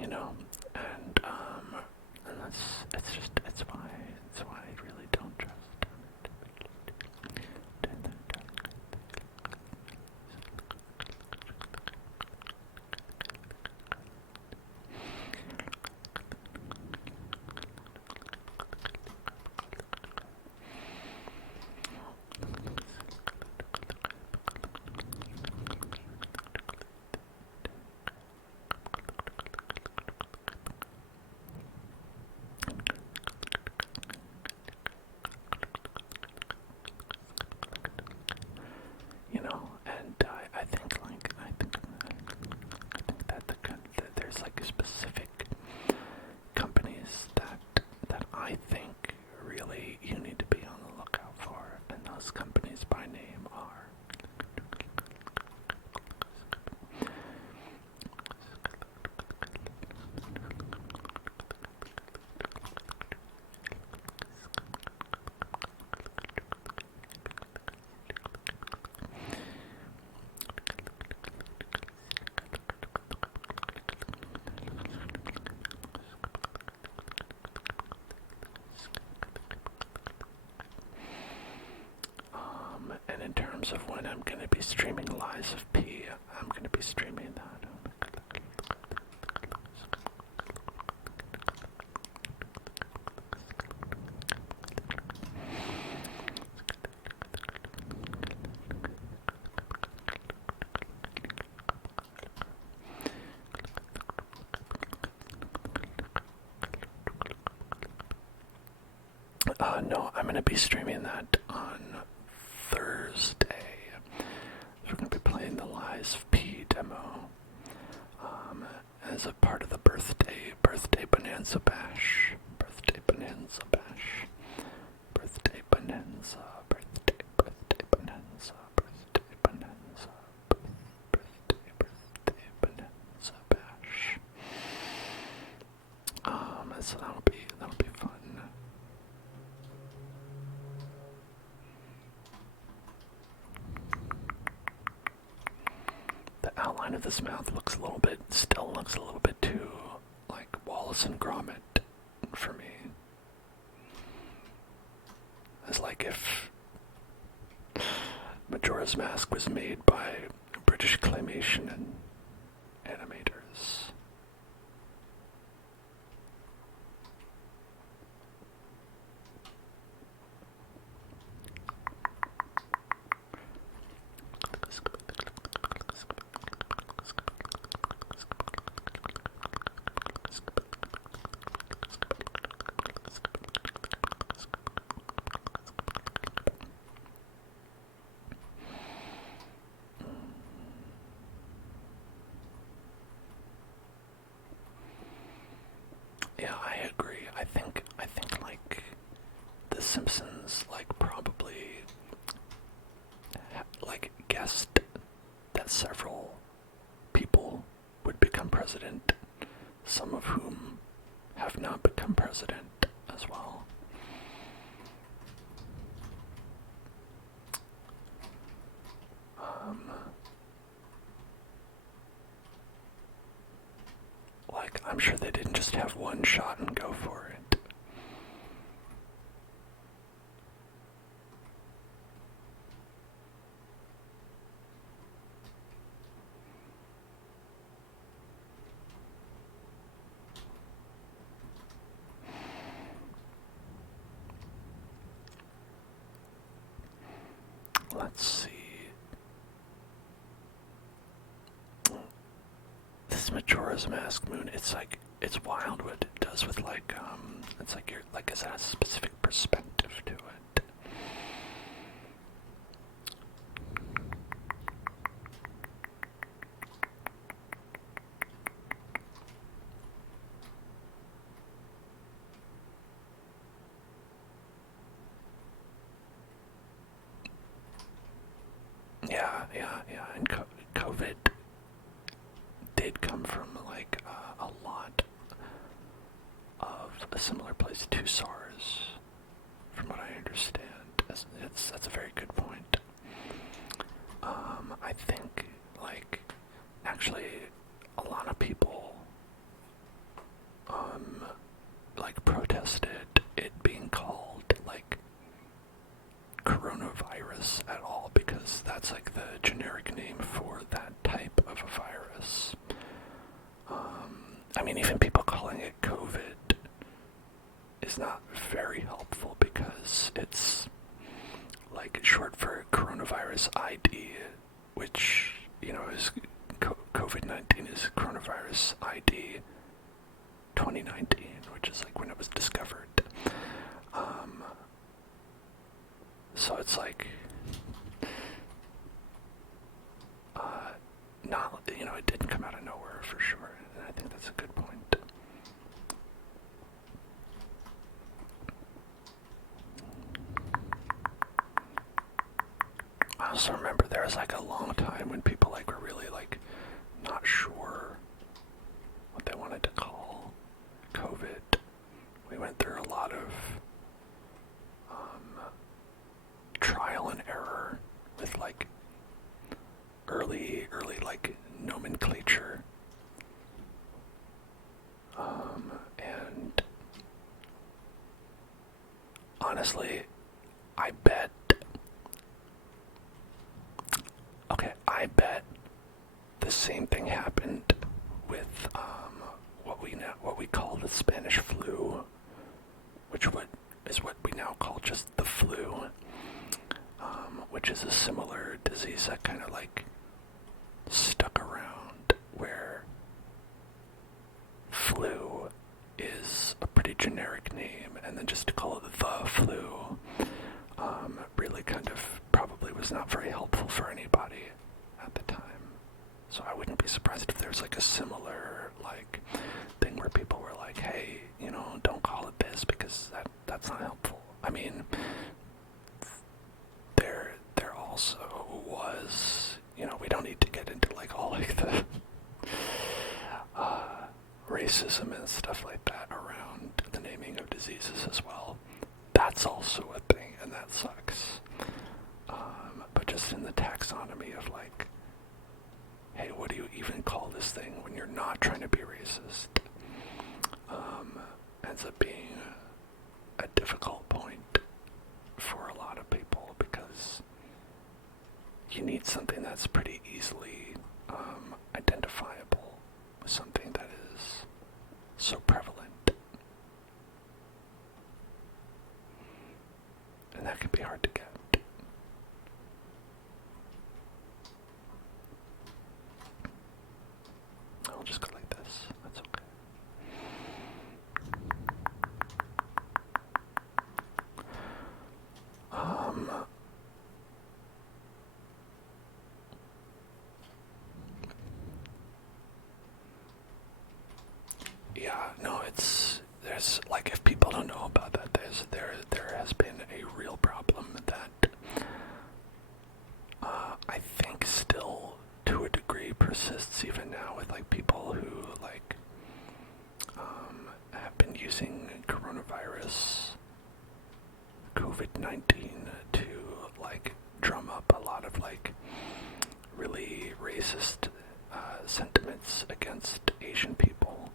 You know, and it's why I really don't trust. You know, and I think that there's like specific companies that I think really you need to be on the lookout for, and those companies by name are and in terms of when I'm going to be streaming Lies of P, I'm going to be streaming that. No, I'm going to be streaming that on Thursday. So we're going to be playing the Lies of P demo as a part of the birthday bonanza bash. Birthday bonanza bash. Birthday bonanza. Birthday bonanza. Birthday bonanza. Birthday bonanza bash. So that'll be fun. The outline of this mouth still looks a little bit too like Wallace and Gromit for me. It's like if Majora's Mask was made by British claymation and animators. Yeah, I agree. I think like The Simpsons like probably like guessed that several people would become president, some of whom have not become president as well. I'm sure they didn't just have one shot and go for it. Let's see. This Majora's Mask moon, it's like, it's wild what it does with like, it's like you're, like, it has a specific perspective to it. Yeah, and COVID did come from like a lot of a similar place to SARS, from what I understand. That's a very good point. I think, like, actually, a lot of people, like, protested it being called, like, coronavirus at all, because that's, like, the generic name for that type of a virus. I mean, even people calling it COVID is not very helpful because it's like short for coronavirus ID, which, you know, is COVID-19 is coronavirus ID 2019, which is like when it was discovered. So it's like, not, you know, it didn't come out of nowhere for sure, and I think that's a good point. I also remember there was like a long time when people like were really like not sure what they wanted to call COVID. We went through a lot of trial and error with like early like nomenclature, and honestly, I bet the same thing happened with what we call the Spanish flu, which is what we now call just the flu, which is a similar disease that kind of like stuck around, where flu is a pretty generic name, and then just to call it the flu really kind of probably was not very helpful for anybody at the time. So I wouldn't be surprised if there's like a similar like thing where people were like, hey, you know, don't call it this because that's not helpful. I mean, there also was, you know, we don't need to get into like all like the racism and stuff like that around the naming of diseases as well. That's also a thing, and that sucks. But just in the taxonomy of like, hey, what do you even call this thing when you're not trying to be racist? Ends up being a difficult point for a lot of people, because you need something that's pretty easily identifiable with something that is so prevalent. And that can be hard to get. I'll just go like this. That's okay. Yeah, no, there's like, if people don't know about that, there has been a real problem that I think still to a degree persists even now with like people who like have been using coronavirus COVID-19 to like drum up a lot of like really racist sentiments against Asian people.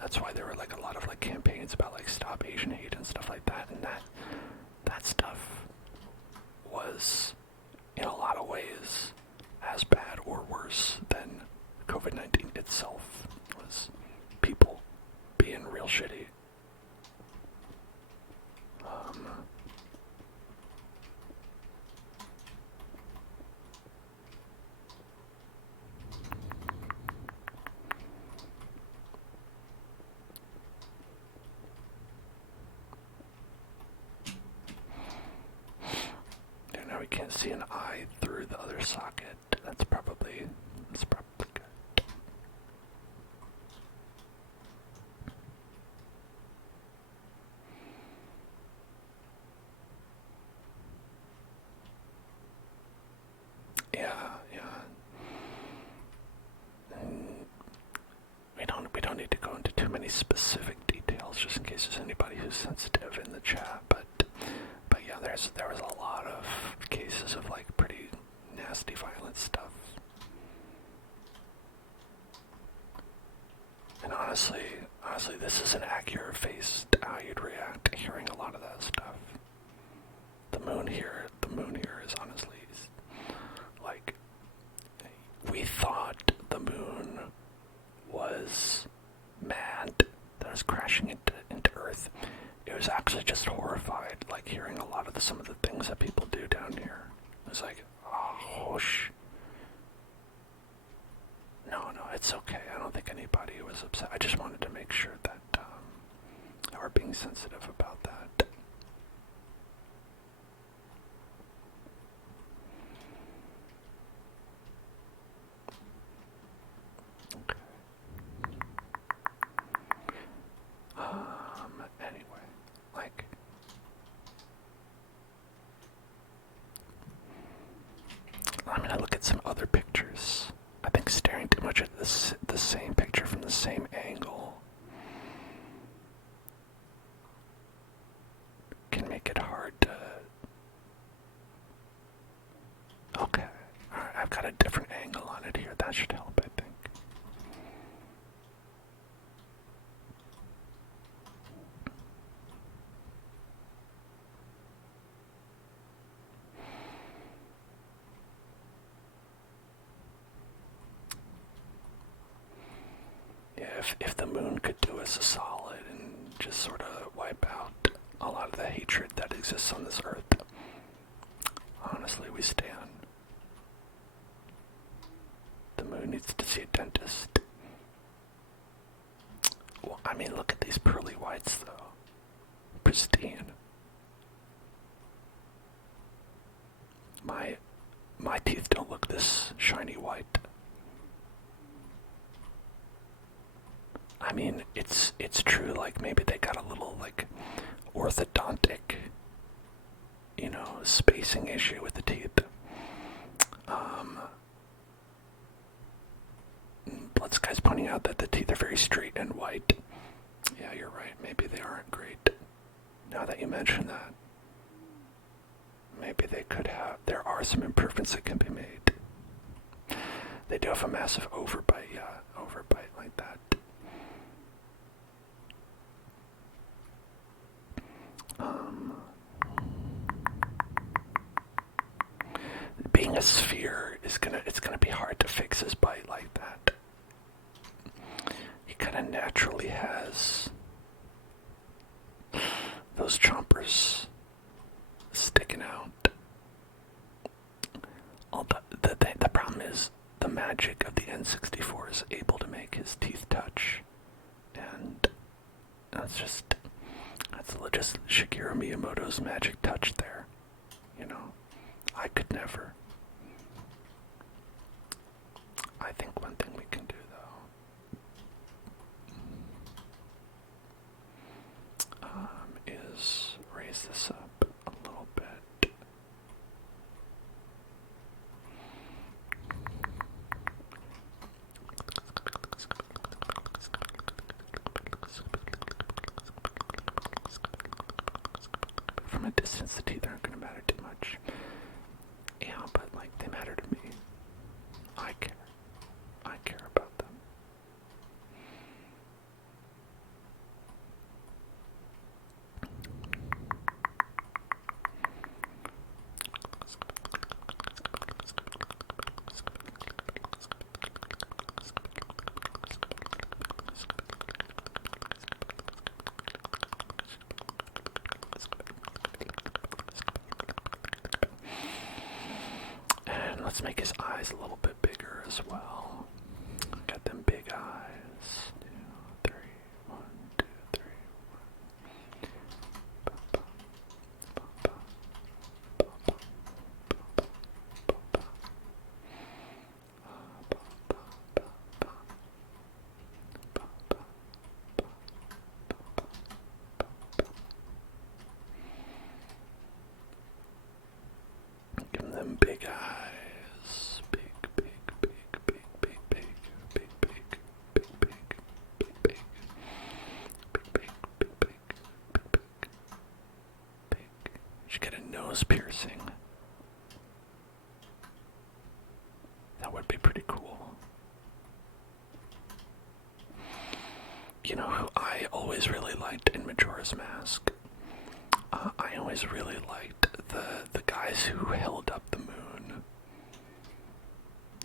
That's why there were like a lot of like campaigns about like stop Asian hate and stuff like that, and that stuff was in a lot of ways as bad or worse than COVID-19 itself. Was people being real shitty. Yeah, now we can't see an eye through the other socket. That's probably good. Yeah. We don't need to go into too many specific details, just in case there's anybody who's sensitive in the chat. But yeah, there was a lot of cases of like pretty nasty, violent stuff. And honestly, this is an accurate face to how you'd react to hearing a lot of that stuff. The moon here is honestly like, we thought the moon was mad that it was crashing into Earth. It was actually just horrified, like hearing a lot of some of the things that people do down here. It was like, oh, no, it's okay. I don't think anybody was upset. I just wanted to make sure that we're being sensitive about that. Okay. Anyway, like, I'm gonna look at some other pictures. I think staring too much at the same picture from the same angle can make it hard to... Okay, alright, I've got a different angle on it here. That should help, I think. Yeah, if the moon could do us a solid and just sort of wipe out a lot of the hatred that exists on this earth, honestly, we stand. The moon needs to see a dentist. Well, I mean, look at these pearly whites, though. Pristine. My teeth don't look this shiny white. I mean, it's true, like, maybe they got a little, like, orthodontic, spacing issue with the teeth. Blood's guy's pointing out that the teeth are very straight and white. Yeah, you're right, maybe they aren't great. Now that you mention that, maybe they could have, there are some improvements that can be made. They do have a massive overbite, yeah, overbite like that. Being a sphere it's gonna be hard to fix his bite like that. He kind of naturally has those chompers sticking out. The problem is the magic of the N64 is able to make his teeth touch, and that's just Shigeru Miyamoto's magic touch there. I could never. I think one thing we can do, though, is raise this up a little bit. From a distance, the teeth aren't going to matter too much. Yeah, but, like, they matter to me. I care about them. let's make his eyes a little bit bigger as well. Got them big eyes. 2, 3, 1, 2, 3, 1. Give them big eyes. Big, big, big, big, big, big, big, big, big, big, big, big, big, big, big, big, big. You should get a nose piercing. That would be pretty cool. You know who I always really liked in Majora's Mask? I always really liked the guys who held up the moon.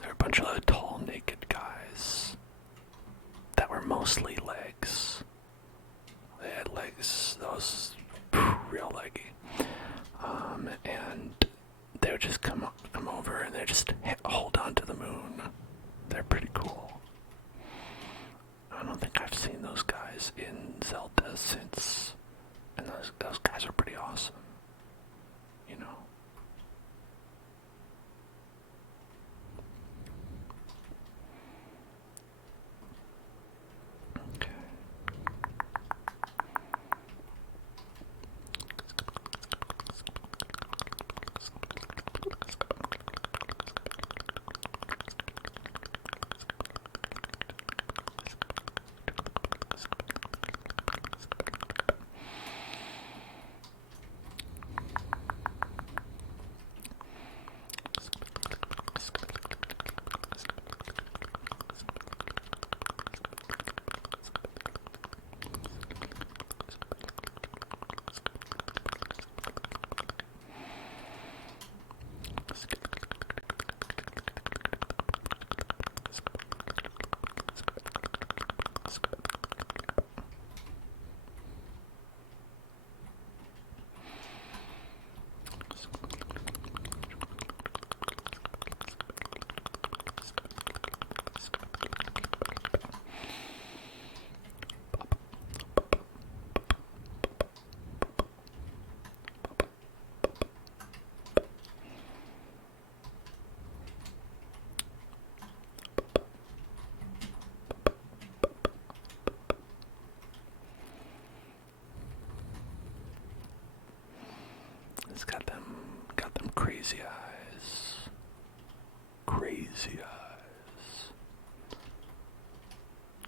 They're a bunch of tall, naked guys that were mostly legs. They had legs, those real leggy. And they would just come over and they just hold on to the moon. They're pretty cool. I don't think I've seen those guys in Zelda since, and those guys are pretty awesome. You know. Okay. It's got them crazy eyes. Crazy eyes.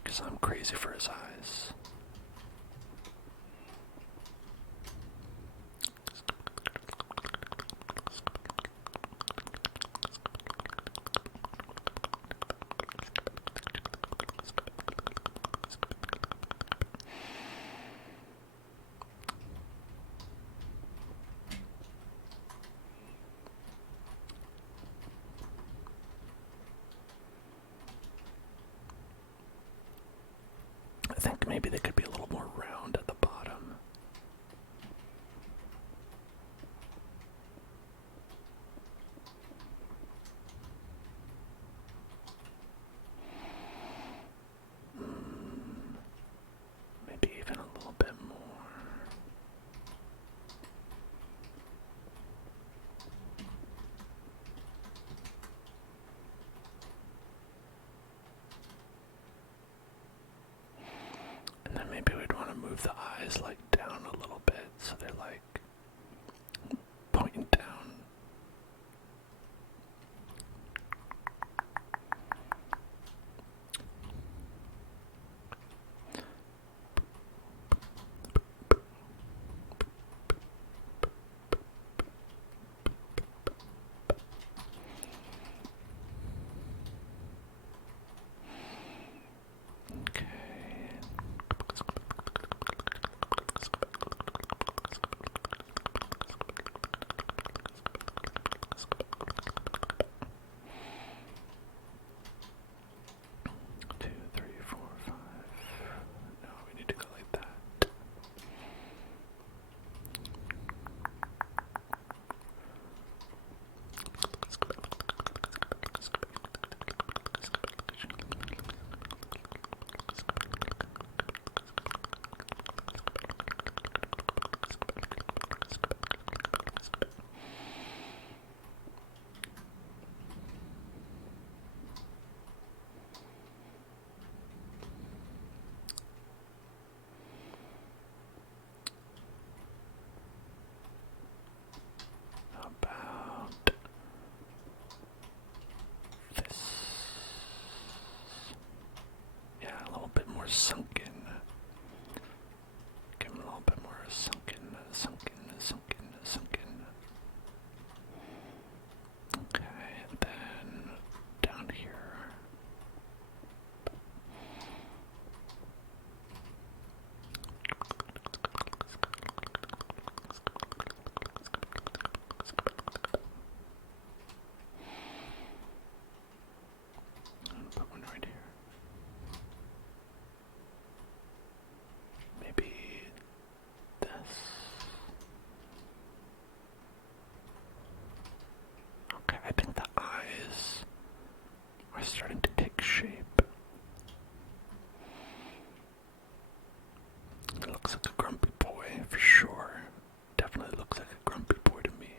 'Cause I'm crazy for his eyes. I think maybe the sunken, sunken, sunken, sunken. Okay, and then down here. Put one right here. Maybe this. Okay, I think the eyes are starting to take shape. It looks like a grumpy boy for sure. Definitely looks like a grumpy boy to me.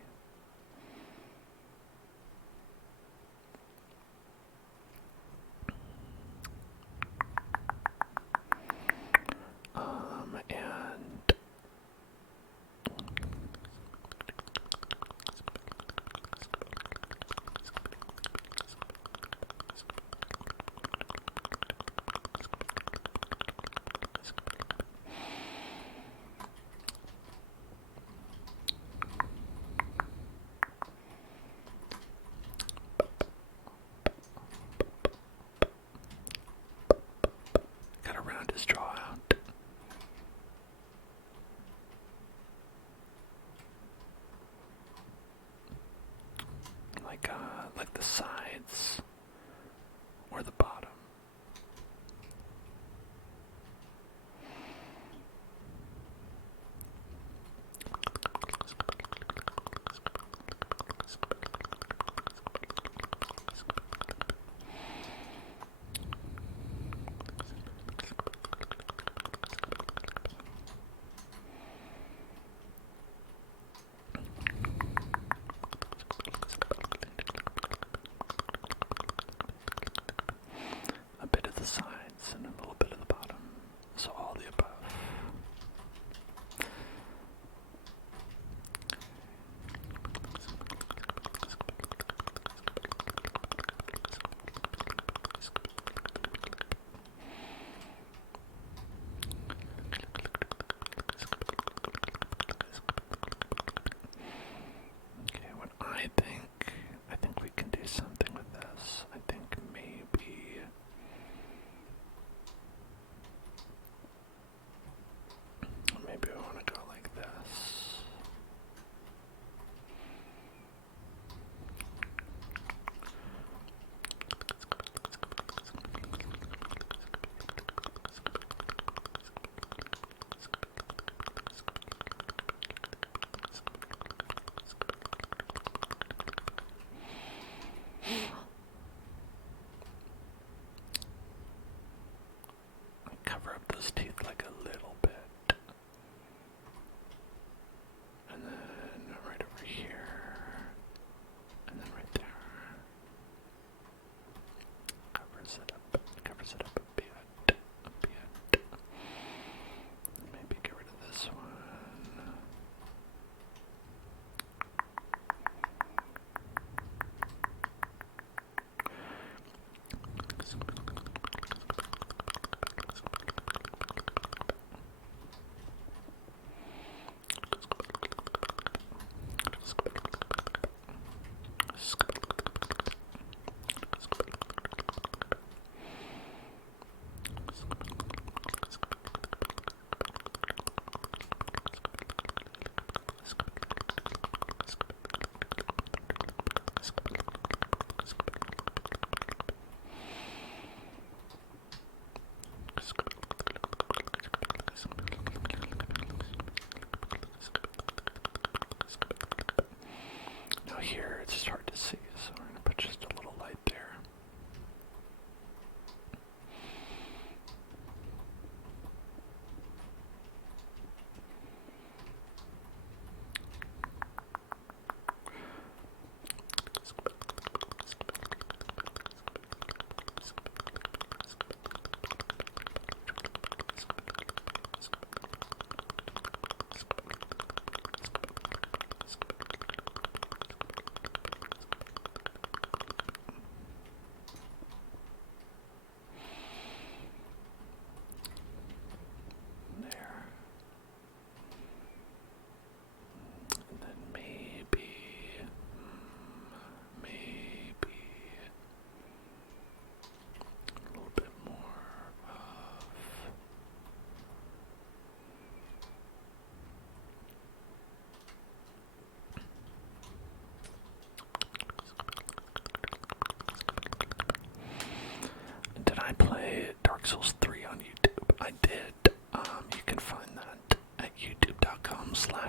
And gotta round his jaw out. Like the sides or the bottom.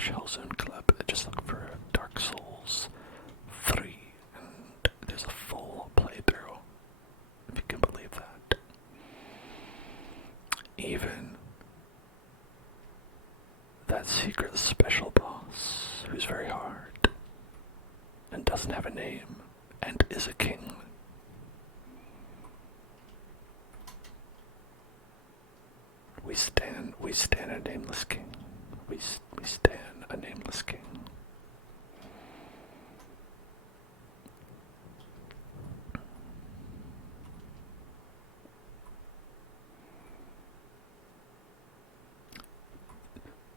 slash Hellzone Club. Just look for Dark Souls 3, and there's a full playthrough, if you can believe that. Even that secret special boss, who's very hard, and doesn't have a name, and is a king. We stand a nameless king. We stand a nameless king.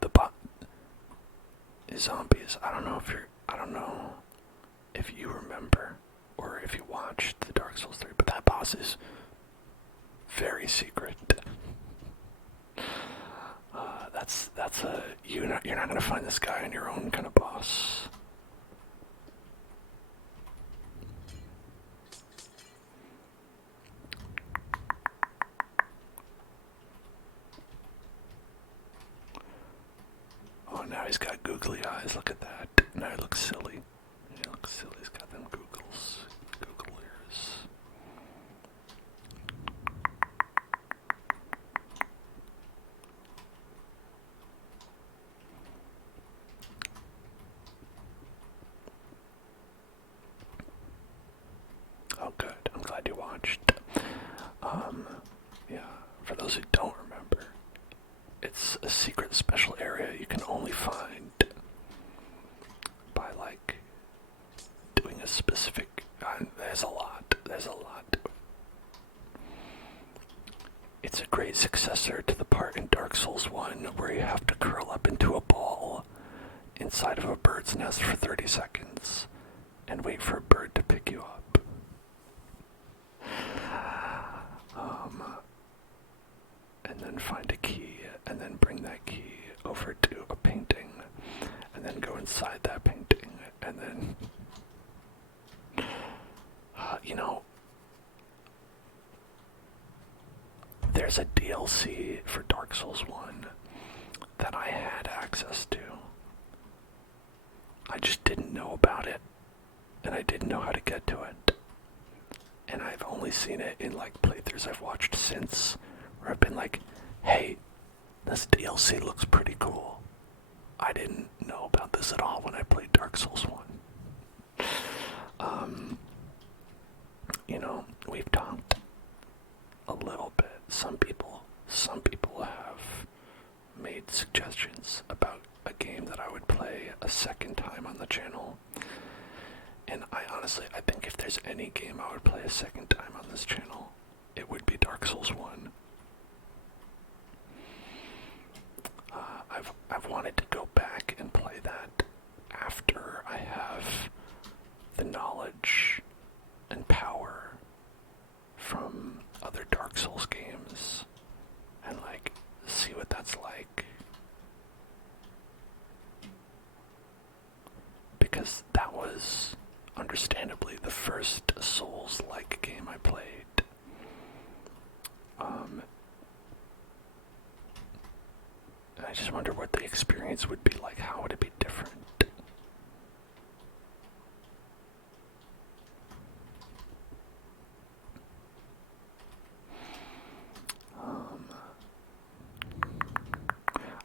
The bot is zombies. I don't know if you remember or if you watched the Dark Souls 3, but that boss is very secret. That's a you're not gonna find this guy on your own kind of boss. Oh, now he's got googly eyes. Look at that. Now he looks silly. He looks silly. He's got them Google ears. Oh, good. I'm glad you watched. Yeah, for those who don't remember, it's a secret special area you can only find by, like, doing a specific... There's a lot. It's a great successor to the part in Dark Souls 1 where you have to curl up into a ball inside of a bird's nest for 30 seconds and wait for a bird to pick you up. And then find a key, and then bring that key over to a painting, and then go inside that painting, and then, there's a DLC for Dark Souls 1 that I had access to. I just didn't know about it, and I didn't know how to get to it. And I've only seen it in, like, playthroughs I've watched since, where I've been like, hey, this DLC looks pretty cool. I didn't know about this at all when I played Dark Souls 1. We've talked a little bit. Some people have made suggestions about a game that I would play a second time on the channel. And I think if there's any game I would play a second time on this channel, it would be Dark Souls 1. I've wanted to go back and play that after I have the knowledge and power from other Dark Souls games and, like, see what that's like. Because that was understandably the first Souls-like game I played. I just wonder what the experience would be like. How would it be different?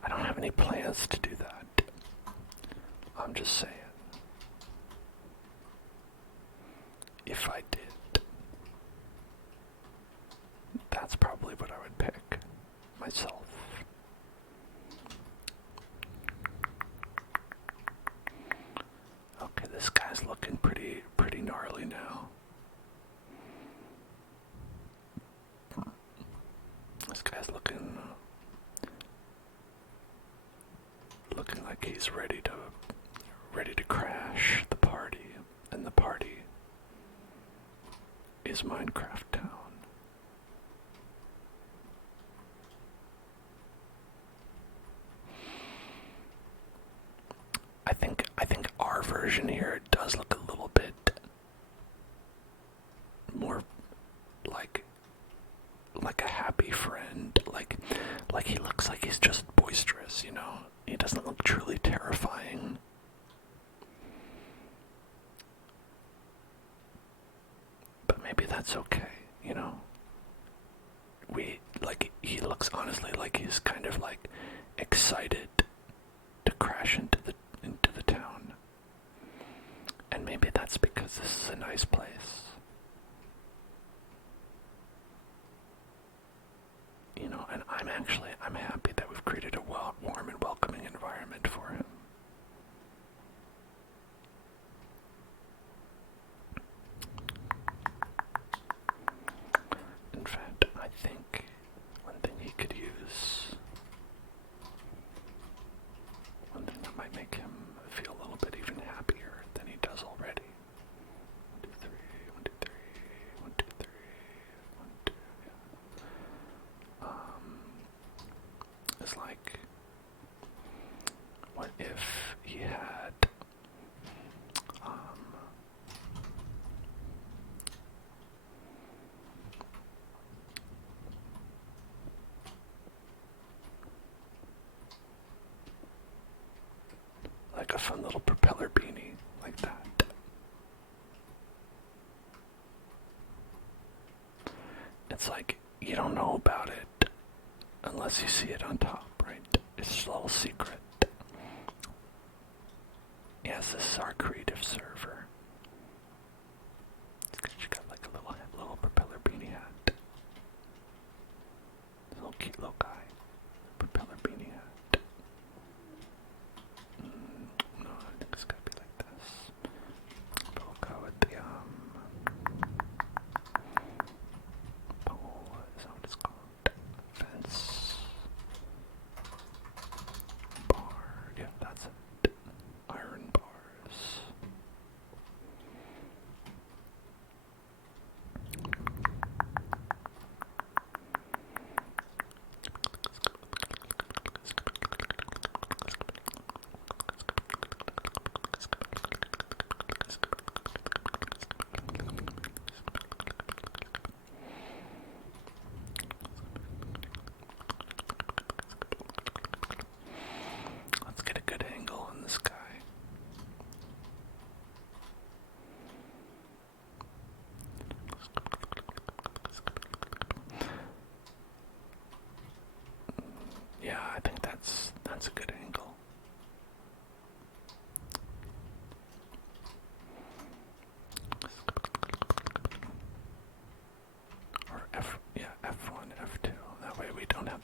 I don't have any plans to do that. I'm just saying. If I did, that's probably what I would pick myself. Okay, this guy's looking pretty gnarly now. This guy's looking like he's ready to crash the party, and the party is Minecraft Town. I think our version here does look a little bit more like a happy friend. Like he looks like he's just boisterous, you know? He doesn't look truly terrifying. that's okay, you know. He looks honestly like he's kind of like excited to crash into the town. And maybe that's because this is a nice place. You know, and I'm happy that we've created a warm and welcoming environment for him. In fact, I think one thing he could use, one thing that might make him feel a little bit even happier than he does already. 1, 2, 3, 1, 2, 3, 1, 2, 3, 1, 2, yeah. Is like, what if he had, like a fun little propeller beanie, like that. It's like, you don't know about it unless you see it on top, right? It's just a little secret. Yes, this is our creative server. She got like a little propeller beanie hat. Little cute little guy. Propeller beanie hat. No, I think it's gotta be like this. But we'll go with the pole, is that what it's called? Fence. Bar, yeah, that's it. Iron bars. Let's get a good angle on this guy. Yeah, I think that's a good angle. Or F1, F2. That way we don't have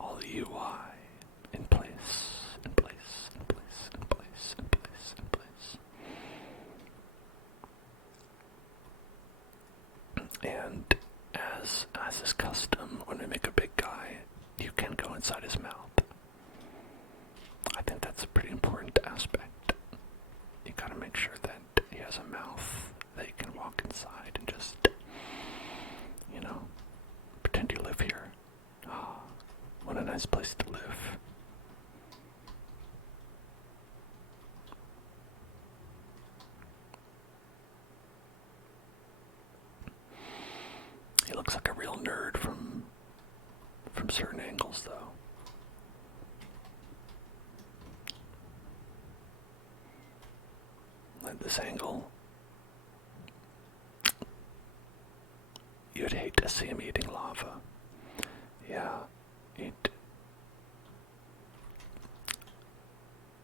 all the UI in place, in place, in place, in place, in place, in place. And as is custom, when we make a big guy, you can go inside his mouth. I think that's a pretty important aspect. You gotta make sure that he has a mouth that you can walk inside and just, you know, pretend you live here. Oh, what a nice place to live. He looks like a real nerd from certain angles, though. Like this angle, you'd hate to see him eating lava. Yeah,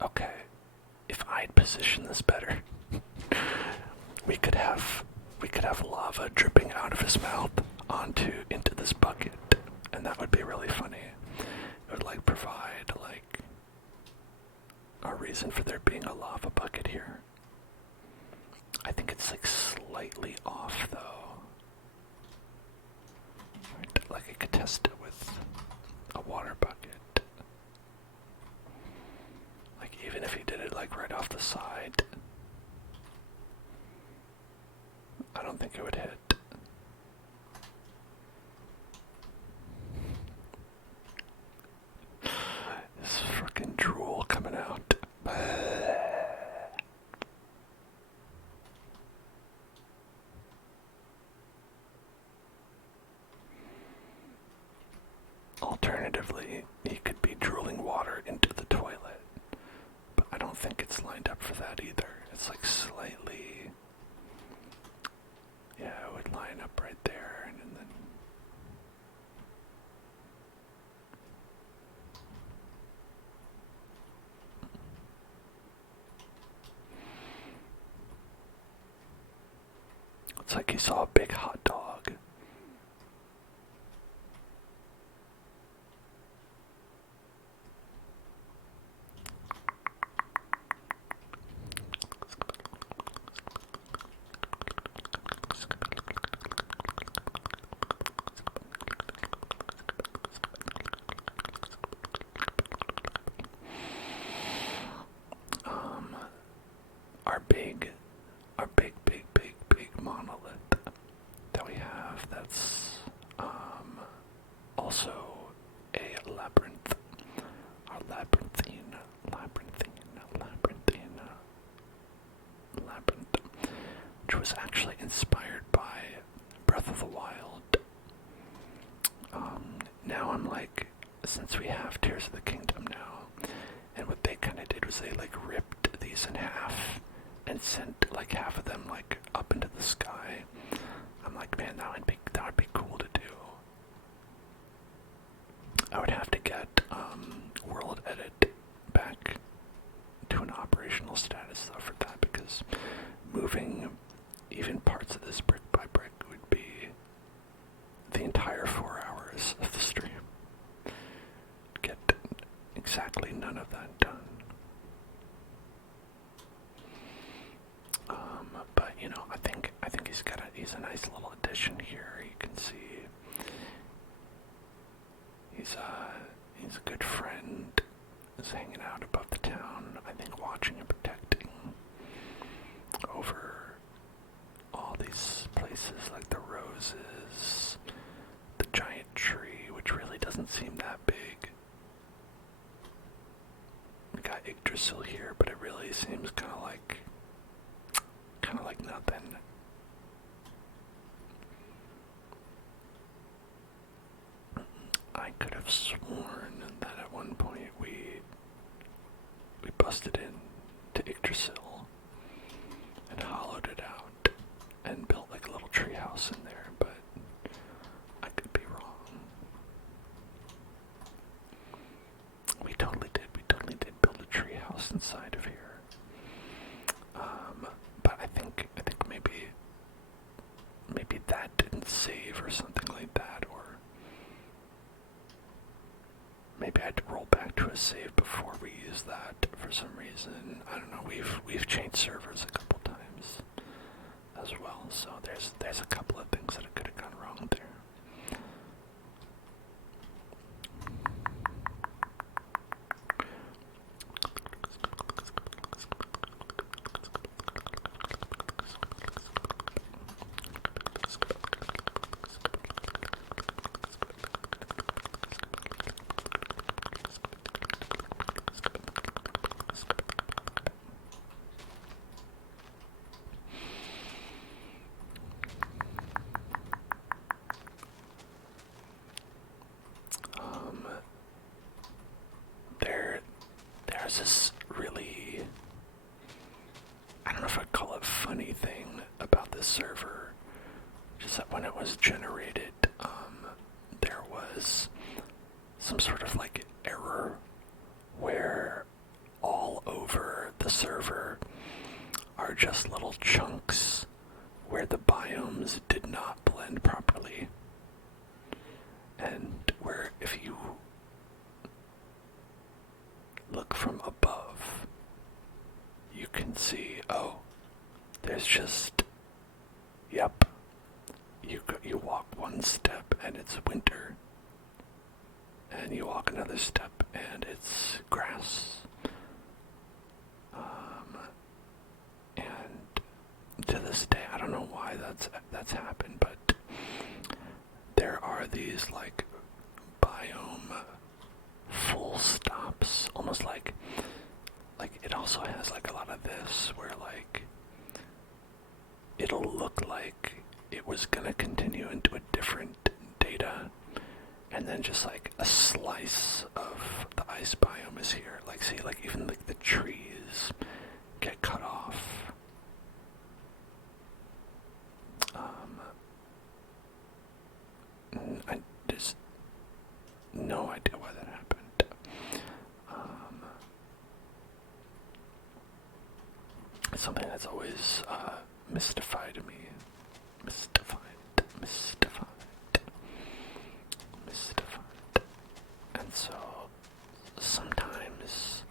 okay, if I'd positioned this better, we could have lava dripping out of his mouth into this bucket, and that would be really funny. It would like provide like a reason for there being a lava bucket here. I think it's like slightly off though. Right, like I could test it with a water bucket. Like even if he did it like right off the side, I don't think it would hit. This fucking drool coming out. Alternatively, he could be drooling water into the toilet, but I don't think it's lined up for that either. It's like slightly It's like he saw a big hot dog. Our big monolith that we have, that's also a labyrinth. Our labyrinth, which was actually inspired by Breath of the Wild. Now I'm like, since we have Tears of the Kingdom now, and what they kind of did was they like ripped these in half and sent like half of them like up into the sky. I'm like, man, that would be cool to do. I would have to get World Edit back to an operational status though for that, because moving even parts of this brick by brick would be the entire 4 hours of the stream. Get exactly none of that done. But you know, I think he's a nice little addition here. You can see he's a good friend. He's hanging out above the town, I think, watching and protecting over all these places like the roses, the giant tree, which really doesn't seem that big. We got Yggdrasil here, but it really seems kind of like nothing. I could have sworn that at one point we busted in to Yggdrasil and hollowed it out and built like a little treehouse in there, but I could be wrong. We totally did build a treehouse inside of here. But I think maybe that didn't save or something like that, or maybe I had to roll back to a save before we use that for some reason. I don't know. We've changed servers a couple times as well, so there's a couple of things that could have gone wrong there. There's this really, I don't know if I'd call it funny thing about this server, just that when it was generated, there was some sort of like error where all over the server are just little chunks where the biomes did not blend properly, and where if you look from above, you can see, oh, there's just, yep, you walk one step and it's winter, and you walk another step and it's grass. And to this day, I don't know why that's happened, but there are these like biome full stops, almost like it also has like a lot of this where like it'll look like it was gonna continue into a different data, and then just like a slice of the ice biome is here. Like, see, like even like the trees get cut off. I just no idea why that happened. It's something that's always mystified me And so sometimes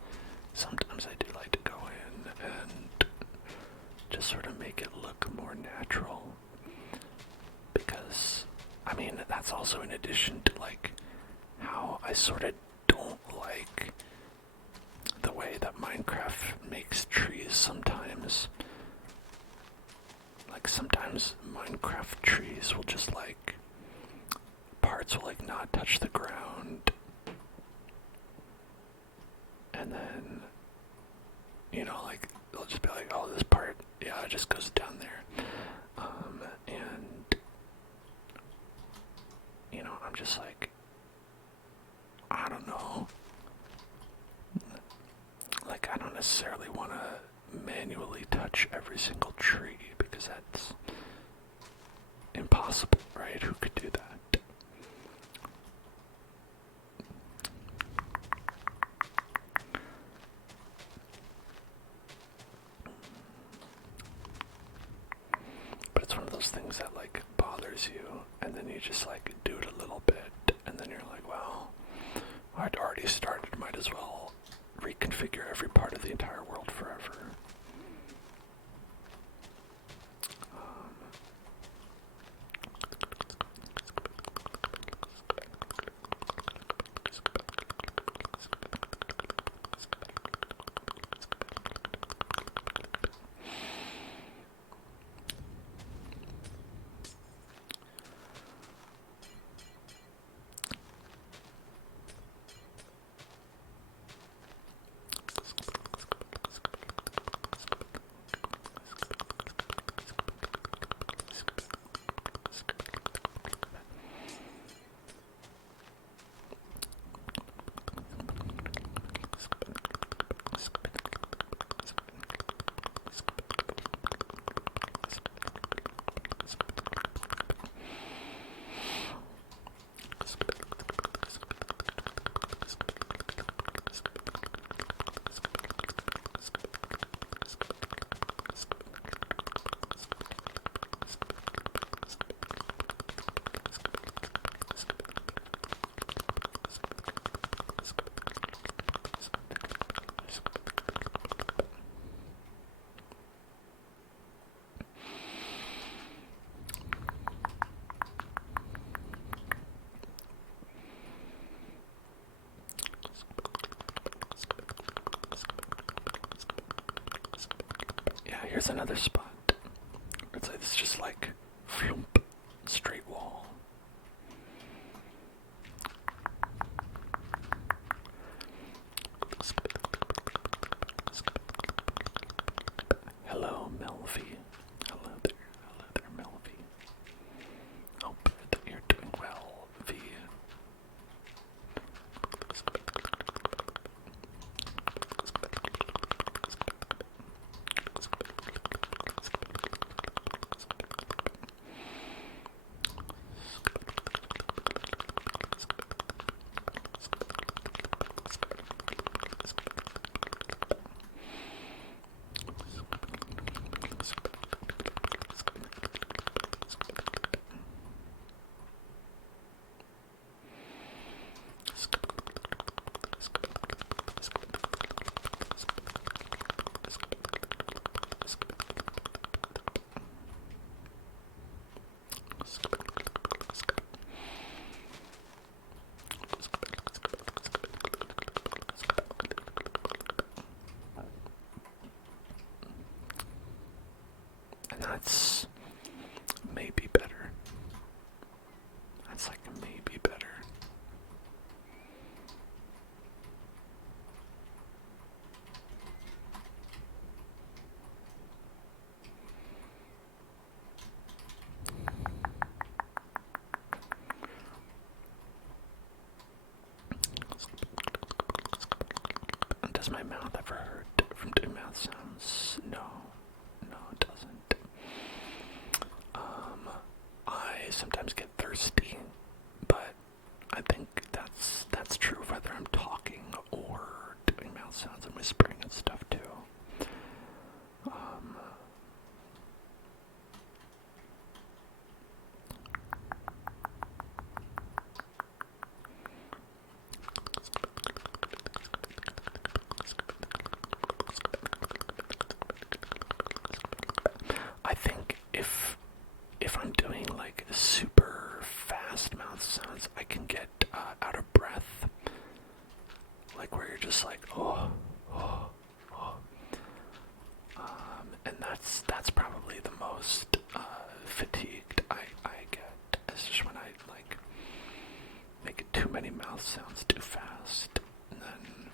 I do like to go in and just sort of make it look more natural. Because, I mean, that's also in addition to like how I sort of don't like the way that Minecraft makes trees sometimes. Like sometimes Minecraft trees will just like, parts will like not touch the ground. And then, you know, like, they'll just be like, oh, this part, yeah, it just goes down there. And, you know, I'm just like, I don't know. Like, I don't necessarily want to manually touch every single tree, because that's impossible, right? Who could do that? But it's one of those things that like bothers you, and then you just like do it a little bit, and then you're like, well, I'd already started, might as well reconfigure every part of the entire world forever. Here's another spot. It's just like floomp, straight wall. Hello, Melvie. Hello there, Melvie. Hope that you're doing well, V. And that's maybe better. That's like maybe better. Does my mouth ever hurt from doing mouth sounds? No. No, it doesn't. I sometimes get thirsty, but I think that's true whether I'm talking or doing mouth sounds and whispering and stuff too. just like, oh, oh, oh. And that's probably the most fatigued I get. It's just when I like make too many mouth sounds too fast, and then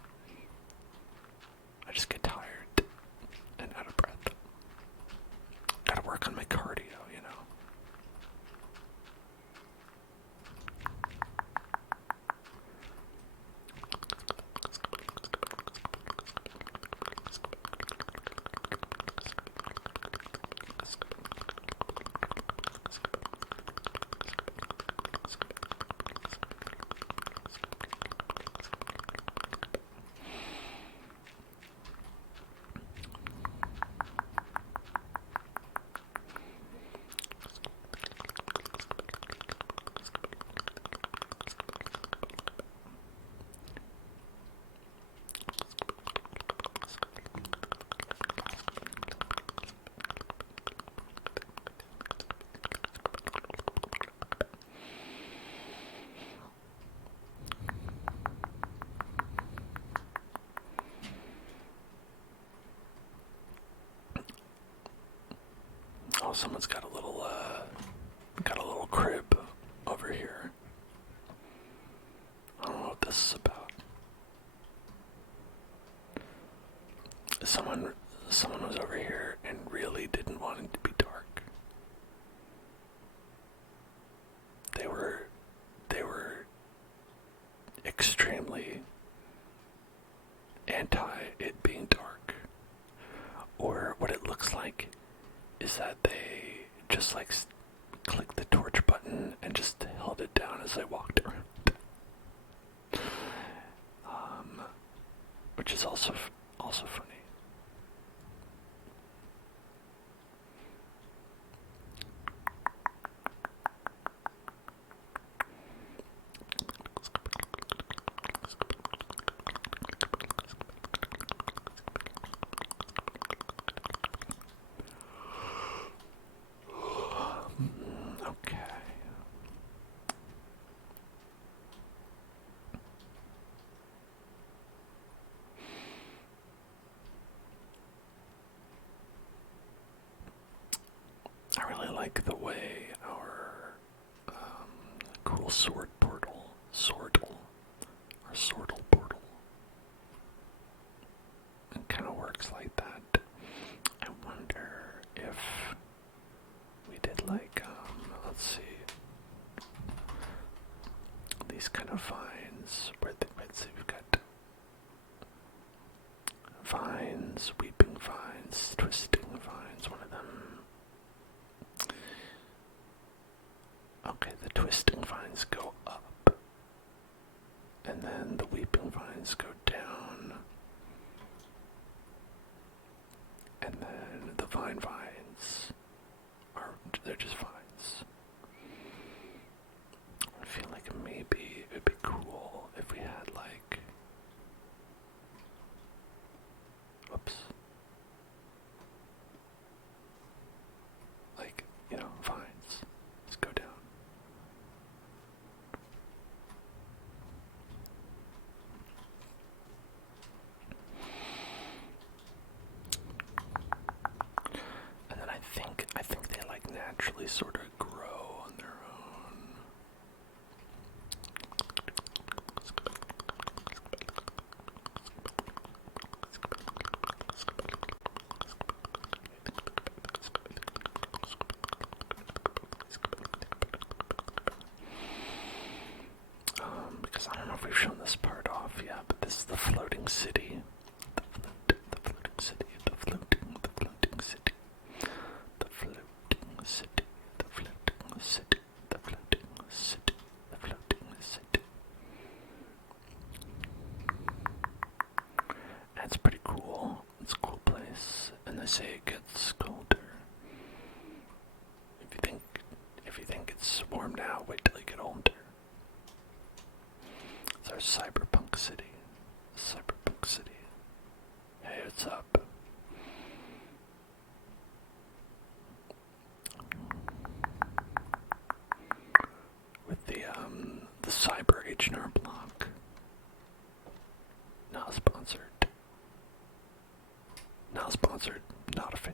I just get tired and out of breath. Gotta work on my cardio, you know. Oh, someone's got a little crib over here. I don't know what this is about. Someone was over here and really didn't want it to be dark. They were extremely anti it being dark. Or what it looks like is that they just like clicked the torch button and just held it down as they walked around. Which is also funny. Okay. I really like the way our cool swordle portal, it kind of works like that. I wonder if we did like, let's see, these kind of vines, let's see, we've got vines, weeping vines, twisting vines, one of them. Okay, the twisting vines go up, and then the weeping vines go down, and then the vines they're just vines. I feel like maybe it would be cool if we had like, whoops, like, you know, vines. Let's go down. And then I think they like naturally sort of grow on their own. Because I don't know if we've shown this part off yet, but this is the floating city. The floating city, the floating city. The floating city, the floating city, the floating city, the floating city. And it's pretty cool. It's a cool place. And they say it gets colder. If you think it's warm now, wait till you get older. It's our cyberpunk city. Cyberpunk city. Hey, what's up? With the cyber H&R block. Now it's sponsored. Not sponsored. Not a fan.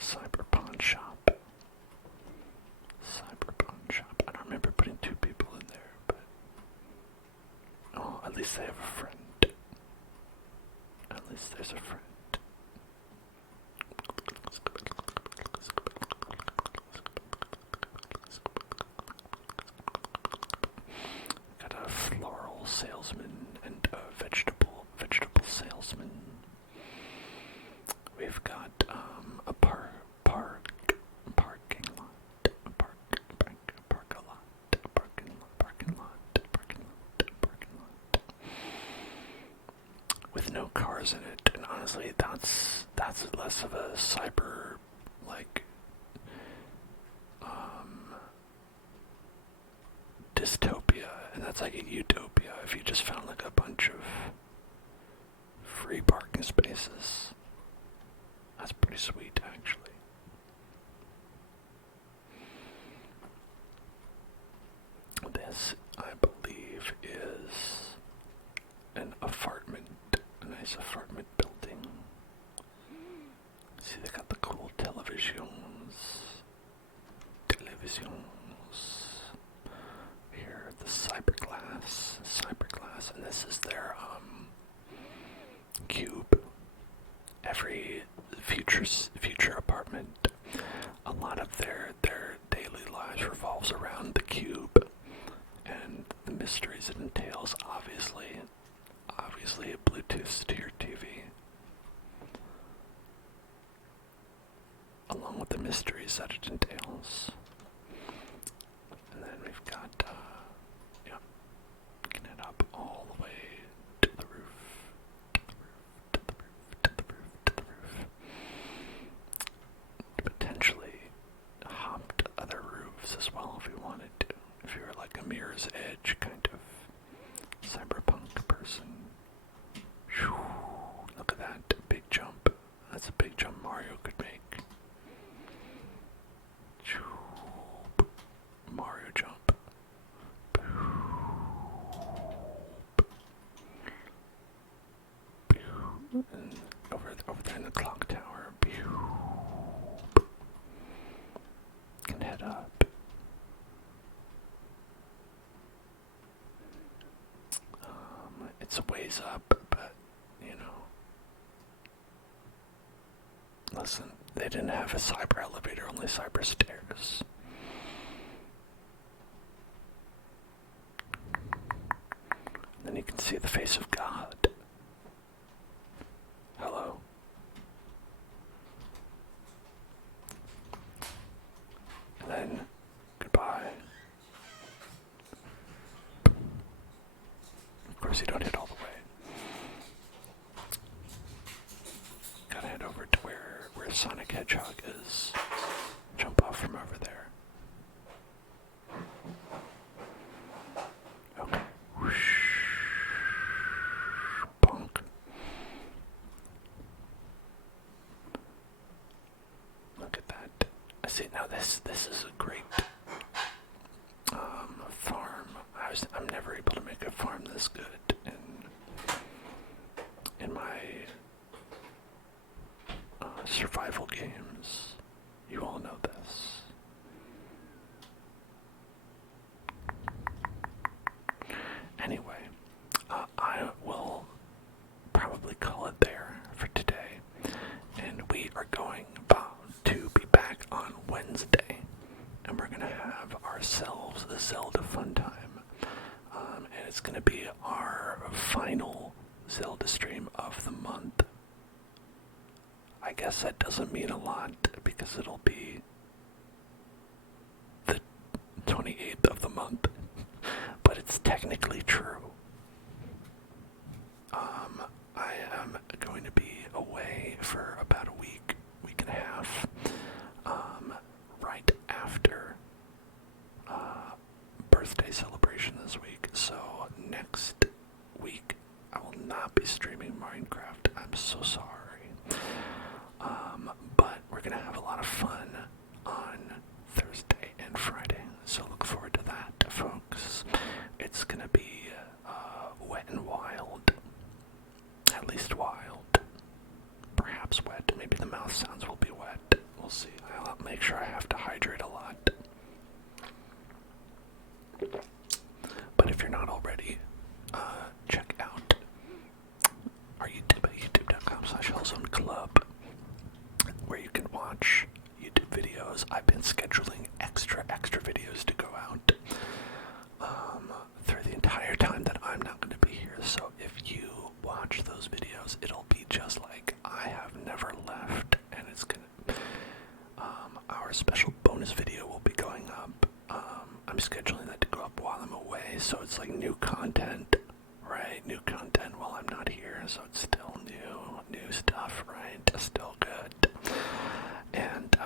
Cyber pawn shop. Cyber pawn shop. I don't remember putting 2 people in there, but oh, at least they have a friend. At least there's a friend. Got a floral salesman and a vegetable salesman. We've got a parking lot, with no cars in it, and honestly, that's less of a cyber dystopia, and that's like a utopia if you just found like a bunch of free parking spaces. That's pretty sweet, actually. This, I believe, is an apartment, a nice apartment building. See, they got the cool televisions. Here, the cyberglass, and this is their cube. Every future apartment, a lot of their daily lives revolves around the cube and the mysteries it entails. Obviously, it Bluetooths to your TV, along with the mysteries that it entails. And then we've got, can head up all the way to the roof, to the roof. Potentially hop to other roofs as well if we wanted to. If you were like a Mirror's Edge kind of cyberpunk person. Whew, look at that big jump. That's a big jump Mario could make. Mario jump. And over there in the clock tower. Can head up. It's a ways up, but listen, they didn't have a cyber elevator, only cyber stairs. Then you can see the face of God. Hello. And then, goodbye. Of course, you don't hit all the way. Gotta head over to where Sonic Hedgehog is. Jump off from over there. Okay. Whoosh. Bonk. Look at that. I see. Now this is a great farm. I'm never able to make a farm this good in my survival games. You all know this. Anyway, I will probably call it there for today, and we are going to be back on Wednesday, and we're going to have ourselves a Zelda fun time, and it's going to be our final Zelda stream of the month. I guess that doesn't mean a lot because it'll be the 28th of the month, but it's technically true. I am going to be away for about a week and a half, right after birthday celebration this week. So next week I will not be streaming Minecraft. I'm so sorry. But we're gonna have a lot of fun on videos. I've been scheduling extra videos to go out through the entire time that I'm not going to be here. So if you watch those videos, it'll be just like I have never left, and it's gonna. Our special bonus video will be going up. I'm scheduling that to go up while I'm away, so it's like new content, right? New content while I'm not here, so it's still new stuff, right? Still good. And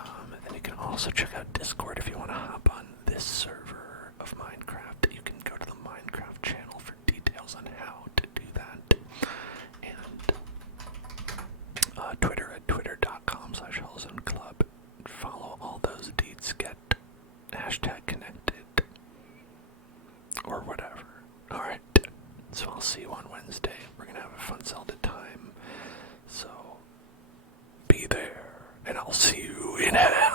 then you can also check out Discord if you want to hop on this server of Minecraft. You can go to the Minecraft channel for details on how to do that. And Twitter at twitter.com/HellzoneClub. Follow all those deeds. Get hashtag connected or whatever. Alright, so I'll see you on Wednesday. We're gonna have a fun Zelda time. So be there, and I'll see you in hell.